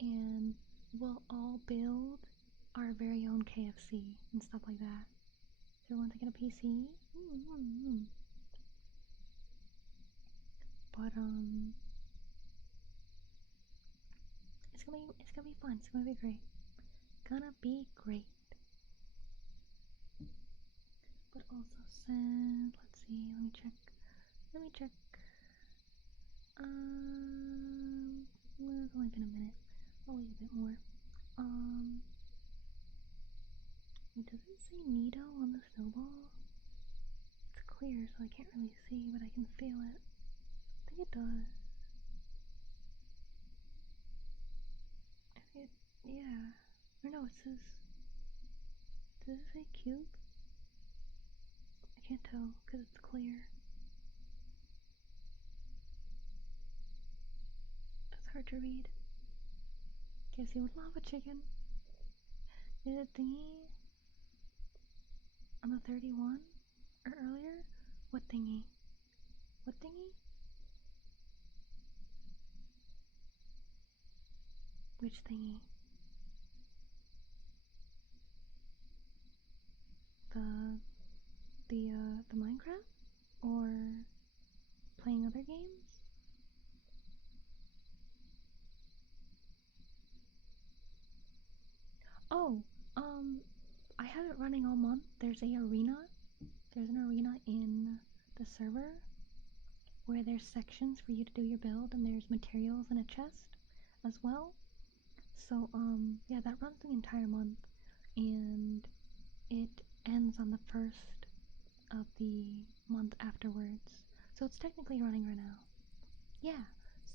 and we'll all build our very own KFC and stuff like that. So everyone's like a PC. But it's gonna be fun. It's gonna be great. Gonna be great. But also said, let's see. Let me check. Well, it's only been a minute. I'll wait a bit more. It doesn't say Nito on the snowball. It's clear, so I can't really see, but I can feel it. I think it does. Yeah. Or no, it says. Does it say cube? I can't tell because it's clear. That's hard to read. Guess you would love a chicken. Is it thingy? On the 31? Or earlier? What thingy? What thingy? Which thingy? The Minecraft? Or playing other games? Oh, I have it running all month. There's an arena in the server where there's sections for you to do your build, and there's materials in a chest as well. So, yeah, that runs the entire month, and it ends on the 1st of the month afterwards. So it's technically running right now. Yeah,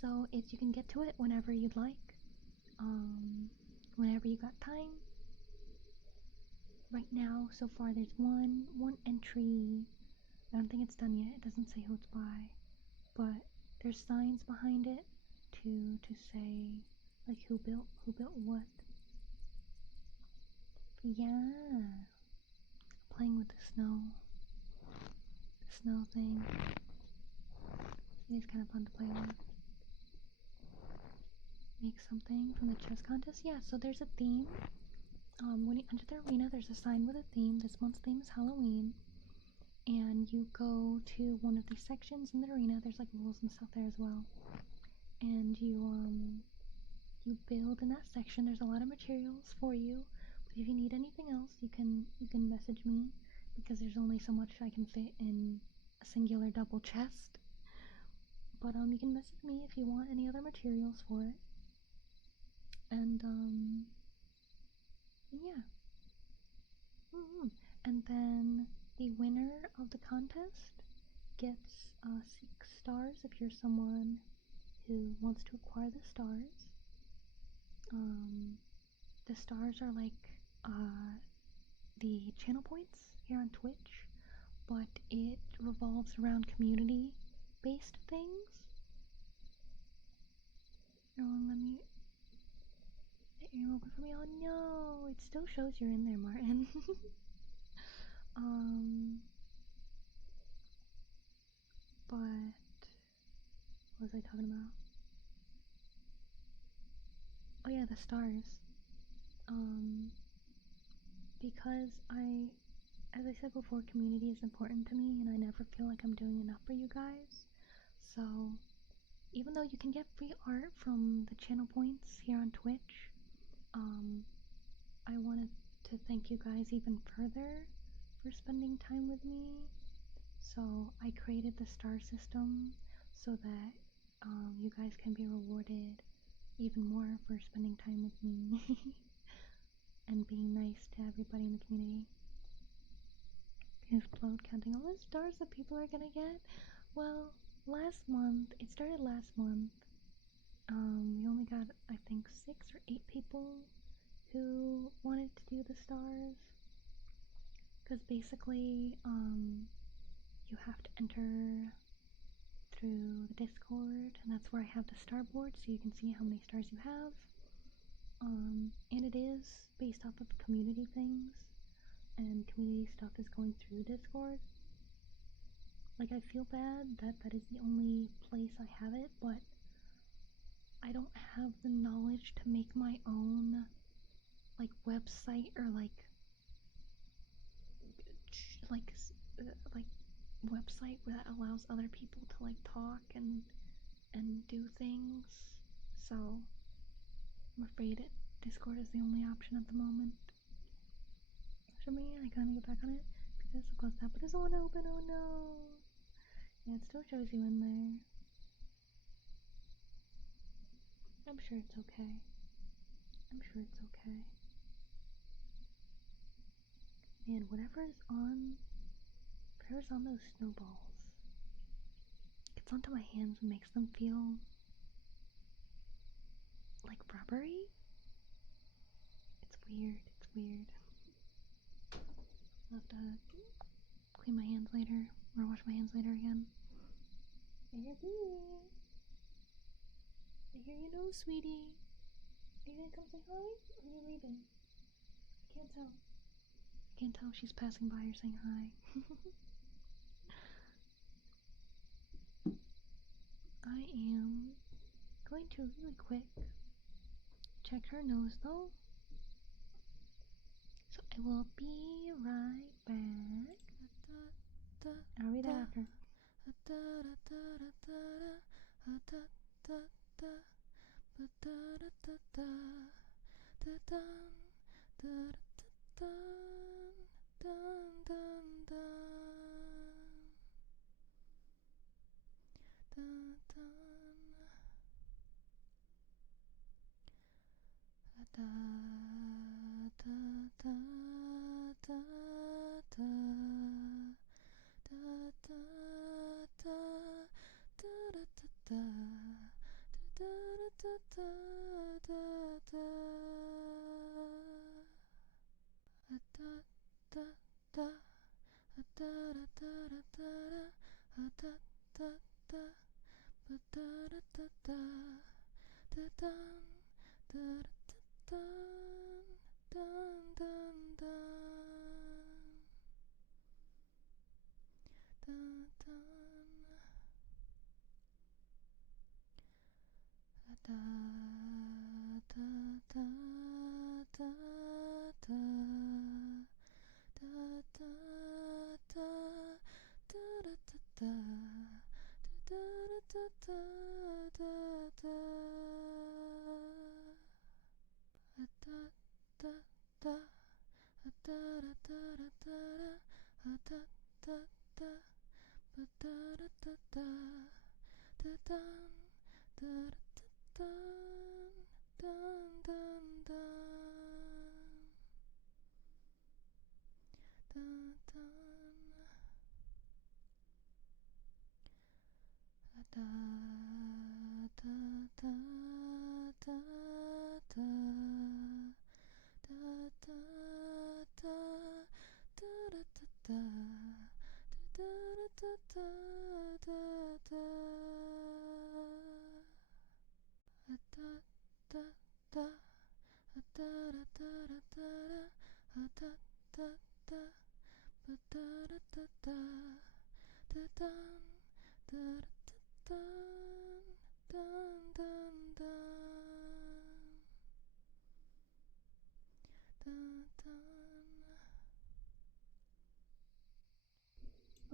so you can get to it whenever you'd like, whenever you got time. Right now, so far, there's one entry. I don't think it's done yet. It doesn't say who it's by, but there's signs behind it to say like who built what. But yeah, playing with the snow thing. It is kind of fun to play with. Make something from the chess contest. Yeah, so there's a theme. When you enter the arena, there's a sign with a theme. This month's theme is Halloween. And you go to one of these sections in the arena. There's like rules and stuff there as well. And you build in that section. There's a lot of materials for you. But if you need anything else, you can message me, because there's only so much I can fit in a singular double chest. But you can message me if you want any other materials for it. And yeah. And then the winner of the contest gets 6 stars if you're someone who wants to acquire the stars. The stars are like the channel points here on Twitch, but it revolves around community-based things. Everyone, let me... You're open for me? Oh no! It still shows you're in there, Martin. But... what was I talking about? Oh yeah, the stars. Because as I said before, community is important to me, and I never feel like I'm doing enough for you guys. So, even though you can get free art from the channel points here on Twitch, I wanted to thank you guys even further for spending time with me. So I created the star system so that you guys can be rewarded even more for spending time with me and being nice to everybody in the community. explode counting all the stars that people are gonna get. Well, last month, it started last month. We only got, I think, 6 or 8 people who wanted to do the stars. Because basically, you have to enter through the Discord, and that's where I have the star board, so you can see how many stars you have. And it is based off of community things, and community stuff is going through Discord. Like, I feel bad that that is the only place I have it, but I don't have the knowledge to make my own, like, website or, like website that allows other people to, like, talk and do things. So, I'm afraid Discord is the only option at the moment. For me, I gotta get back on it because of course that doesn't want to open. Oh no! Yeah, it still shows you in there. I'm sure it's okay. I'm sure it's okay. Man, whatever's on those snowballs gets onto my hands and makes them feel like rubbery. It's weird. It's weird. I'll have to clean my hands later or wash my hands later again. I hear you know, sweetie. Are you gonna come say hi? Or are you leaving? I can't tell. I can't tell if she's passing by or saying hi. I am going to really quick check her nose though. So I will be right back. I'll read that after.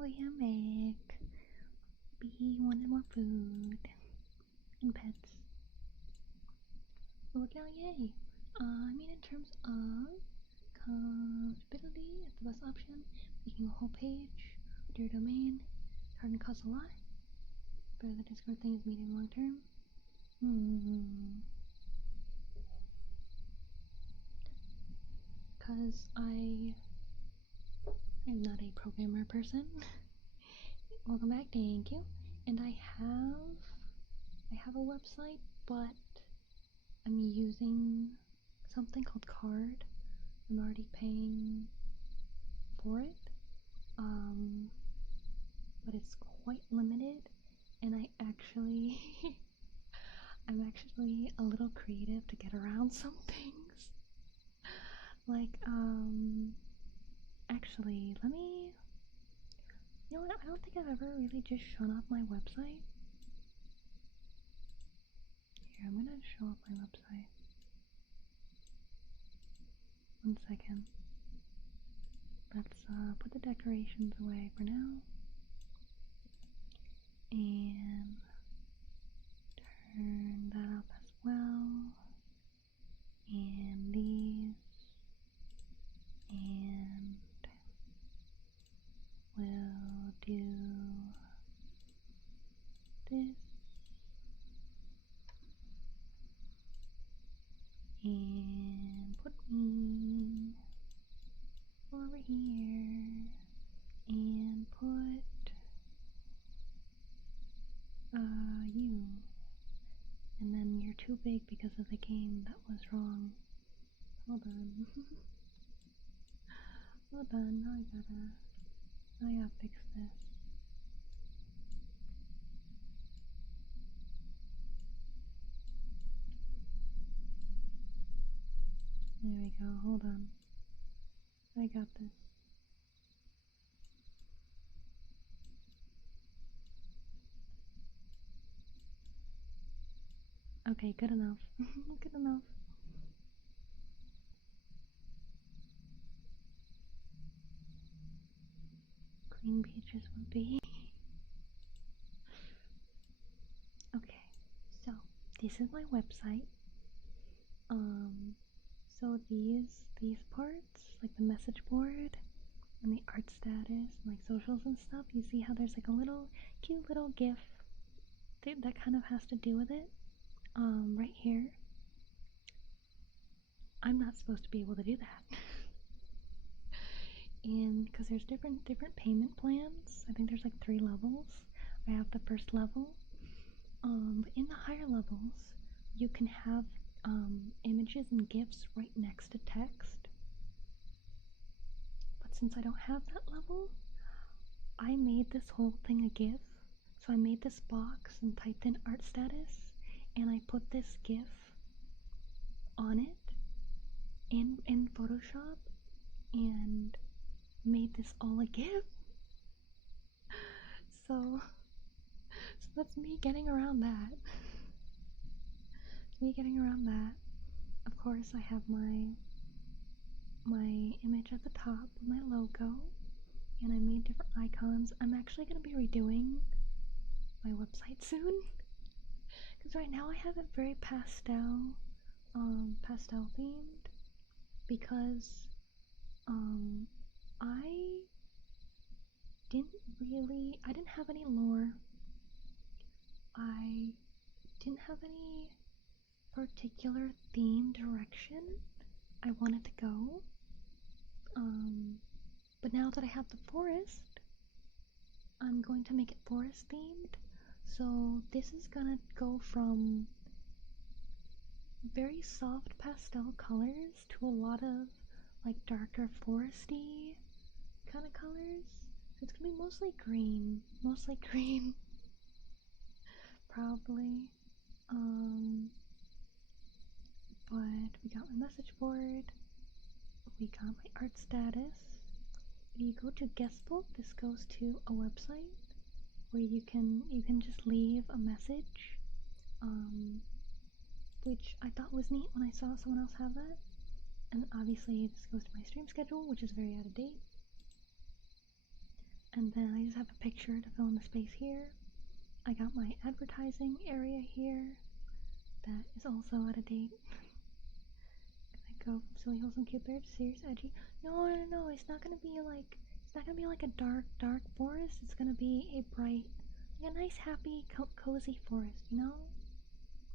Oh yeah, Mick. B wanted more food and pets. We're working out, yay! I mean, in terms of comfortability, it's the best option. Making a whole page with your domain, it's hard and costs a lot. For the Discord thing is medium long term. Cause I I'm not a programmer person. Welcome back, thank you. And I have a website, but I'm using something called Card. I'm already paying for it. But it's quite limited, and I'm actually a little creative to get around some things. Like, actually, let me, you know what, I don't think I've ever really just shown off my website. Here, I'm gonna show off my website. 1 second. Let's put the decorations away for now. And turn that up as well. And these. And we'll do this. And put me over here. And put you. And then you're too big because of the game. That was wrong. Hold on. Hold on, now I gotta fix this. There we go, hold on. I got this. Okay, good enough. Good enough. Queen Beatrice would be. Okay, so this is my website. So these parts, like the message board and the art status, and like socials and stuff, you see how there's like a little cute little GIF that kind of has to do with it. Right here. I'm not supposed to be able to do that. And because there's different payment plans. I think there's like 3 levels. I have the first level. But in the higher levels, you can have images and GIFs right next to text. But since I don't have that level, I made this whole thing a GIF. So I made this box and typed in art status, and I put this GIF on it in Photoshop and made this all a GIF. So that's me getting around that. It's me getting around that. Of course, I have my image at the top with my logo, and I made different icons. I'm actually going to be redoing my website soon, because right now I have it very pastel themed, because I didn't have any lore. I didn't have any particular theme direction I wanted to go. But now that I have the forest, I'm going to make it forest themed. So this is gonna go from very soft pastel colors to a lot of like darker foresty kind of colors. So it's gonna be mostly green. Probably. But we got my message board. We got my art status. If you go to guest book, this goes to a website where you can just leave a message, which I thought was neat when I saw someone else have that. And obviously this goes to my stream schedule, which is very out of date. And then I just have a picture to fill in the space here. I got my advertising area here that is also out of date. Gonna go from silly, wholesome, cute bear to serious, edgy. No, it's not gonna be like a dark forest. It's gonna be a bright, like a nice, happy, cozy forest, you know?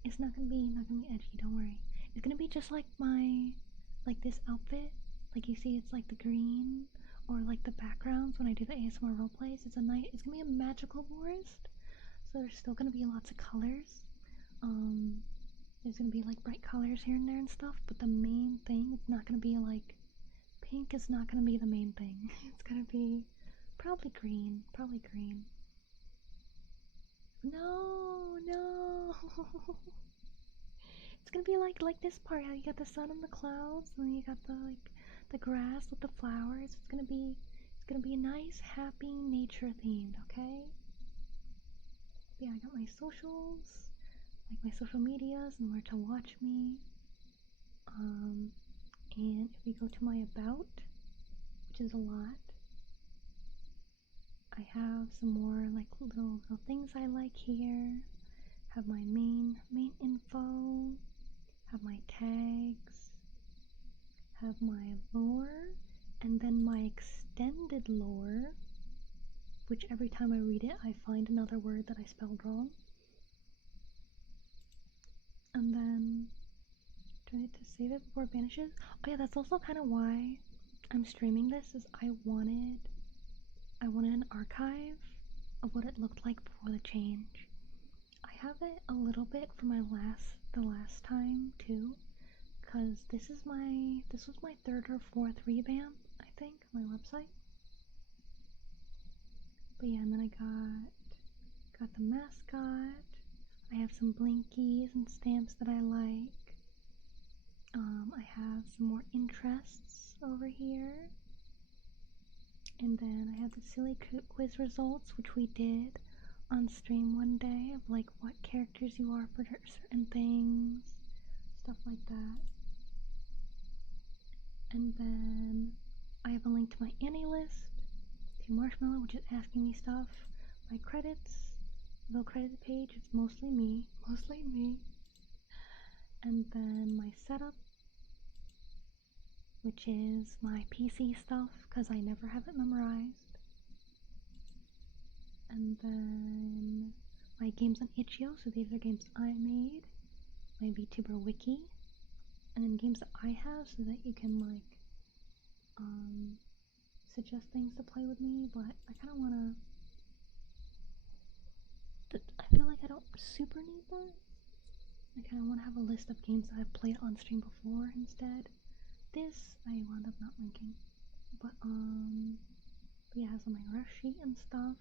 It's not gonna be edgy, don't worry. It's gonna be just like this outfit. Like you see, it's like the green or like the backgrounds when I do the ASMR roleplays. It's gonna be a magical forest, so there's still gonna be lots of colors. There's gonna be like bright colors here and there and stuff, but the main thing is not gonna be like pink. Is not gonna be the main thing. It's gonna be probably green. Probably green. No, no. It's gonna be like this part. How you got the sun and the clouds, and then you got the grass with the flowers. It's gonna be nice, happy, nature themed. Okay. Yeah, I got my socials, like my social medias, and where to watch me. And if we go to my about, which is a lot, I have some more like little things I like here. Have my main info. Have my tags. Have my lore, and then my extended lore, which every time I read it, I find another word that I spelled wrong. And then, do I need to save it before it vanishes? Oh yeah, that's also kind of why I'm streaming this, is I wanted an archive of what it looked like before the change. I have it a little bit for the last time too, because this was my third or fourth revamp, I think, my website. But yeah, and then I got the mascot. I have some blinkies and stamps that I like. I have some more interests over here. And then I have the silly quiz results, which we did on stream one day, of like what characters you are for certain things, stuff like that. And then I have a link to my Annie list, to Marshmallow, which is asking me stuff, my credits, little credit page, it's mostly me, and then my setup, which is my PC stuff, because I never have it memorized, and then my games on itch.io, so these are games I made, my VTuber wiki, and then games that I have so that you can like suggest things to play with me, but I kind of want to, I feel like I don't super need that. I kind of want to have a list of games that I've played on stream before instead. This I wound up not linking, but yeah, it has all my rush sheet and stuff.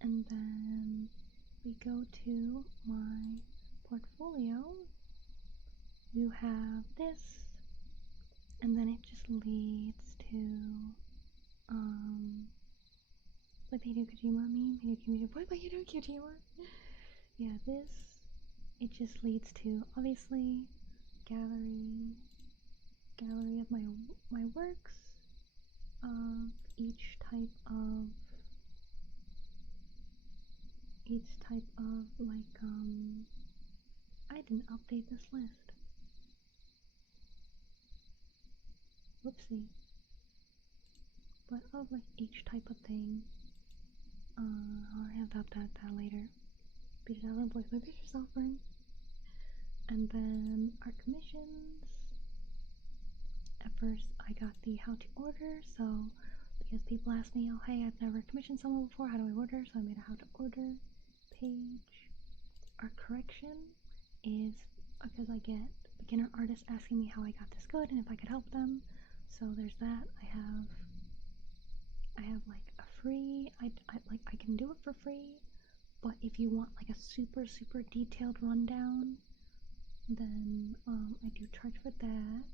And then we go to my portfolio. You have this, and then it just leads to like the Hideo Kojima meme, Hideo Kojima. Yeah, this, it just leads to obviously gallery of my works, of each type of like I didn't update this list. Whoopsie. But of like each type of thing. I'll have that later. Beatrice voice by Beatrice Alfbern. And then art commissions. At first I got the how to order, so because people ask me, oh hey, I've never commissioned someone before, how do I order? So I made a how to order page. Art correction is because I get beginner artists asking me how I got this good and if I could help them. So there's that. I have like a free, I can do it for free, but if you want like a super detailed rundown, then I do charge for that.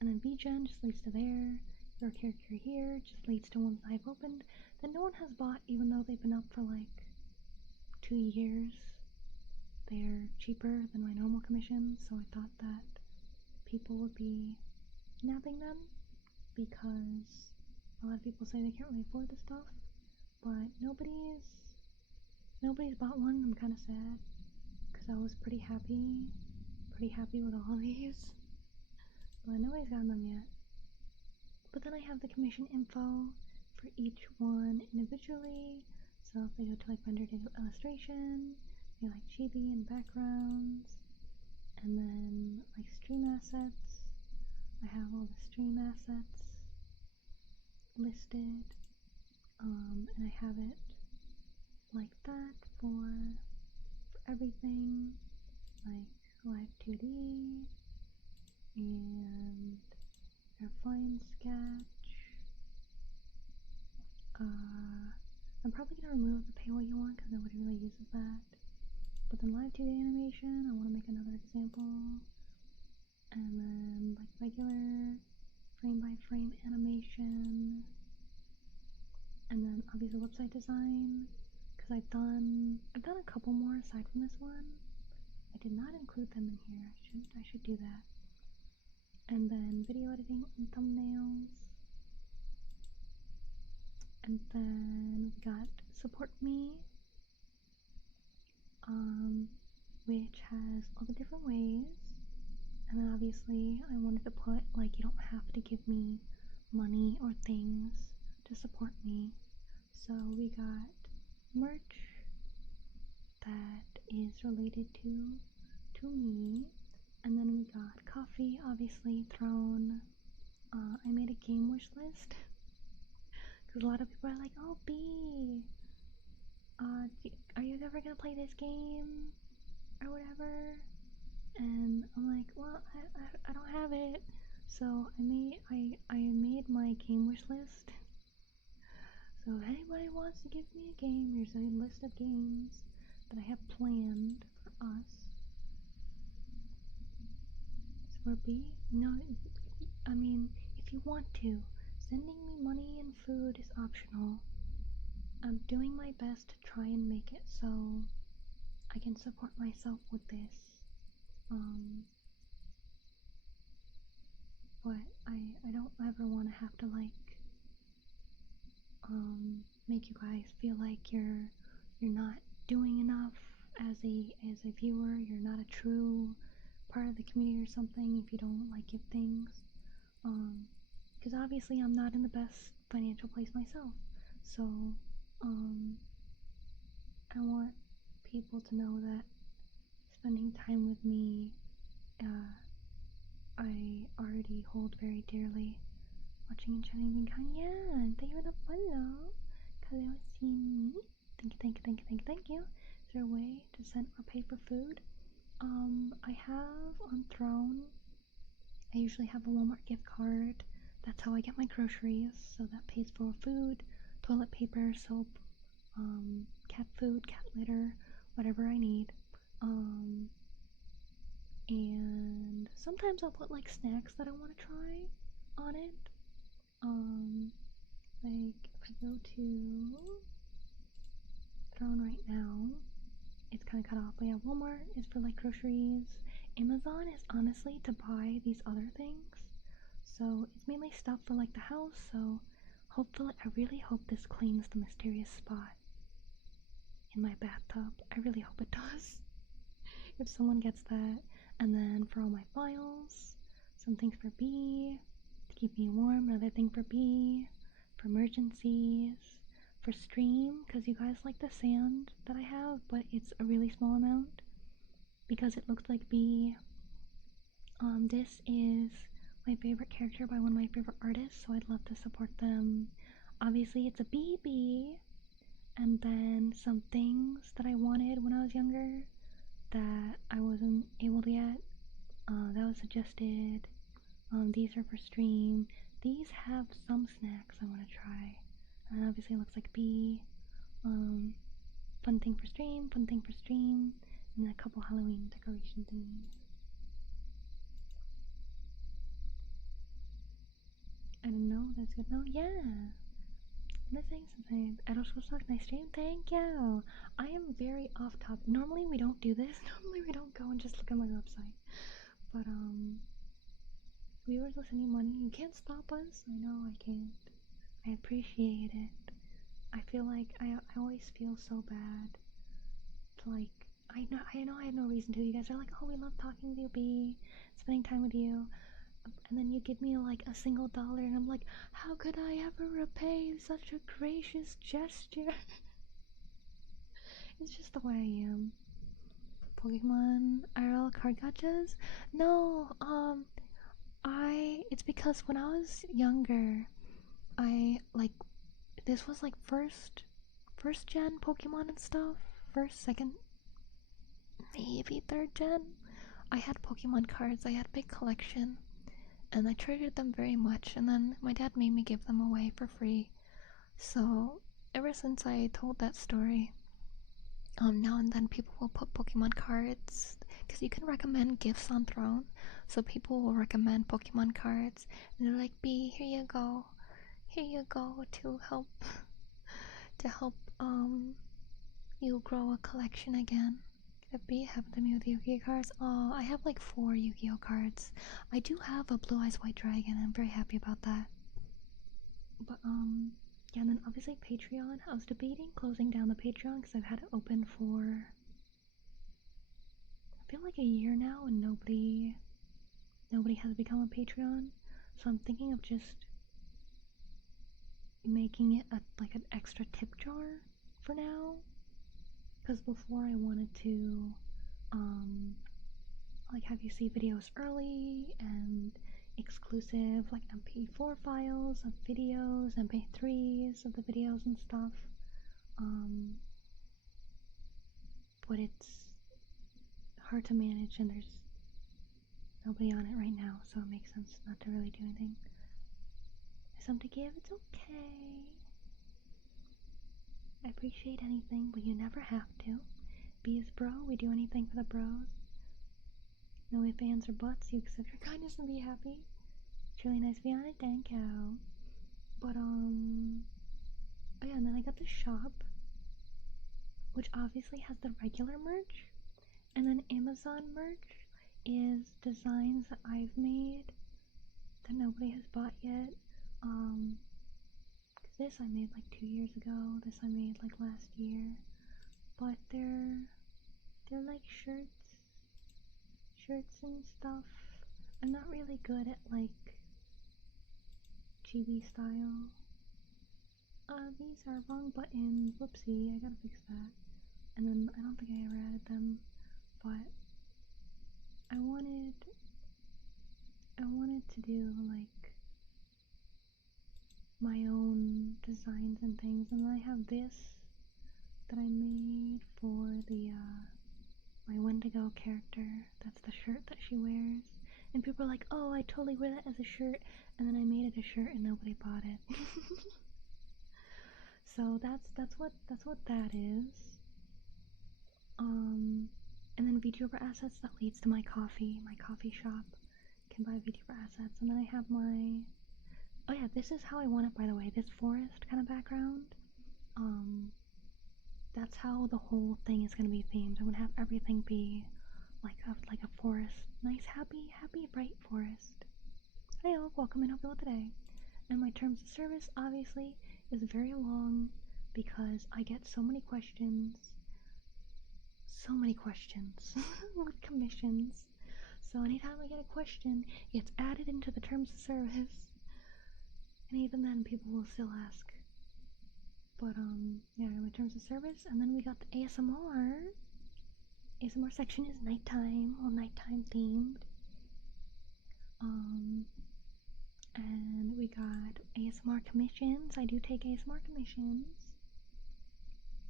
And then VGen just leads to there. Your character here just leads to ones I've opened that no one has bought, even though they've been up for like 2 years. They're cheaper than my normal commissions, so I thought that people would be nabbing them, because a lot of people say they can't really afford the stuff, but nobody's bought one. I'm kind of sad, because I was pretty happy with all of these, but nobody's gotten them yet. But then I have the commission info for each one individually, so if they go to like render digital illustration, they like chibi and backgrounds, and then like stream assets, I have all the stream assets, listed, and I have it like that for everything, like live 2D and fine sketch. I'm probably gonna remove the pay what you want because nobody really uses that. But then live 2D animation, I want to make another example. And then like regular frame by frame animation. And then obviously website design, because I've done a couple more aside from this one. I did not include them in here. I should do that. And then video editing and thumbnails. And then we got support me, which has all the different ways. And then obviously I wanted to put like you don't have to give me money or things to support me. So we got merch that is related to me, and then we got coffee, obviously thrown. I made a game wish list because a lot of people are like, "Oh, B, are you ever gonna play this game or whatever?" And I'm like, "Well, I don't have it." So I made my game wish list. So if anybody wants to give me a game, here's a list of games that I have planned for us. For B? No, I mean, if you want to, sending me money and food is optional. I'm doing my best to try and make it so I can support myself with this. But I don't ever want to have to like make you guys feel like you're not doing enough as a viewer. You're not a true part of the community or something if you don't like give things. Because obviously I'm not in the best financial place myself. So I want people to know that spending time with me, I already hold very dearly. Watching and chatting and kind, yeah, and thank you for the follow. Kaleo seen me. Thank you. Is there a way to send or pay for food? I have on Throne. I usually have a Walmart gift card. That's how I get my groceries. So that pays for food, toilet paper, soap, cat food, cat litter, whatever I need. And sometimes I'll put like snacks that I want to try on it. Like if I go to Throne right now, it's kind of cut off. But yeah, Walmart is for like groceries. Amazon is honestly to buy these other things. So it's mainly stuff for like the house. So hopefully, I really hope this cleans the mysterious spot in my bathtub. I really hope it does. If someone gets that. And then for all my files, some things for B, to keep me warm, another thing for B, for emergencies, for stream, because you guys like the sand that I have, but it's a really small amount, because it looks like B. This is my favorite character by one of my favorite artists, so I'd love to support them. Obviously, it's a BB, and then some things that I wanted when I was younger that I wasn't able to get, that was suggested. These are for stream. These have some snacks I want to try, and obviously it looks like B. Fun thing for stream, and then a couple Halloween decoration things. I don't know, that's good. No, yeah. Missing something. Nice stream. Thank you. I am very off topic. Normally we don't do this. Normally we don't go and just look at my website. But viewers with any money, you can't stop us. I know I can't. I appreciate it. I feel like I always feel so bad. Like I know I have no reason to. You guys are like, oh, we love talking to you, B, spending time with you. And then you give me like a single $1, and I'm like, how could I ever repay such a gracious gesture? It's just the way I am. Pokemon IRL card gachas? No, it's because when I was younger, this was like first gen Pokemon and stuff. First, second, maybe third gen. I had Pokemon cards, I had a big collection, and I treasured them very much, and then my dad made me give them away for free. So ever since I told that story, now and then people will put Pokemon cards, because you can recommend gifts on Throne, so people will recommend Pokemon cards, and they're like, B, here you go to help you grow a collection again. Could it be happen to me with Yu-Gi-Oh cards? Oh, I have like 4 Yu-Gi-Oh cards. I do have a Blue Eyes White Dragon, and I'm very happy about that. But yeah, and then obviously Patreon. I was debating closing down the Patreon because I've had it open for, I feel like a year now, and nobody has become a Patreon. So I'm thinking of just making it like an extra tip jar for now. Because before I wanted to like have you see videos early and exclusive like MP4 files of videos, MP3s of the videos and stuff. But it's hard to manage, and there's nobody on it right now, so it makes sense not to really do anything. There's something to give, it's okay. I appreciate anything, but you never have to. Be his bro, we do anything for the bros. No ifs, ands, or buts, you accept your kindness and be happy. It's really nice to be on it, thank you. But oh yeah, and then I got the shop, which obviously has the regular merch, and then Amazon merch is designs that I've made that nobody has bought yet. This I made like 2 years ago, this I made like last year, but they're like shirts and stuff. I'm not really good at like chibi style. These are wrong buttons, whoopsie, I gotta fix that. And then I don't think I ever added them, but I wanted to do like my own designs and things, and I have this that I made for the my Wendigo character. That's the shirt that she wears, and people are like, oh, I totally wear that as a shirt, and then I made it a shirt and nobody bought it. So that's what that is. And then VTuber assets, that leads to my coffee shop. You can buy VTuber assets, and then I have my, oh yeah, this is how I want it, by the way, this forest kind of background. That's how the whole thing is gonna be themed. I'm gonna have everything be like a forest, nice, happy, bright forest. Hey all, welcome and hope you're well today. And my terms of service obviously is very long because I get so many questions with commissions. So anytime I get a question, it gets added into the terms of service, and even then people will still ask. But yeah, my terms of service, and then we got the ASMR. ASMR section is nighttime, all nighttime themed. And we got ASMR commissions. I do take ASMR commissions.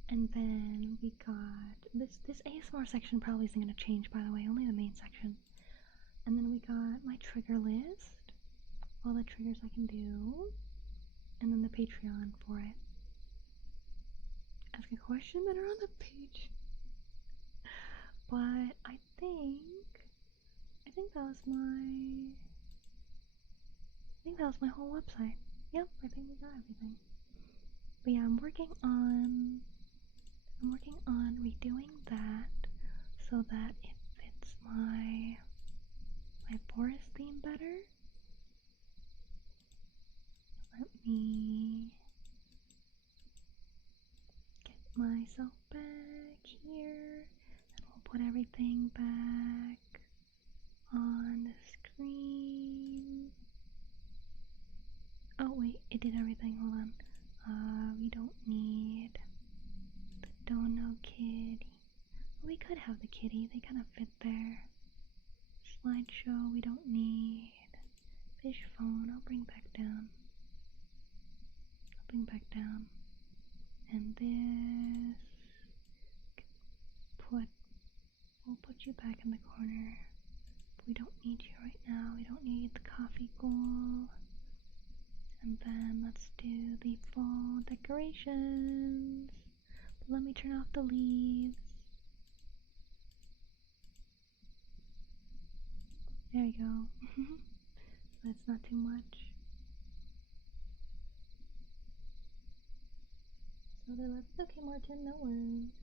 And then we got this ASMR section probably isn't gonna change, by the way, only the main section. And then we got my trigger list, all the triggers I can do, and then the Patreon for it. Ask a question that are on the page. But I think that was my whole website. Yep, I think we got everything. But yeah, I'm working on redoing that so that it fits my forest theme better. Let me get myself back here, and we'll put everything back on the screen. Oh wait, it did everything, hold on. We don't need the dono kitty. We could have the kitty, they kind of fit there. Slideshow, we don't need. Fish phone, I'll bring back down. dropping back down. And this, we'll put you back in the corner. We don't need you right now. We don't need the coffee goal. And then let's do the fall decorations. But let me turn off the leaves. There we go. So that's not too much. So then let's, okay Martin, no worries.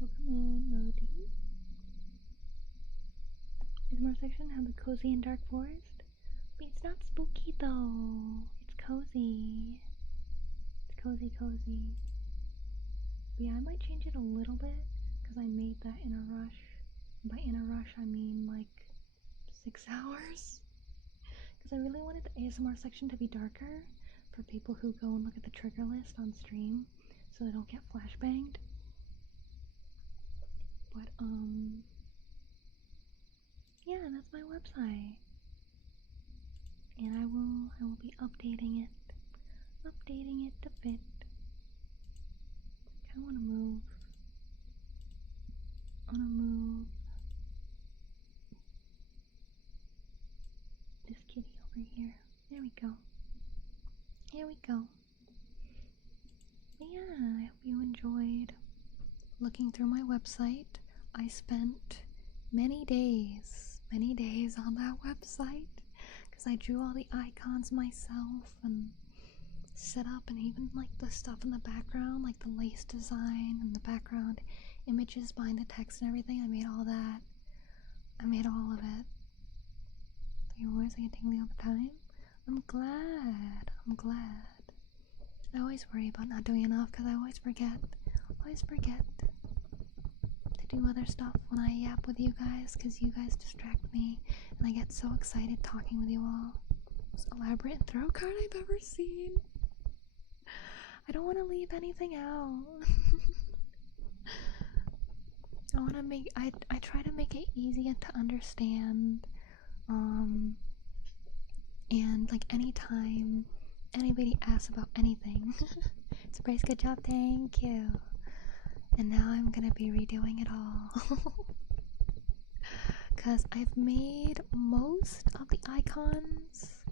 Welcome in, Melody. Is more section have the cozy and dark forest? But it's not spooky though. It's cozy. It's cozy. But yeah, I might change it a little bit because I made that in a rush. By in a rush, I mean like 6 hours. Because I really wanted the ASMR section to be darker for people who go and look at the trigger list on stream so they don't get flashbanged. But yeah, that's my website. And I will be updating it to fit. I kinda wanna move this kitty over here. There we go. But yeah, I hope you enjoyed looking through my website. I spent many days on that website because I drew all the icons myself and set up, and even like the stuff in the background, like the lace design and the background images behind the text and everything. I made all that. I made all of it. Your voice, I get tingly all the time. I'm glad. I always worry about not doing enough because I always forget to do other stuff when I yap with you guys because you guys distract me and I get so excited talking with you all. Most elaborate throat card I've ever seen. I don't want to leave anything out. I try to make it easy to understand. And like anytime anybody asks about anything, it's a praise, good job, thank you. And now I'm gonna be redoing it all. Cause I've made most of the icons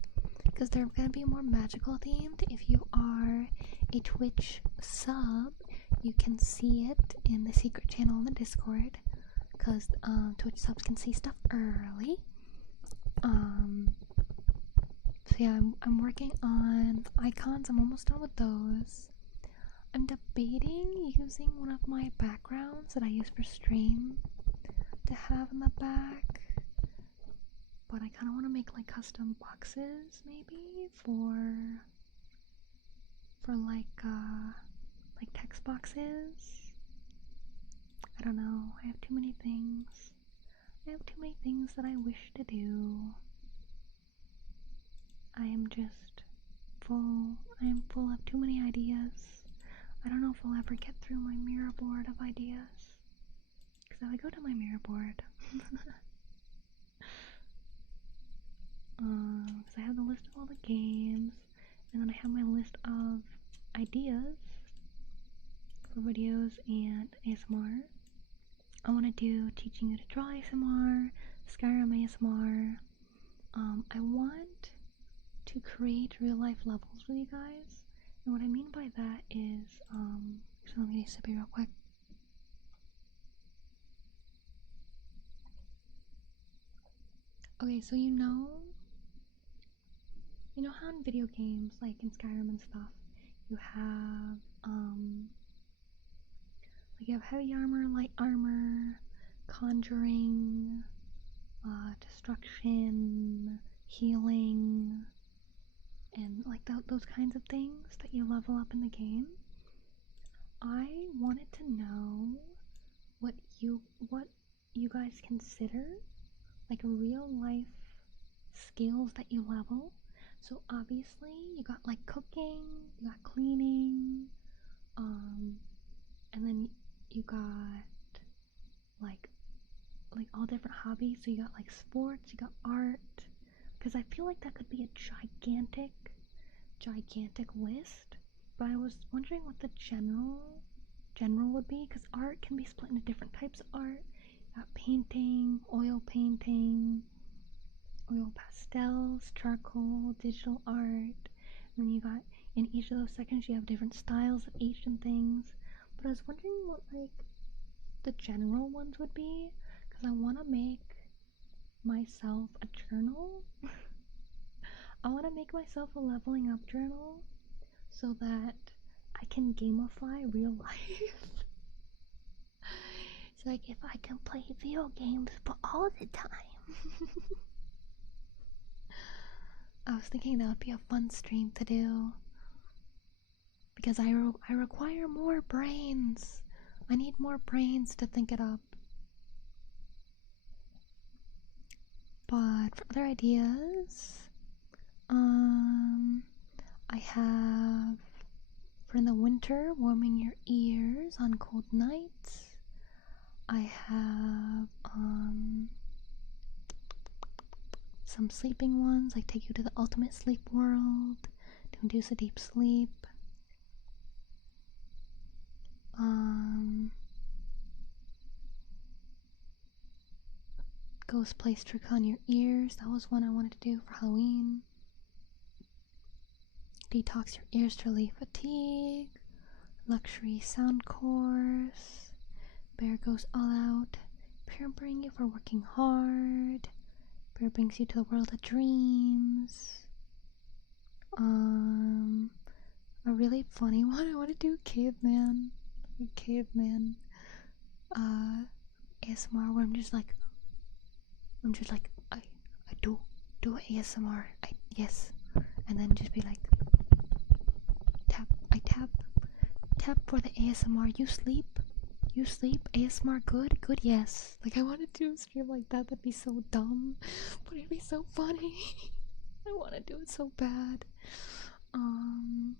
because they're gonna be more magical themed. If you are a Twitch sub, you can see it in the secret channel in the Discord because Twitch subs can see stuff early. So yeah, I'm working on icons. I'm almost done with those. I'm debating using one of my backgrounds that I use for stream to have in the back, but I kind of want to make like custom boxes maybe for like text boxes. I don't know. I have too many things. That I wish to do. I am full of too many ideas. I don't know if I'll ever get through my mirror board of ideas. Because I go to my mirror board. Because I have the list of all the games, and then I have my list of ideas for videos and ASMR. I want to do teaching you to draw ASMR, Skyrim ASMR. I want to create real life levels with you guys, and what I mean by that is, so let me sip it real quick. Okay, so you know how in video games, like in Skyrim and stuff, you have heavy armor, light armor, conjuring, destruction, healing, and like those kinds of things that you level up in the game. I wanted to know what you guys consider like real life skills that you level. So obviously you got like cooking, you got cleaning, and then you got like all different hobbies. So you got like sports, you got art, because I feel like that could be a gigantic list. But I was wondering what the general would be, because art can be split into different types of art. You got painting, oil pastels, charcoal, digital art, and then you got, in each of those sections you have different styles of each and things. But I was wondering what like the general ones would be, because I want to make myself a journal. I want to make myself a leveling up journal so that I can gamify real life. It's like if I can play video games but all the time. I was thinking that would be a fun stream to do, because I require more brains. I need more brains to think it up. But for other ideas, I have, for in the winter, warming your ears on cold nights. I have some sleeping ones, like take you to the ultimate sleep world to induce a deep sleep. Ghost place trick on your ears. That was one I wanted to do for Halloween. Detox your ears to relieve fatigue. Luxury sound course. Bear goes all out, pampering you for working hard. Bear brings you to the world of dreams. A really funny one, I want to do caveman ASMR, where I'm just like I do ASMR, yes, and then just be like tap for the ASMR. You sleep ASMR, good, yes. Like, I want to do a stream like that. That'd be so dumb, but it'd be so funny. I want to do it so bad. And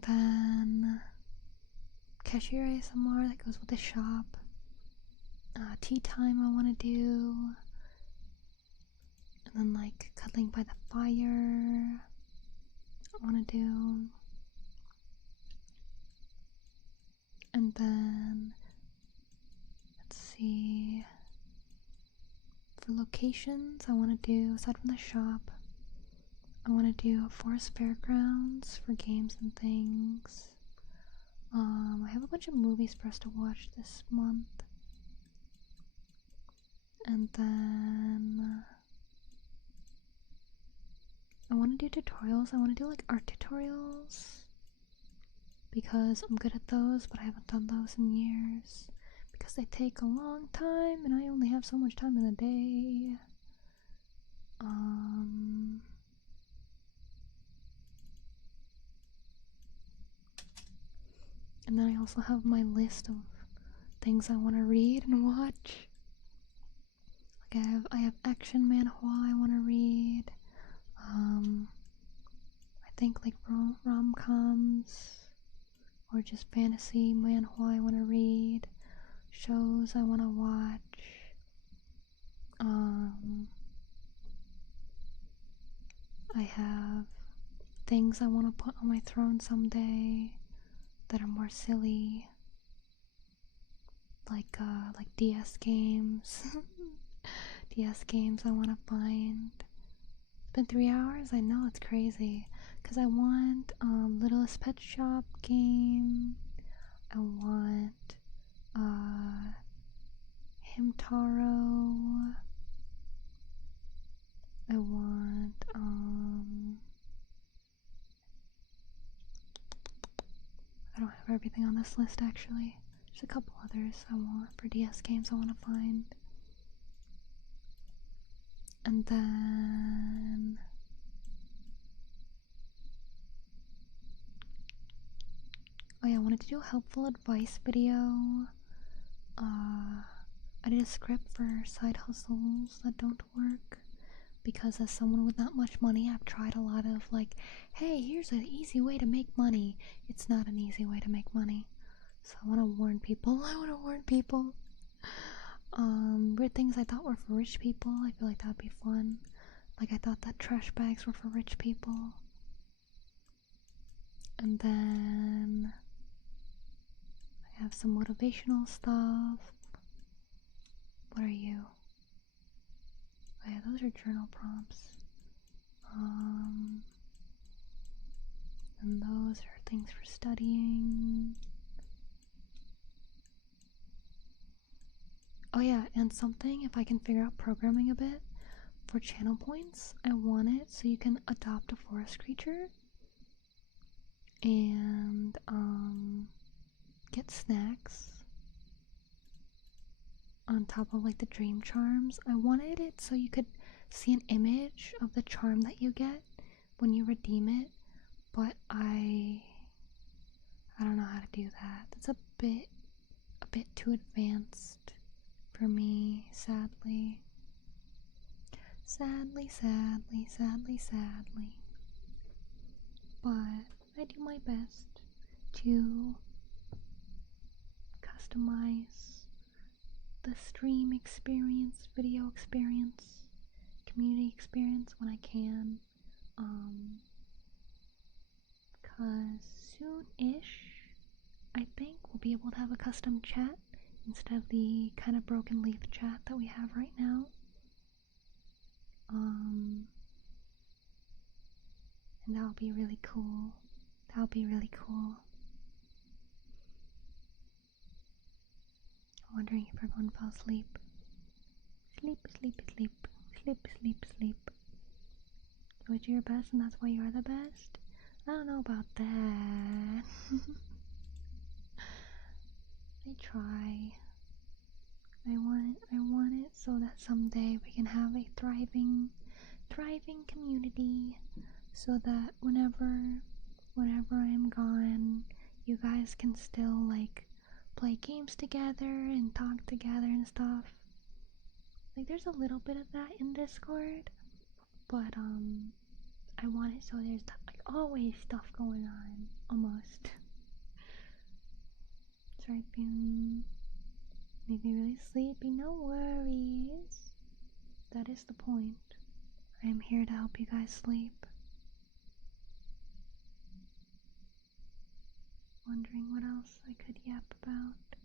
then cashier ASMR that goes with the shop. Tea time I want to do. And then like cuddling by the fire I want to do. And then let's see, for locations I want to do, aside from the shop, I want to do Forest Fairgrounds for games and things. I have a bunch of movies for us to watch this month. And then I want to do tutorials. I want to do like art tutorials, because I'm good at those, but I haven't done those in years because they take a long time and I only have so much time in a day. And then I also have my list of things I want to read and watch. Like I have action manhwa I want to read. I think like rom-coms or just fantasy manhwa I want to read. Shows I want to watch. I have things I want to put on my throne someday that are more silly, like DS games. DS games I want to find. It's been 3 hours. I know, it's crazy, because I want Littlest Pet Shop game. I want Himtaro. I want I don't have everything on this list actually. There's a couple others I want for DS games I want to find. And then oh yeah, I wanted to do a helpful advice video. I did a script for side hustles that don't work. because as someone with not much money, I've tried a lot of like, hey, here's an easy way to make money. It's not an easy way to make money. So I want to warn people. Weird things I thought were for rich people. I feel like that'd be fun. Like I thought that trash bags were for rich people. And then I have some motivational stuff. What are you? Oh yeah, those are journal prompts. And those are things for studying. Oh yeah, and something, if I can figure out programming a bit, for channel points, I want it so you can adopt a forest creature and get snacks on top of like the dream charms. I wanted it so you could see an image of the charm that you get when you redeem it, but I don't know how to do that. That's a bit too advanced for me, sadly. Sadly. But I do my best to customize the stream experience, video experience, community experience when I can. Cause soon-ish, I think we'll be able to have a custom chat instead of the kind of broken leaf chat that we have right now. And that'll be really cool. I'm wondering if everyone fell asleep. Sleep. You would do your best and that's why you are the best? I don't know about that. I try. I want it so that someday we can have a thriving community, so that whenever I'm gone, you guys can still like play games together and talk together and stuff. Like there's a little bit of that in Discord, but I want it so there's like always stuff going on, almost. Sorry, feeling make me really sleepy. No worries. That is the point. I am here to help you guys sleep. Wondering what else I could yap about.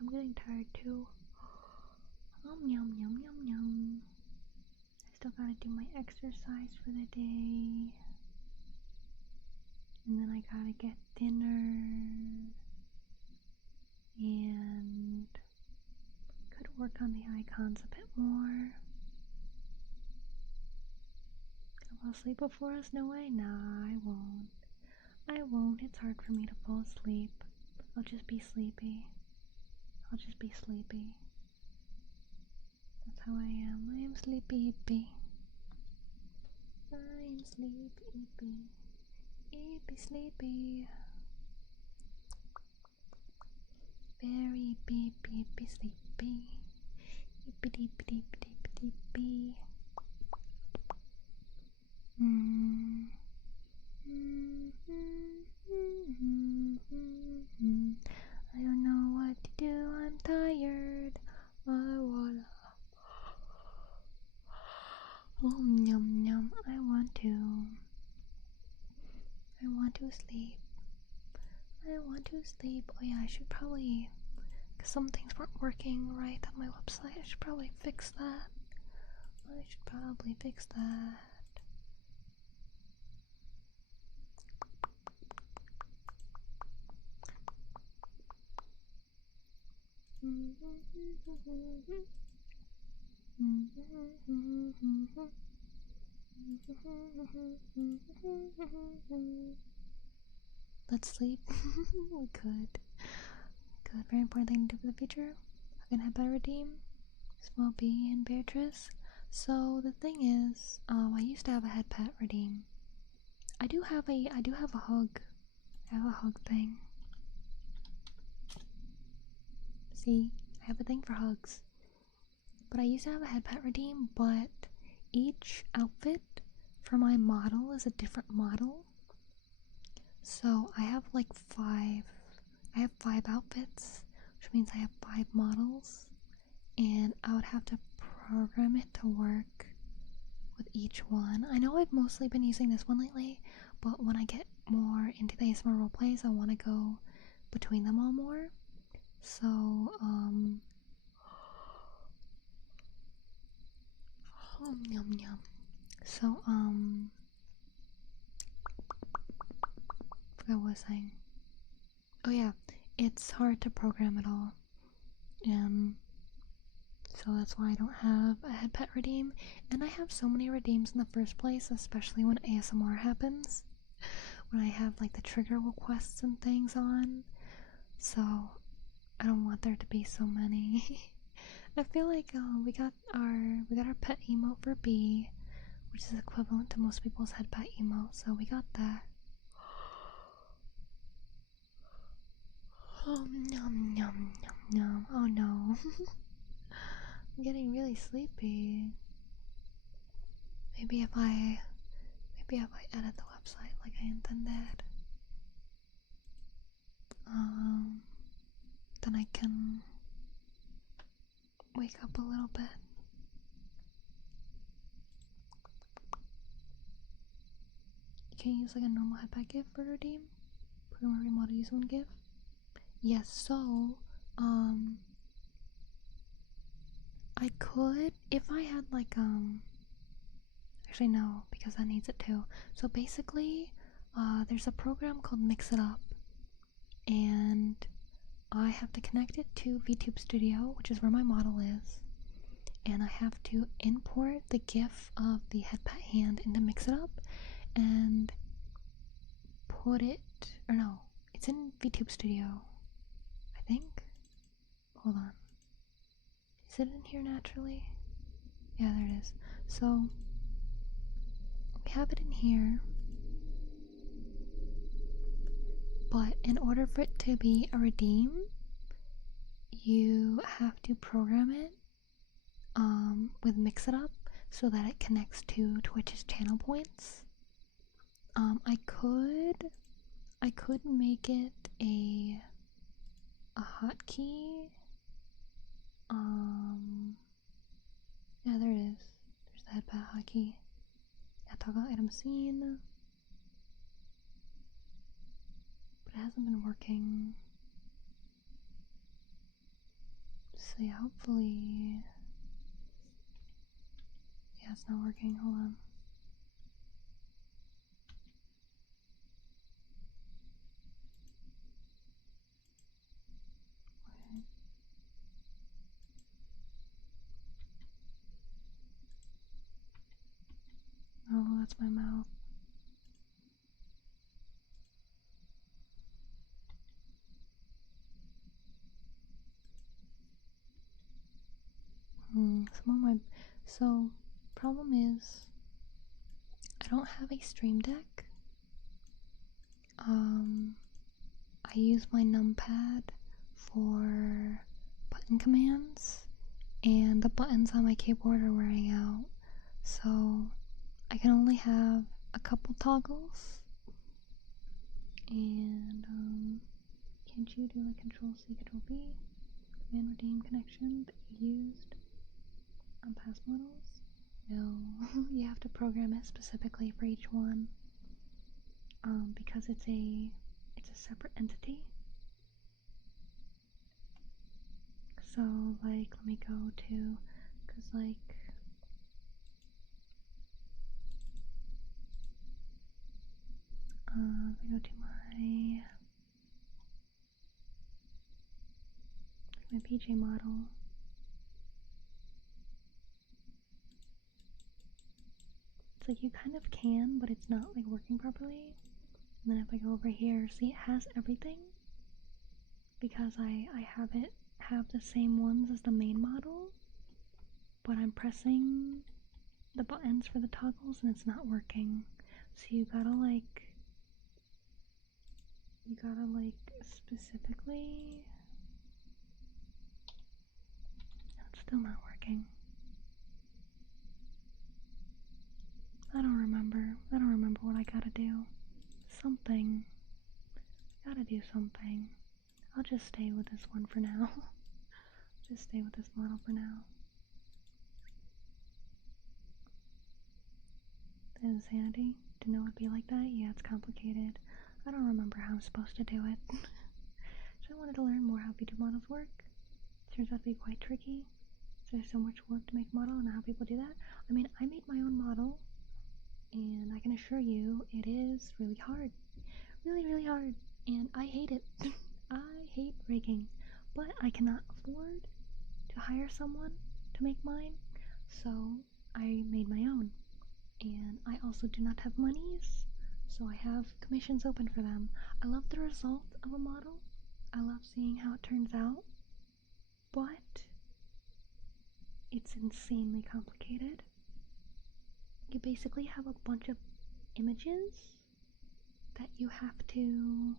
I'm getting tired too. Yum. I still gotta do my exercise for the day. And then I gotta get dinner. And could work on the icons a bit more. I'll sleep before us? No way. Nah, I won't. It's hard for me to fall asleep. I'll just be sleepy. That's how I am. I am sleepy. Sleepy. Very sleepy. Deepy. I don't know what to do, I'm tired. I wanna yum. I want to sleep. Oh yeah, I should probably, because some things weren't working right on my website, I should probably fix that. Let's sleep. We could. Very important thing to do for the future. I'm gonna have better redeem Small B and Beatrice. So the thing is, I used to have a head pet redeem. I do have a hug. I have a hug thing. See, I have a thing for hugs. but I used to have a head pet redeem, but each outfit for my model is a different model. So I have like five outfits, which means I have 5 models, and I would have to program it to work with each one. I know I've mostly been using this one lately, but when I get more into the ASMR roleplays, I want to go between them all more. So, yum yum. So, forgot what I was saying. Oh yeah, it's hard to program it all. So that's why I don't have a head pet redeem. And I have so many redeems in the first place, especially when ASMR happens. When I have like the trigger requests and things on. So I don't want there to be so many. I feel like we got our pet emote for B, which is equivalent to most people's head pet emote, so we got that. Oh nom nom nom nom. Oh no. I'm getting really sleepy. Maybe if I edit the website like I intended, then I can wake up a little bit. You can't use like a normal head pet gift for redeem? Program remote to use one gift? Yes, so I could if I had like actually no, because that needs it too. So basically, there's a program called Mix It Up, and I have to connect it to VTube Studio, which is where my model is, and I have to import the GIF of the head pet hand into Mix It Up, and put it, or no, it's in VTube Studio, I think. Hold on. Is it in here naturally? Yeah, there it is. So, we have it in here, but in order for it to be a redeem, you have to program it with Mix It Up so that it connects to Twitch's channel points. I could make it a hotkey. Yeah, there it is. There's the head pet hotkey. Yeah, toggle item scene. But it hasn't been working. So yeah, hopefully. Yeah, it's not working. Hold on. Okay. Oh, that's my mouth. So, problem is, I don't have a stream deck. I use my numpad for button commands, and the buttons on my keyboard are wearing out, so I can only have a couple toggles. And can't you do like Control C, Control V, command redeem connection that you used on past models? No, you have to program it specifically for each one, because it's a separate entity. So like, let me go to, cause like, let me go to my PJ model. It's like you kind of can, but it's not like working properly. And then if I go over here, see it has everything, because I have the same ones as the main model, but I'm pressing the buttons for the toggles and it's not working. So you gotta like specifically, it's still not working. I don't remember. I don't remember what I gotta do. Something. Gotta do something. I'll just stay with this one for now. Just stay with this model for now. The insanity. To know it'd be like that? Yeah, it's complicated. I don't remember how I'm supposed to do it. So I wanted to learn more how beauty models work. Turns out to be quite tricky. So there's so much work to make a model and how people do that. I mean, I made my own model, and I can assure you it is really hard. Really, really hard. And I hate it. I hate rigging. But I cannot afford to hire someone to make mine, so I made my own. And I also do not have monies, so I have commissions open for them. I love the result of a model. I love seeing how it turns out, but it's insanely complicated. You basically have a bunch of images that you have to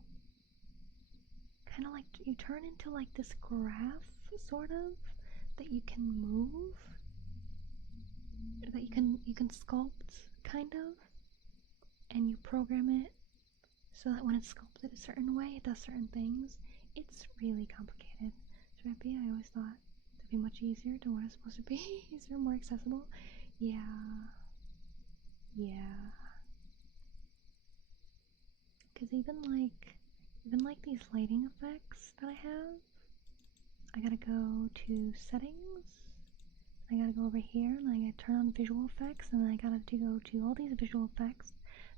kind of like, you turn into like this graph, sort of, that you can move, that you can sculpt, kind of, and you program it so that when it's sculpted a certain way, it does certain things. It's really complicated. Should it be? I always thought it'd be much easier to what it's supposed to be. Easier, more accessible. Yeah. Because even like these lighting effects that I have, I gotta go to settings. I gotta go over here, and then I gotta turn on visual effects, and then I gotta go to all these visual effects.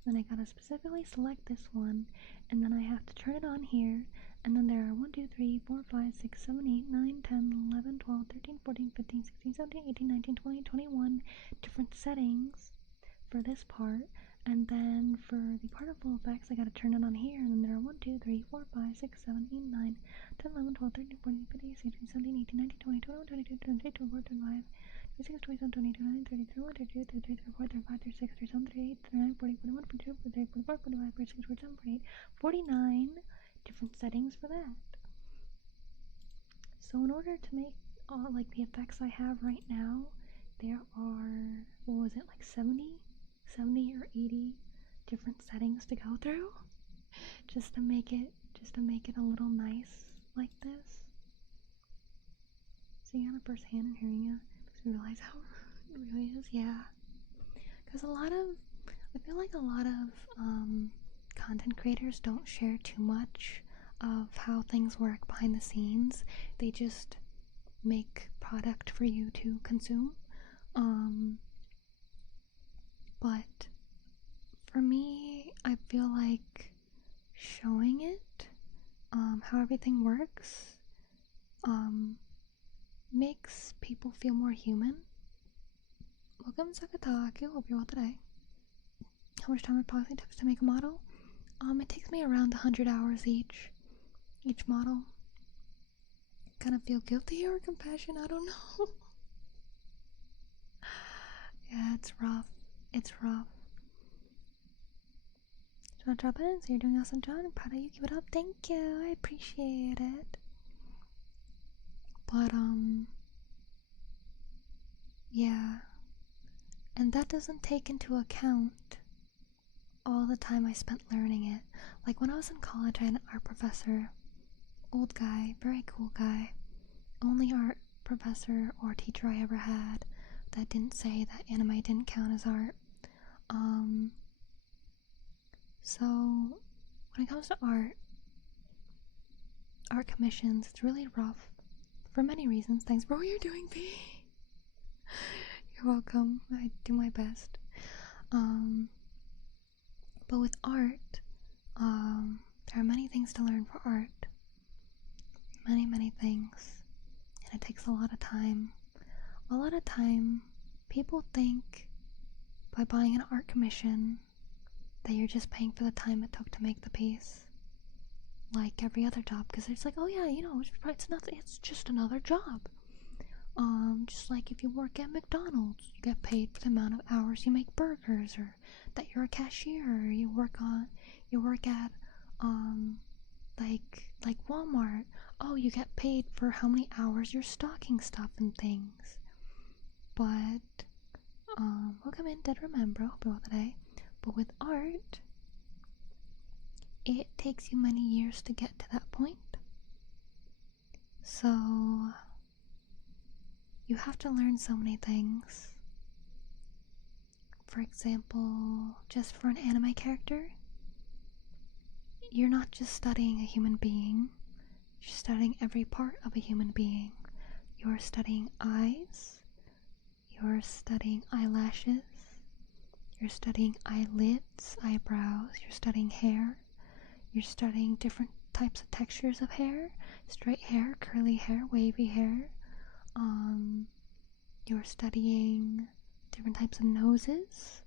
Then I gotta specifically select this one, and then I have to turn it on here, and then there are 1, 2, 3, 4, 5, 6, 7, 8, 9, 10, 11, 12, 13, 14, 15, 16, 17, 18, 19, 20, 21 different settings for this part. And then for the particle effects, I gotta turn it on here, and then there are 1, 2, 3, 4, 5, 6, 7, 8, 9, 10, 11, 12, 13, 14, 15, 16, 17, 18, 19, 20, 21, 22, 23, 24, 25, 26, 27, 28, 29, 30, 31, 32, 33, 34, 35, 36, 37, 38, 39, 40, 41, 42, 43, 44, 45, 46, 47, 48, 49 different settings for that. So in order to make like the effects I have right now, there are, what was it, like 70 or 80 different settings to go through just to make it a little nice like this. Seeing it firsthand and hearing it makes me realize how it really is. Yeah, because I feel like a lot of content creators don't share too much of how things work behind the scenes. They just make product for you to consume. But for me, I feel like showing it, how everything works, makes people feel more human. Welcome, Sakataki. Hope you're well today. How much time it approximately takes to make a model? It takes me around 100 hours each model. Kind of feel guilty or compassion, I don't know. Yeah, it's rough. So drop it in. So you're doing awesome, John. I'm proud of you. Keep it up. Thank you. I appreciate it. But yeah. And that doesn't take into account all the time I spent learning it. Like when I was in college, I had an art professor, old guy, very cool guy. Only art professor or teacher I ever had that didn't say that anime didn't count as art. So when it comes to art commissions, it's really rough for many reasons. Thanks for what you're doing, B. You're welcome. I do my best. But with art, there are many things to learn for art. Many things. And it takes a lot of time. A lot of time, people think by buying an art commission that you're just paying for the time it took to make the piece. Like every other job, because it's like, oh yeah, you know, it's nothing, it's just another job. Just like if you work at McDonald's, you get paid for the amount of hours you make burgers, or that you're a cashier, or you work at like Walmart. Oh, you get paid for how many hours you're stocking stuff and things. But welcome in, did remember, hope you're well today. But with art, it takes you many years to get to that point. So, you have to learn so many things. For example, just for an anime character, you're not just studying a human being, you're studying every part of a human being. You're studying eyes, you're studying eyelashes, you're studying eyelids, eyebrows, you're studying hair, you're studying different types of textures of hair, straight hair, curly hair, wavy hair. You're studying different types of noses,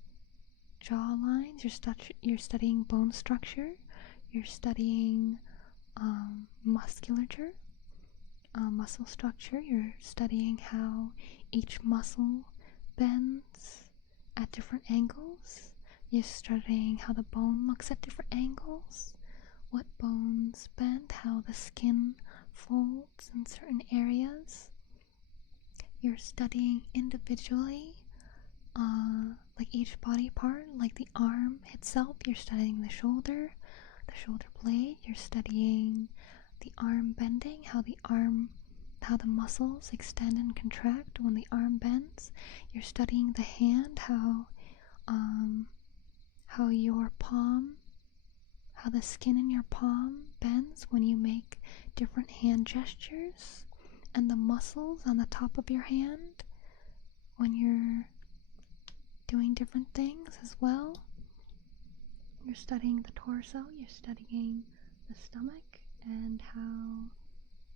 jaw lines, you're studying bone structure, you're studying musculature, muscle structure, you're studying how each muscle bends at different angles, you're studying how the bone looks at different angles, what bones bend, how the skin folds in certain areas. You're studying individually, like each body part, like the arm itself, you're studying the shoulder blade, you're studying the arm bending, how the muscles extend and contract when the arm bends. You're studying the hand, how your palm, how the skin in your palm bends when you make different hand gestures, and the muscles on the top of your hand when you're doing different things as well. You're studying the torso, you're studying the stomach, and how,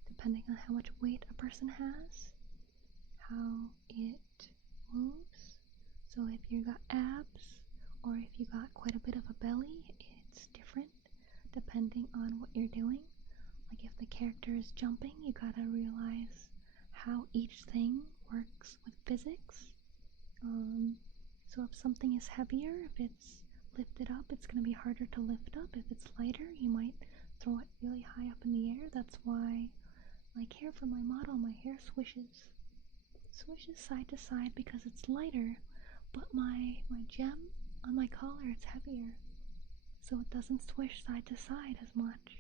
depending on how much weight a person has, how it moves. So if you got abs, or if you got quite a bit of a belly, it's different depending on what you're doing. Like if the character is jumping, you gotta realize how each thing works with physics. So if something is heavier, if it's lifted up, it's going to be harder to lift up. If it's lighter, you might throw it really high up in the air. That's why, like here for my model, my hair swishes side to side because it's lighter, but my gem on my collar, it's heavier, so it doesn't swish side to side as much.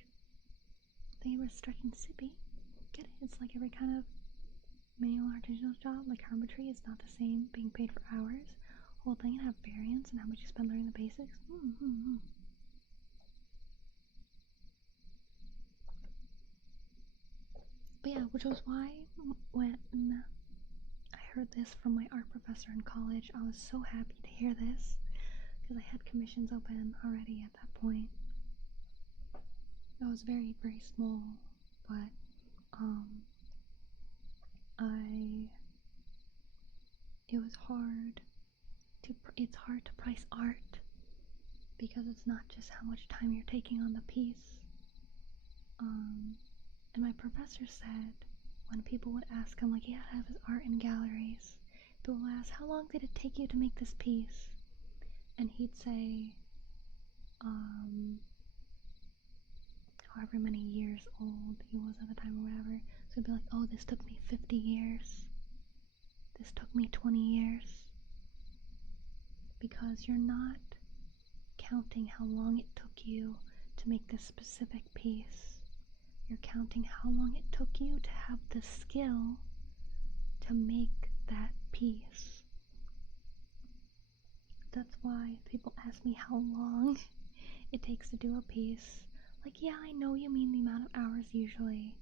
Thank you for stretching sippy. Get it? It's like every kind of manual artisanal job, like carpentry is not the same, being paid for hours. Whole thing and have variance and how much you spend learning the basics. But yeah, which was why when I heard this from my art professor in college, I was so happy to hear this because I had commissions open already at that point. I was very, very small, but it's hard to price art because it's not just how much time you're taking on the piece. And my professor said when people would ask him, like, he had to have his art in galleries, people would ask, how long did it take you to make this piece? And he'd say, however many years old he was at the time or whatever. So he'd be like, oh, this took me 50 years. This took me 20 years. Because you're not counting how long it took you to make this specific piece. You're counting how long it took you to have the skill to make that piece. That's why people ask me how long it takes to do a piece. Like, yeah, I know you mean the amount of hours usually,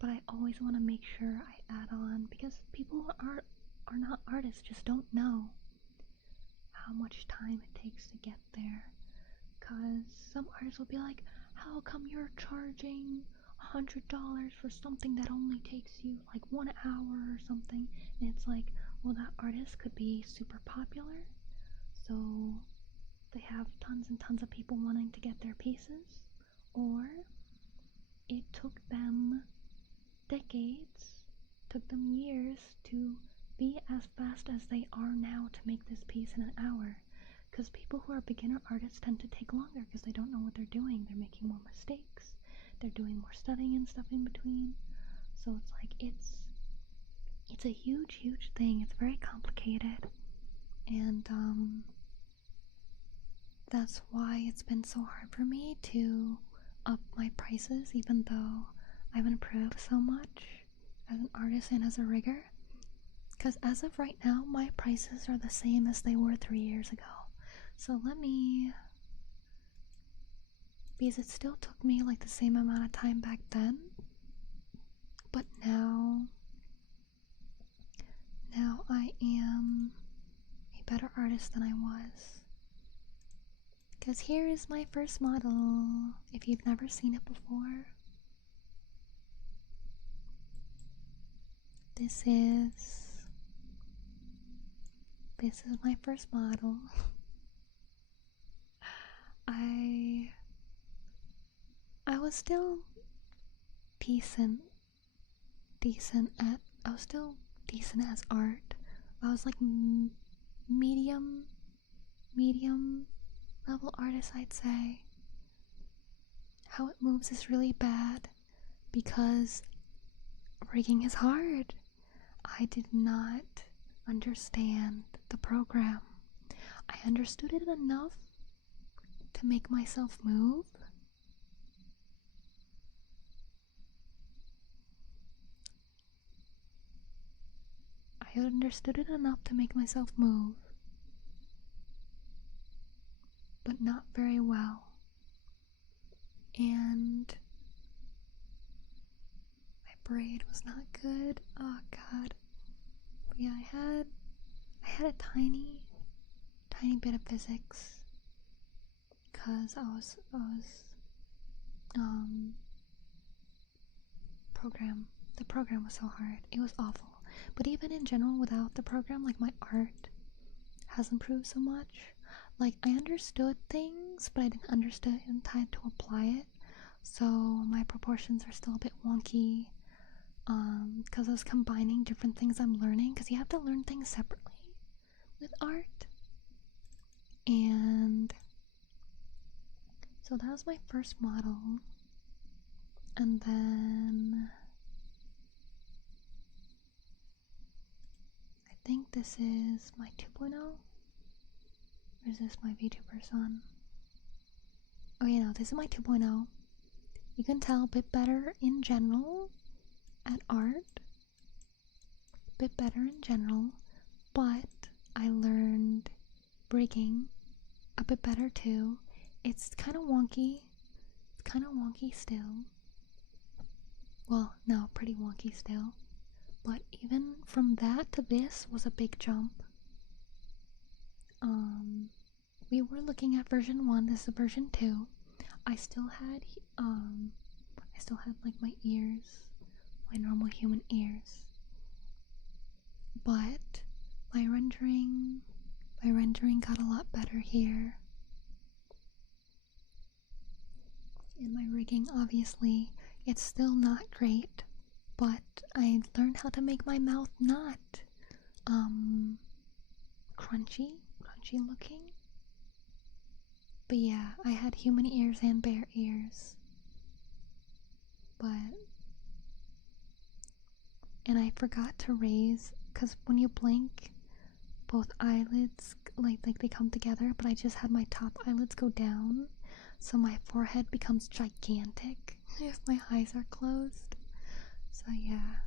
but I always want to make sure I add on, because people who are not artists just don't know how much time it takes to get there. Because some artists will be like, how come you're charging $100 for something that only takes you like 1 hour or something? And it's like, well, that artist could be super popular, so they have tons and tons of people wanting to get their pieces, or it took them decades, took them years to be as fast as they are now to make this piece in an hour. Because people who are beginner artists tend to take longer because they don't know what they're doing. They're making more mistakes, they're doing more studying and stuff in between. So it's like, it's a huge thing. It's very complicated. And that's why it's been so hard for me to up my prices, even though I've improved so much as an artist and as a rigger. Because as of right now, my prices are the same as they were 3 years ago. So because it still took me like the same amount of time back then, but now I am a better artist than I was. Because here is my first model, if you've never seen it before. This is my first model. I was still decent as art. I was like medium level artist, I'd say. How it moves is really bad because rigging is hard. I did not understand the program. I understood it enough to make myself move. I understood it enough to make myself move, but not very well. And my braid was not good. Oh god. But yeah, I had a tiny bit of physics because the program was so hard. It was awful. But even in general, without the program, like, my art has improved so much. Like, I understood things, but I didn't understand how to apply it. So my proportions are still a bit wonky. Because I was combining different things I'm learning. Because you have to learn things separately with art. And so that was my first model. And then I think this is my 2.0. Or is this my VTuber son? Oh yeah, no, this is my 2.0. You can tell a bit better in general at art. A bit better in general. But I learned rigging a bit better too. It's kind of wonky. It's kind of wonky still. Well, no, pretty wonky still. But even from that to this was a big jump. We were looking at version 1, this is version 2. I still had like my ears, my normal human ears. But my rendering got a lot better here. And my rigging, obviously, it's still not great, but I learned how to make my mouth not crunchy looking. But yeah, I had human ears and bear ears. And I forgot to raise, because when you blink, both eyelids, like they come together, but I just had my top eyelids go down, so my forehead becomes gigantic if my eyes are closed. So yeah,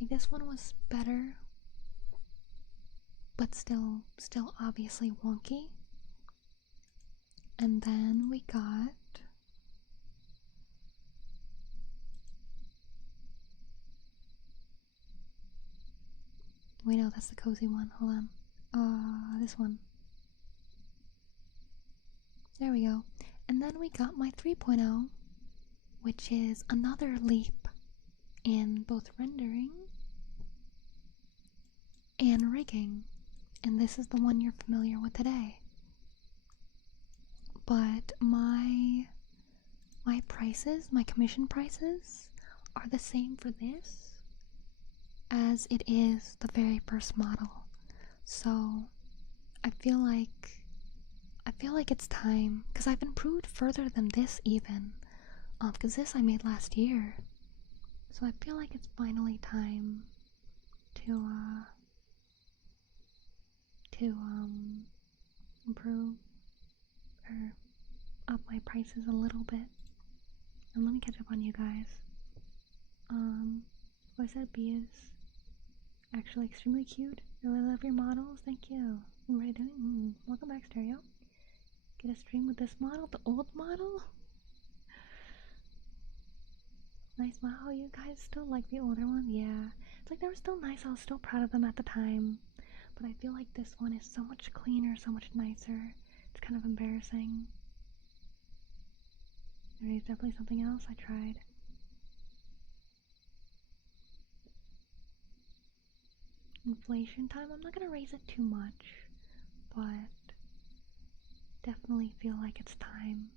like this one was better, but still obviously wonky. And then we got wait, no, that's the cozy one. Hold on. This one. There we go. And then we got my 3.0, which is another leap in both rendering and rigging. And this is the one you're familiar with today. But my prices, my commission prices, are the same for this as it is the very first model. So I feel like it's time, because I've improved further than this even, because this I made last year. So I feel like it's finally time to to improve or up my prices a little bit. And let me catch up on you guys. What I said, B is actually extremely cute. Really love your models. Thank you. What are you doing? Welcome back, Stereo. Get a stream with this model, the old model. Nice model. You guys still like the older one? Yeah. It's like they were still nice. I was still proud of them at the time. But I feel like this one is so much cleaner, so much nicer. It's kind of embarrassing. There's definitely something else I tried. Inflation time. I'm not gonna raise it too much, but definitely feel like it's time.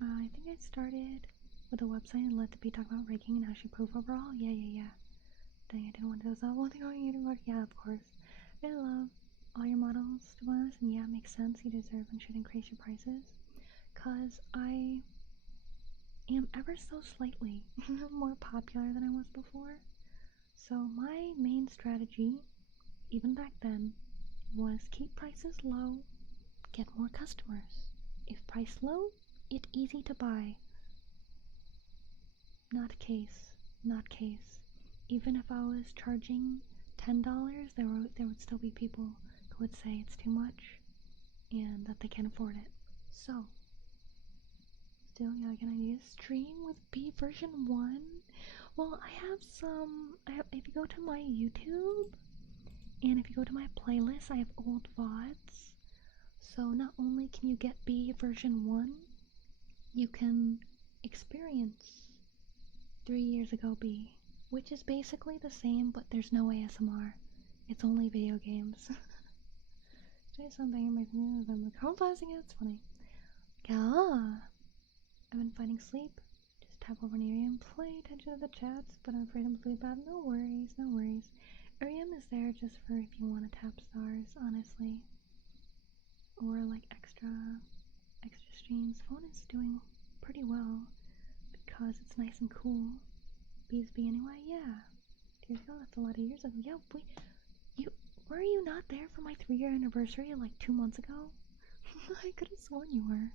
I think I started with a website and let the be talk about raking and how she proof overall. Yeah. Dang, I didn't want those. One thing on YouTube. Yeah, of course. I love all your models, to be honest, and yeah, it makes sense. You deserve and should increase your prices. Cause I am ever so slightly more popular than I was before. So my main strategy, even back then, was keep prices low, get more customers. If price low, it easy to buy. Not case. Even if I was charging $10, there would still be people who would say it's too much and that they can't afford it. So, still, yeah, can I need a stream with B version 1? Well, I have some, if you go to my YouTube, and if you go to my playlist, I have old VODs. So not only can you get B version 1, you can experience 3 years ago B, which is basically the same, but there's no ASMR. It's only video games. Say something in my videos, I'm like, how passing it? It's funny. Yeah. I've been fighting sleep. Just tap over near you and pay attention to the chats, but I'm afraid I'm sleep bad. No worries. Uriam is there just for if you want to tap stars, honestly. Or like extra streams. Phone is doing pretty well because it's nice and cool. BSB anyway, yeah. Years ago, that's a lot of years ago. Yeah, were you not there for my 3-year anniversary like 2 months ago? I could have sworn you were.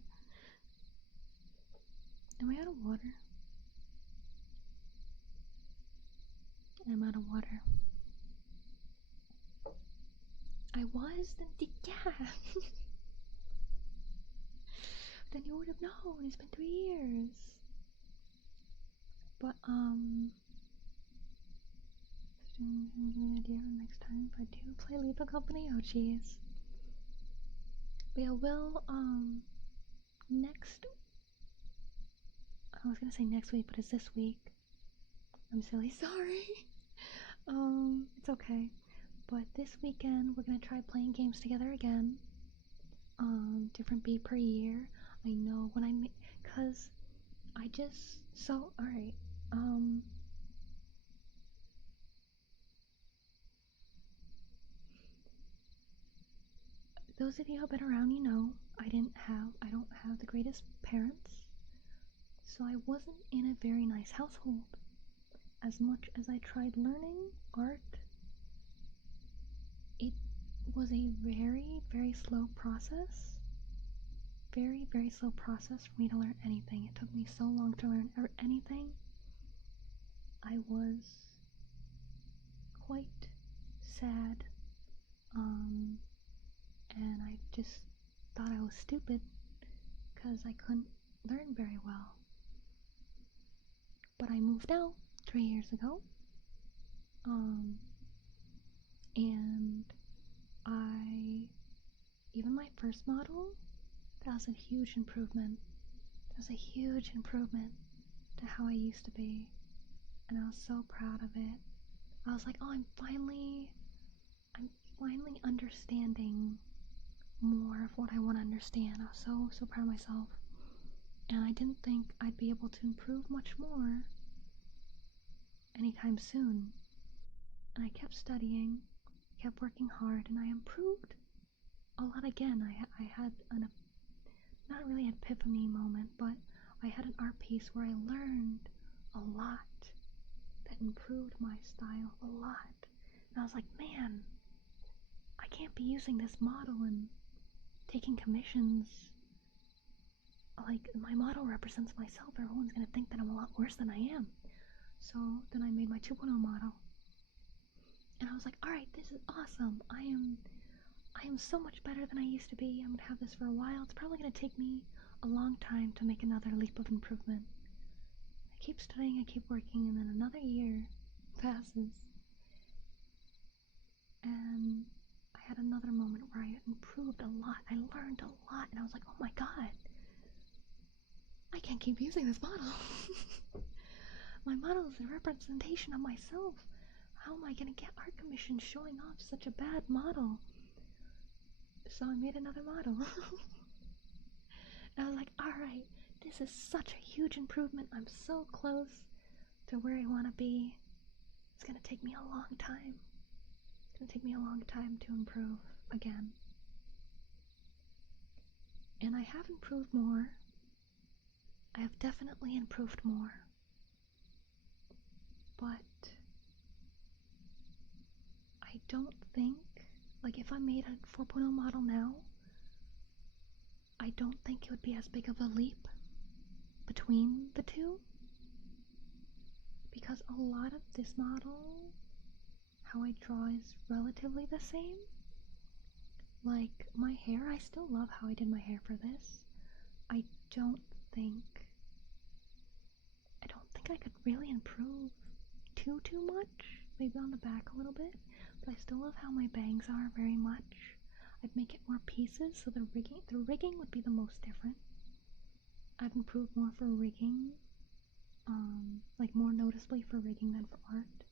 Am I out of water? I'm out of water. I was? Then yeah. Then you would have known. It's been 3 years. But give me an idea for next time if I do play Lethal Company. Oh jeez. But yeah, we'll next. I was gonna say next week, but it's this week. I'm silly. Sorry. It's okay. But this weekend we're gonna try playing games together again. Different beat per year. I know when I cause I just alright. Those of you who have been around, you know, I don't have the greatest parents, so I wasn't in a very nice household. As much as I tried learning art, it was a very, very slow process. Very, very slow process for me to learn anything. It took me so long to learn anything. I was quite sad, and I just thought I was stupid because I couldn't learn very well. But I moved out 3 years ago, and even my first model, that was a huge improvement. To how I used to be, and I was so proud of it. I was like, oh, I'm finally understanding more of what I want to understand. I was so proud of myself, and I didn't think I'd be able to improve much more anytime soon. And I kept studying, kept working hard, and I improved a lot again. I had not really an epiphany moment, but I had an art piece where I learned a lot that improved my style a lot. And I was like, man, can't be using this model and taking commissions. Like, my model represents myself. Everyone's gonna think that I'm a lot worse than I am. So then I made my 2.0 model. And I was like, alright, this is awesome. I am so much better than I used to be. I'm gonna have this for a while. It's probably gonna take me a long time to make another leap of improvement. I keep studying, I keep working, and then another year passes. And I had another moment where I improved a lot. I learned a lot, and I was like, oh my god. I can't keep using this model. My model is a representation of myself. How am I gonna get art commissions showing off such a bad model? So I made another model. And I was like, alright, this is such a huge improvement. I'm so close to where I want to be. It's gonna take me a long time. It's gonna take me a long time to improve again. And I have improved more. I have definitely improved more. But I don't think, like, if I made a 4.0 model now, I don't think it would be as big of a leap between the two, because a lot of this model, how I draw is relatively the same. Like, my hair, I still love how I did my hair for this. I don't think I could really improve too much. Maybe on the back a little bit, but I still love how my bangs are very much. I'd make it more pieces, so the rigging would be the most different. I'd improve more for rigging, like more noticeably for rigging than for art.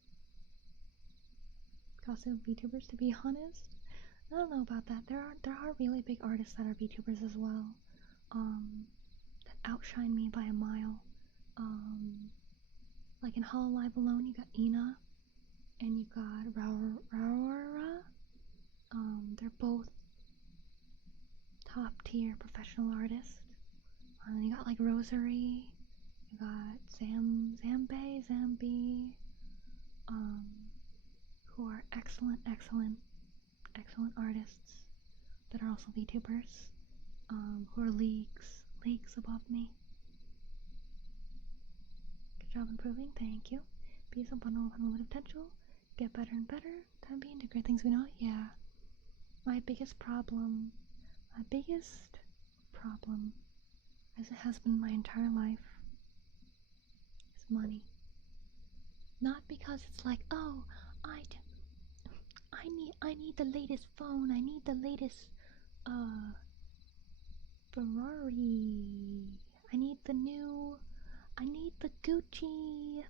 Also VTubers, to be honest. I don't know about that. There are really big artists that are VTubers as well, that outshine me by a mile. Like in Hololive alone, you got Ina, and you got Raura. They're both top tier professional artists. You got like Rosary, you got Zambi, who are excellent artists that are also VTubers, who are leagues above me. Good job improving, thank you. Be a bundle of unlimited potential, get better and better, time being to great things we know. Yeah. My biggest problem, as it has been my entire life, is money. Not because it's like, oh, I need the latest phone, I need the latest Ferrari, I need the Gucci,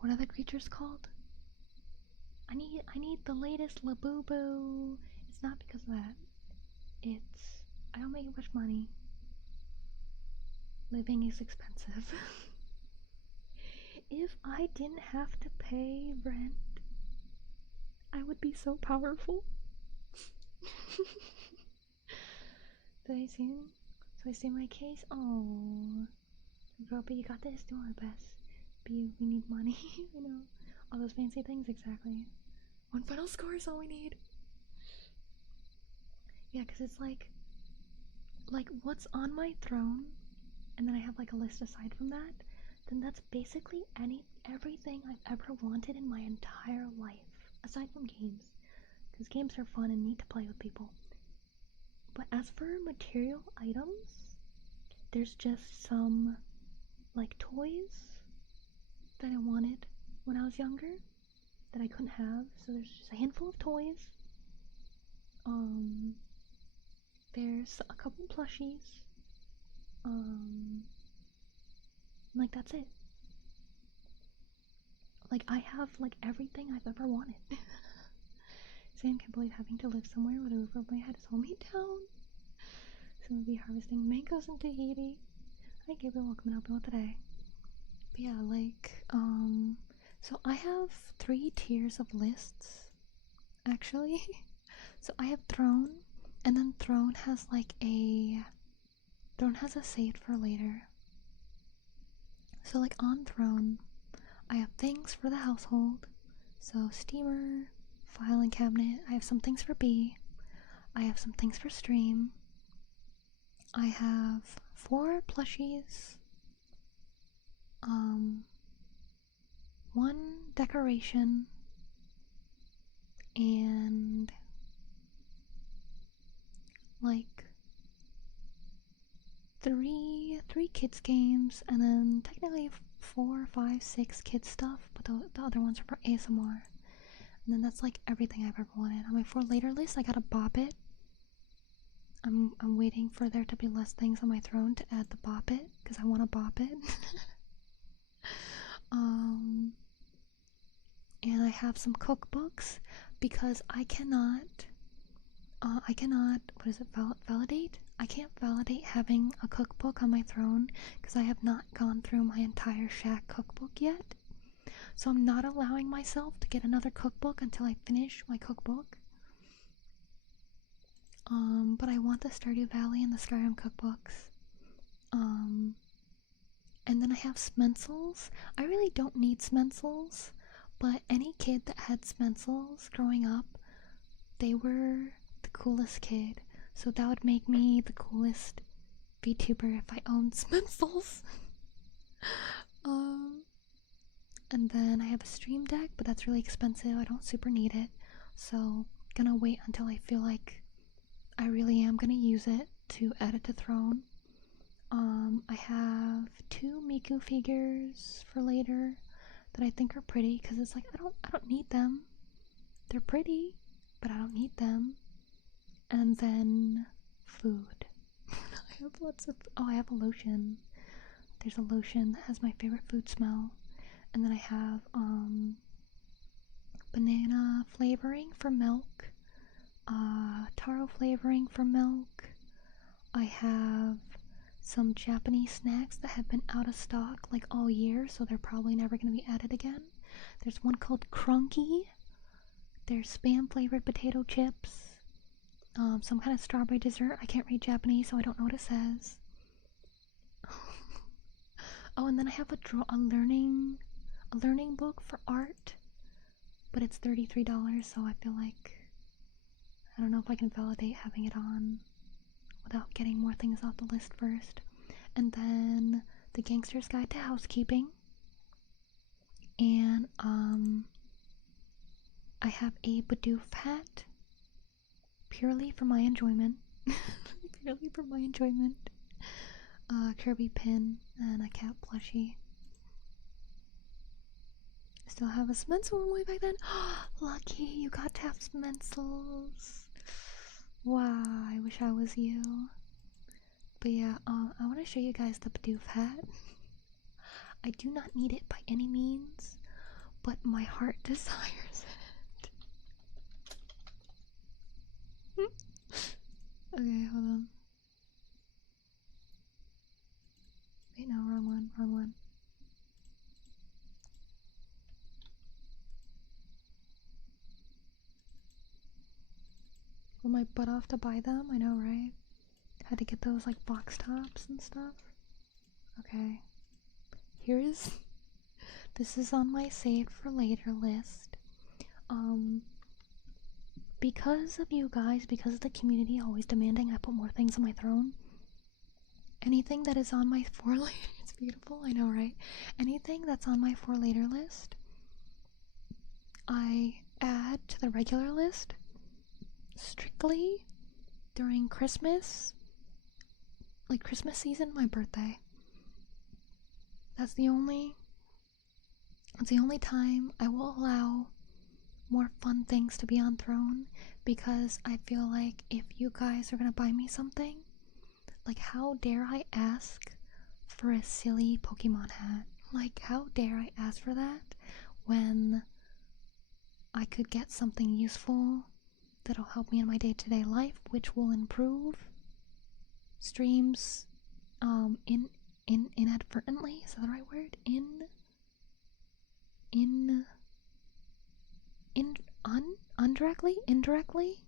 what are the creatures called? I need the latest Labubu. It's not because of that. I don't make much money. Living is expensive. If I didn't have to pay rent, I would be so powerful. Did I see him? So I see my case. Oh, girl, but you got this. Do our best. We need money. You know, all those fancy things. Exactly. One final score is all we need. Yeah, because it's like what's on my throne, and then I have like a list aside from that. Then that's basically everything I've ever wanted in my entire life, aside from games, because games are fun and neat to play with people. But as for material items, there's just some like toys that I wanted when I was younger that I couldn't have, so there's just a handful of toys. There's a couple plushies. Like that's it. Like I have like everything I've ever wanted. Sam can't believe having to live somewhere where the roof over my head is holding me down. So we'll be harvesting mangoes in Tahiti. Hi Gabriel, welcome and open today. But yeah, like, so I have 3 tiers of lists, actually. So I have Throne, and then Throne has a saved for later. So like on Throne, I have things for the household, So steamer, filing cabinet. I have some things for B. I have some things for stream. I have 4 plushies. 1 decoration. And like three kids games, and then technically 4, 5, 6 kids stuff, but the other ones are for ASMR. And then that's like everything I've ever wanted. On my for later list, I got a bop it. I'm waiting for there to be less things on my throne to add the bop it, because I want to bop it. And I have some cookbooks because I cannot, what is it, validate? I can't validate having a cookbook on my throne because I have not gone through my entire Shack cookbook yet. So I'm not allowing myself to get another cookbook until I finish my cookbook. But I want the Stardew Valley and the Skyrim cookbooks. And then I have Smencils. I really don't need Smencils, but any kid that had Smencils growing up, they were the coolest kid. So that would make me the coolest VTuber if I owned Smencils. And then I have a stream deck, but that's really expensive. I don't super need it. So gonna wait until I feel like I really am gonna use it to add it to Throne. I have 2 Miku figures for later that I think are pretty, because it's like I don't need them. They're pretty, but I don't need them. And then food. I have lots of I have a lotion. There's a lotion that has my favorite food smell. And then I have banana flavoring for milk, taro flavoring for milk. I have some Japanese snacks that have been out of stock like all year, so they're probably never going to be added again. There's one called Crunky. There's spam flavored potato chips. Some kind of strawberry dessert. I can't read Japanese, so I don't know what it says. Oh, and then I have a learning book for art, but it's $33, so I feel like I don't know if I can validate having it on without getting more things off the list first. And then the Gangster's Guide to Housekeeping, and I have a Bidoof hat purely for my enjoyment. Purely for my enjoyment. Kirby pin and a cat plushie. I still have a Smencil from way back then. Lucky, you got to have Smencils. Wow, I wish I was you. But yeah, I want to show you guys the Bidoof hat. I do not need it by any means, but my heart desires it. Okay, hold on. Wait, no, wrong one. Pull my butt off to buy them, I know, right? Had to get those like box tops and stuff. Okay. This is on my saved for later list. Because of you guys, because of the community always demanding I put more things on my throne, anything that is on my for later, it's beautiful, I know, right? Anything that's on my for later list, I add to the regular list strictly during Christmas, like Christmas season, my birthday. That's the only time I will allow more fun things to be on Throne, because I feel like if you guys are gonna buy me something, like how dare I ask for a silly Pokemon hat? Like how dare I ask for that when I could get something useful that'll help me in my day-to-day life, which will improve streams inadvertently, is that the right word? Indirectly.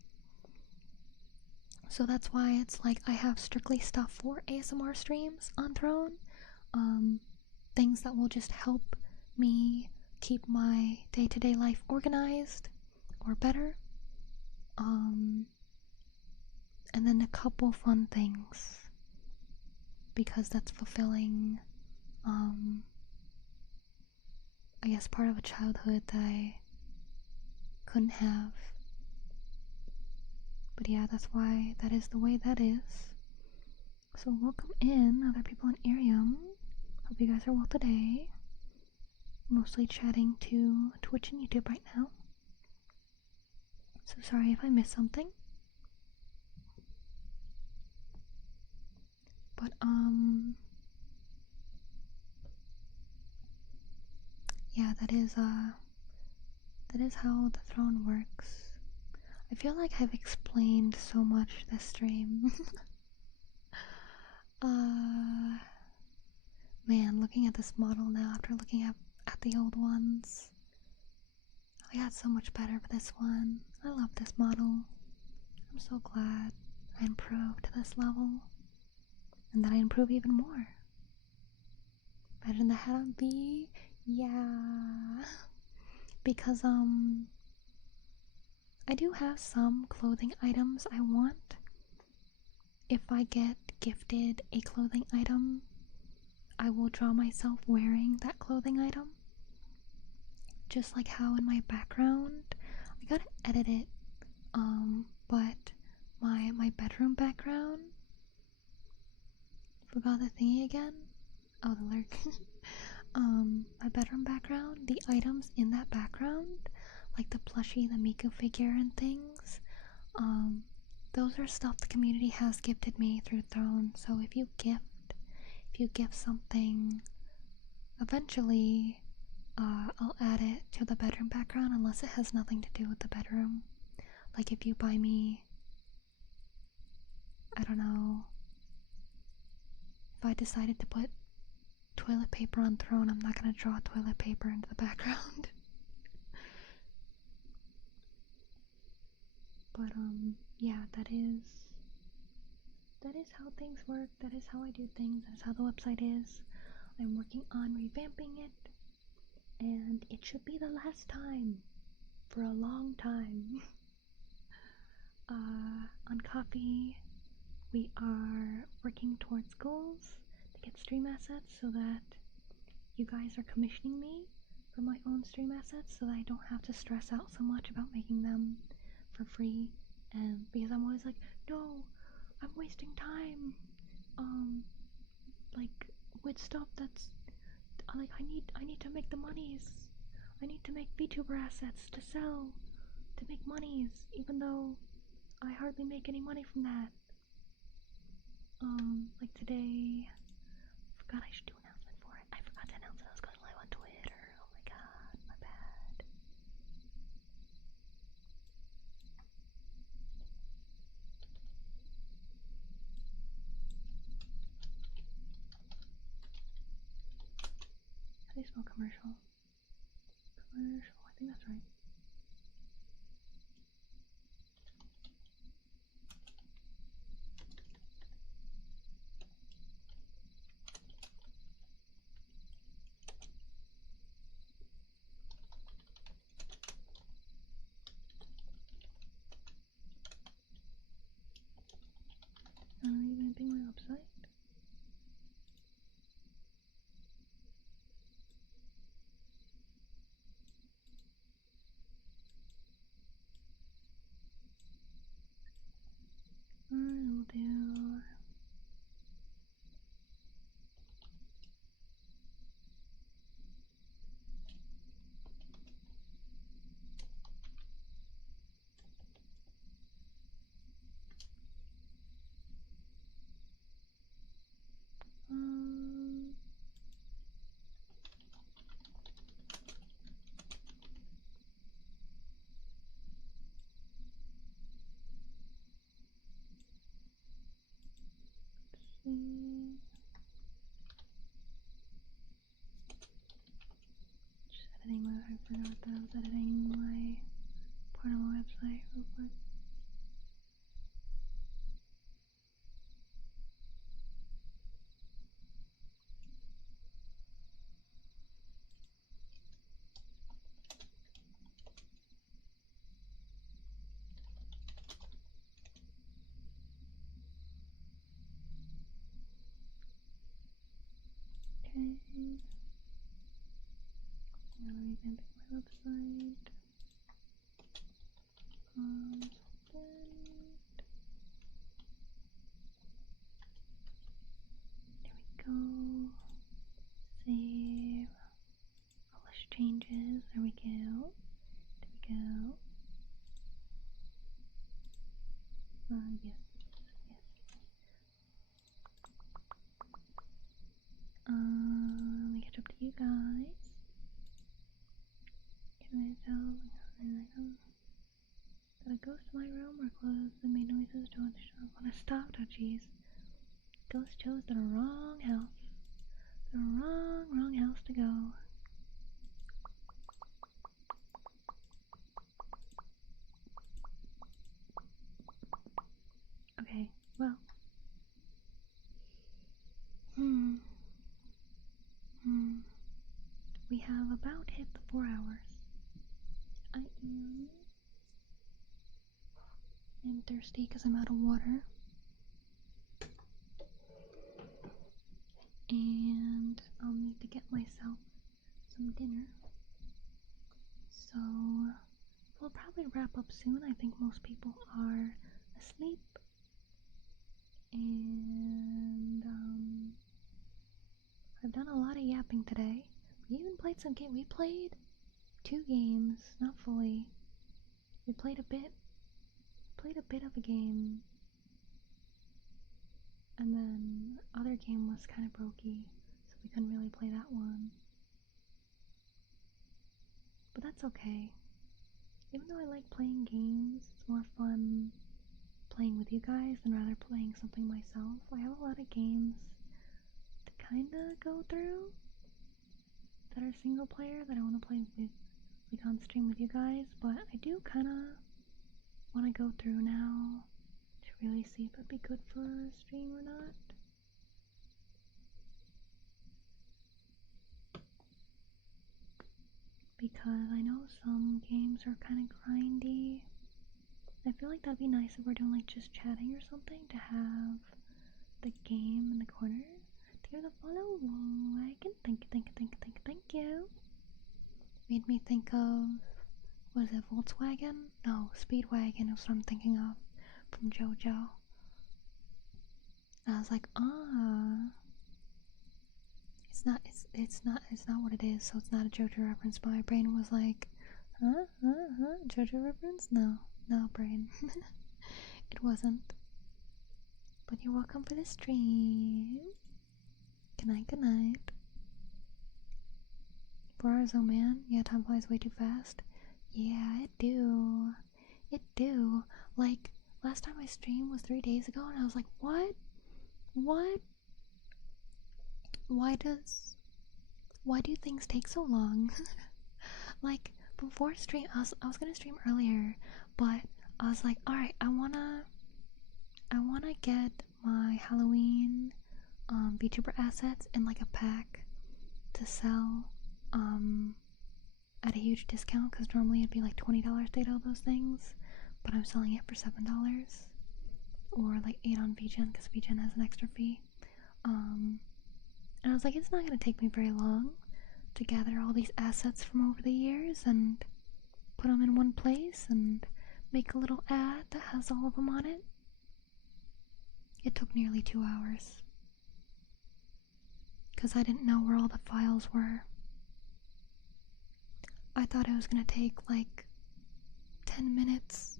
So that's why it's like I have strictly stuff for ASMR streams on Throne. Things that will just help me keep my day-to-day life organized or better. And then a couple fun things, because that's fulfilling, I guess, part of a childhood that I couldn't have. But yeah, that's why that is the way that is. So welcome in other people in Arium. Hope you guys are well today. Mostly chatting to Twitch and YouTube right now. So sorry if I missed something. But yeah, that is how the throne works. I feel like I've explained so much this stream. Man, looking at this model now after looking at the old ones, I got so much better for this one. I love this model. I'm so glad I improved to this level, and that I improve even more. Better than the hat on B? Yeah. Because, I do have some clothing items I want. If I get gifted a clothing item, I will draw myself wearing that clothing item. Just like how in my background, I gotta edit it, but my bedroom background, forgot the thingy again? Oh, the lurk. My bedroom background, the items in that background, like the plushie, the Miku figure and things, those are stuff the community has gifted me through Throne. So if you gift something, eventually, I'll add it to the bedroom background unless it has nothing to do with the bedroom. Like if you buy me, I don't know, if I decided to put toilet paper on Throne, I'm not gonna draw toilet paper into the background. But yeah, that is how things work. That is how I do things. That is how the website is. I'm working on revamping it, and it should be the last time for a long time. On Coffee, we are working towards goals to get stream assets so that you guys are commissioning me for my own stream assets, so that I don't have to stress out so much about making them for free. And because I'm always like, no, I'm wasting time, like with stuff that's like I need to make the monies. I need to make VTuber assets to sell, to make monies, even though I hardly make any money from that. Like today, I forgot I should do an announcement for it. I forgot to announce that I was going live on Twitter. Oh my god, my bad. How do you spell commercial? Commercial, I think that's right. Revamping my website. We'll do just editing my, I forgot that I was editing my part of my website real quick. my website. There we go. Save. Publish changes. There we go. There we go. Yes. Yes. Let me catch up to you guys. Can I tell? Did a ghost in my room or closed and made noises to the shop when I stopped? Oh jeez. Ghost chose the wrong house. The wrong house to go. Okay, well. We have about hit the 4 hours. I am thirsty because I'm out of water. And I'll need to get myself some dinner. So we'll probably wrap up soon. I think most people are asleep. And I've done a lot of yapping today. We even played some game. We played 2 games, not fully. We played a bit of a game, and then the other game was kind of brokey, so we couldn't really play that one. But that's okay. Even though I like playing games, it's more fun playing with you guys than rather playing something myself. I have a lot of games to kinda go through that are single player that I want to play with, like on stream with you guys, but I do kinda want to go through now to really see if it'd be good for a stream or not. Because I know some games are kind of grindy. I feel like that'd be nice if we're doing like just chatting or something, to have the game in the corner. Here's a follow wagon. Thank you. Made me think of, was it Volkswagen? No, Speedwagon is what I'm thinking of from JoJo. And I was like, it's not what it is, so it's not a JoJo reference, but my brain was like, JoJo reference? No, brain. It wasn't. But you're welcome for the stream. Good night. 4 hours, oh man. Yeah, time flies way too fast. Yeah, it do. Like, last time I streamed was 3 days ago, and I was like, what? Why do things take so long? Like, before stream, I was gonna stream earlier, but I was like, alright, I wanna get my Halloween VTuber assets in like a pack to sell at a huge discount, because normally it'd be like $20 to get all those things, but I'm selling it for $7, or like 8 on VGen, because VGen has an extra fee. And I was like, it's not gonna take me very long to gather all these assets from over the years and put them in one place and make a little ad that has all of them on it. It took nearly 2 hours, because I didn't know where all the files were. I thought it was gonna take like 10 minutes.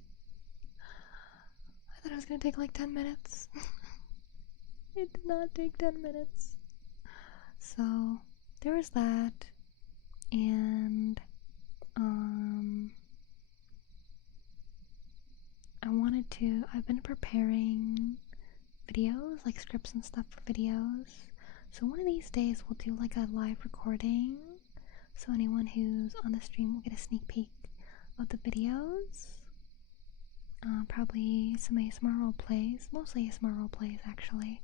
It did not take 10 minutes. So there was that, and I've been preparing videos, like scripts and stuff for videos. So one of these days we'll do like a live recording, so anyone who's on the stream will get a sneak peek of the videos. Probably some ASMR role plays, mostly ASMR role plays actually.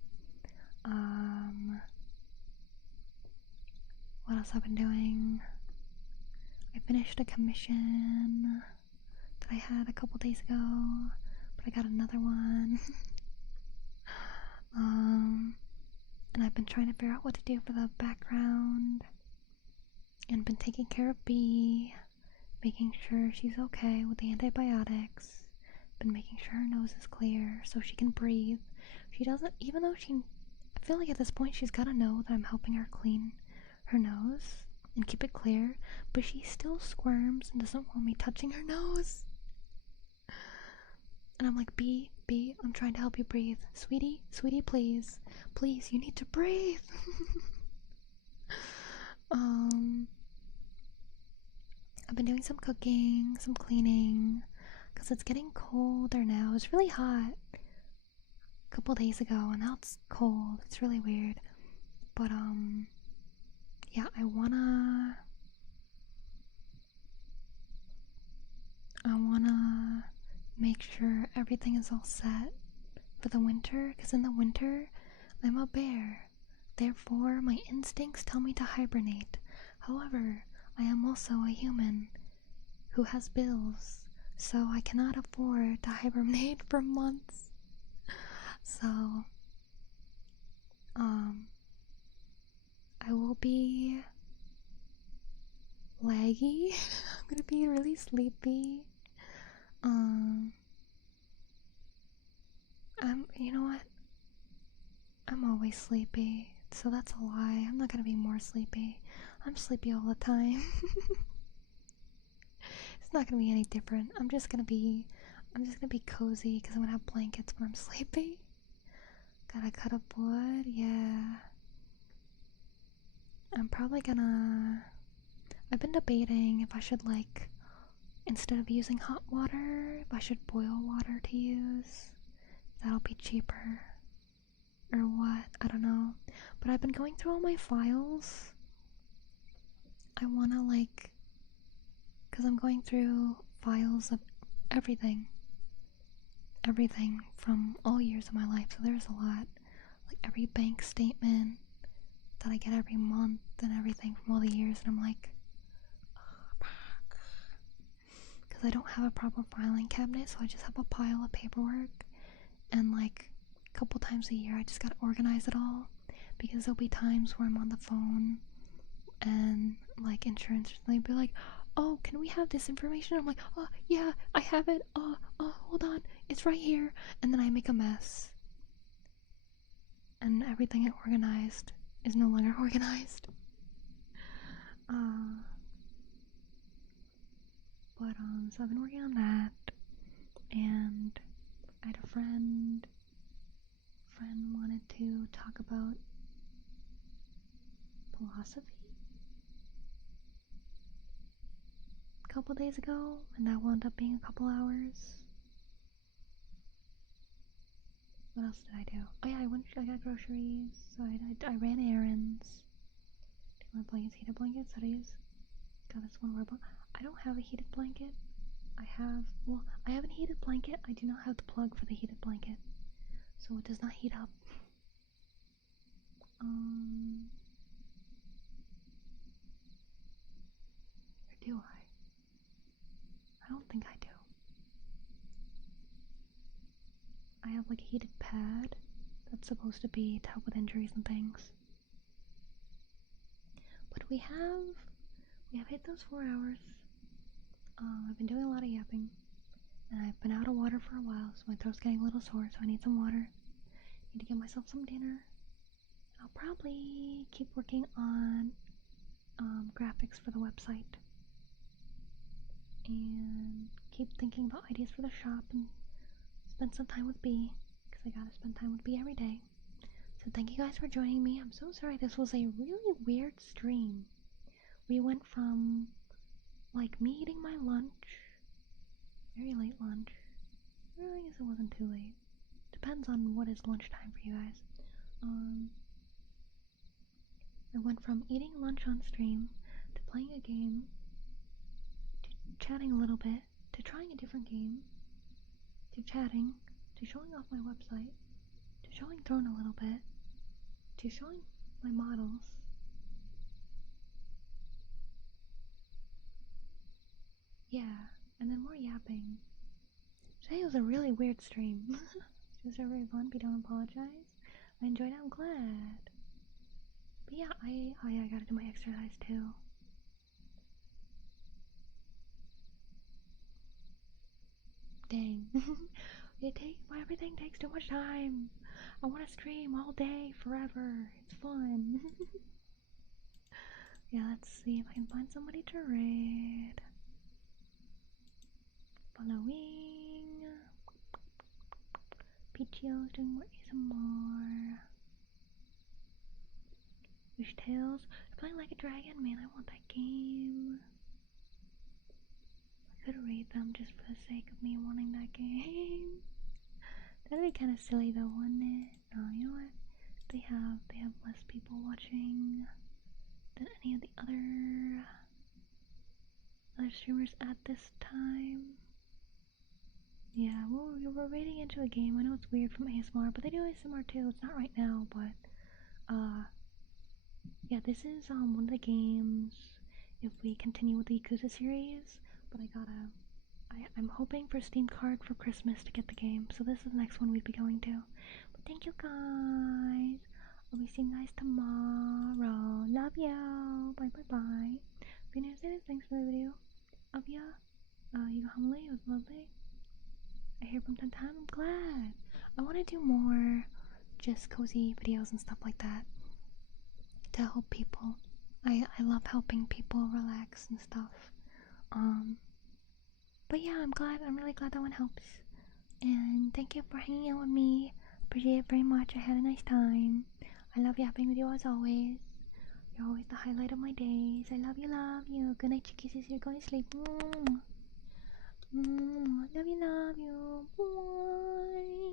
What else I've been doing? I finished a commission that I had a couple days ago, but I got another one. And I've been trying to figure out what to do for the background. and been taking care of Bee, making sure she's okay with the antibiotics, been making sure her nose is clear so she can breathe. She doesn't, even though I feel like at this point she's gotta know that I'm helping her clean her nose and keep it clear, but she still squirms and doesn't want me touching her nose. And I'm like, Bee, I'm trying to help you breathe. Sweetie, please. Please, you need to breathe. I've been doing some cooking, some cleaning, because it's getting colder now. It was really hot a couple days ago, and now it's cold. It's really weird. But, yeah, I wanna make sure everything is all set for the winter, because in the winter, I'm a bear. Therefore, my instincts tell me to hibernate. However, I am also a human who has bills, so I cannot afford to hibernate for months. So, I will be laggy. I'm gonna be really sleepy. You know what? I'm always sleepy, so that's a lie. I'm not gonna be more sleepy. I'm sleepy all the time. It's not gonna be any different. I'm just gonna be cozy because I'm gonna have blankets when I'm sleepy. Gotta cut up wood, yeah. I'm probably gonna... I've been debating if I should, like, instead of using hot water, if I should boil water to use. That'll be cheaper. Or what? I don't know. But I've been going through all my files. I wanna, like... Because I'm going through files of everything. Everything from all years of my life, so there's a lot. Like every bank statement that I get every month and everything from all the years, and I'm like, because I don't have a proper filing cabinet, so I just have a pile of paperwork, and like a couple times a year I just gotta organize it all, because there'll be times where I'm on the phone and like insurance, they'll be like, oh, can we have this information? I'm like, oh yeah, I have it, hold on, it's right here, and then I make a mess, and everything I organized is no longer organized. So I've been working on that, and I had a friend wanted to talk about philosophy a couple days ago, and that wound up being a couple hours. What else did I do? Oh yeah, I got groceries, so I ran errands. Do you want blankets, heated blankets? How do I use? God, that's one word. I don't have a heated blanket. I have a heated blanket. I do not have the plug for the heated blanket, so it does not heat up. Or do I? I don't think I do. I have like a heated pad that's supposed to be to help with injuries and things. But we have hit those 4 hours. I've been doing a lot of yapping, and I've been out of water for a while, so my throat's getting a little sore, so I need some water. Need to get myself some dinner. I'll probably keep working on graphics for the website, and keep thinking about ideas for the shop, and spend some time with Bee, because I gotta spend time with Bee every day. So thank you guys for joining me. I'm so sorry this was a really weird stream. We went from like me eating my lunch, very late lunch. Well, I guess it wasn't too late. Depends on what is lunchtime for you guys. I went from eating lunch on stream to playing a game to chatting a little bit to trying a different game to chatting to showing off my website to showing Throne a little bit to showing my models. Yeah, and then more yapping. Today was a really weird stream. It was very fun, but don't apologize. I enjoyed it, I'm glad. But yeah, I gotta do my exercise too. Everything takes too much time. I want to stream all day, forever. It's fun. Yeah, let's see if I can find somebody to raid. Following. Peachio's doing more ASMR. Wish Tales. Playing like a dragon, man. I want that game. I could raid them just for the sake of me wanting that game. That'd be kind of silly though, wouldn't it? Oh, you know what? They have less people watching than any of the other streamers at this time. Yeah, well, we're raiding into a game. I know it's weird from ASMR, but they do ASMR too. It's not right now, but yeah, this is one of the games if we continue with the Yakuza series. But I'm hoping for a Steam card for Christmas to get the game, so this is the next one we'd be going to. But thank you guys. I'll be seeing you guys tomorrow. Love you. Bye bye bye. If you didn't say this, thanks for the video. Love ya. You homily, it was lovely. I hear from time to time. I'm glad. I want to do more just cozy videos and stuff like that to help people. I love helping people relax and stuff. But yeah, I'm really glad that one helps. And thank you for hanging out with me. Appreciate it very much. I had a nice time. I love yapping with you as always. You're always the highlight of my days. I love you, love you. Good night, chickies. You're going to sleep. Love you, love you. Bye.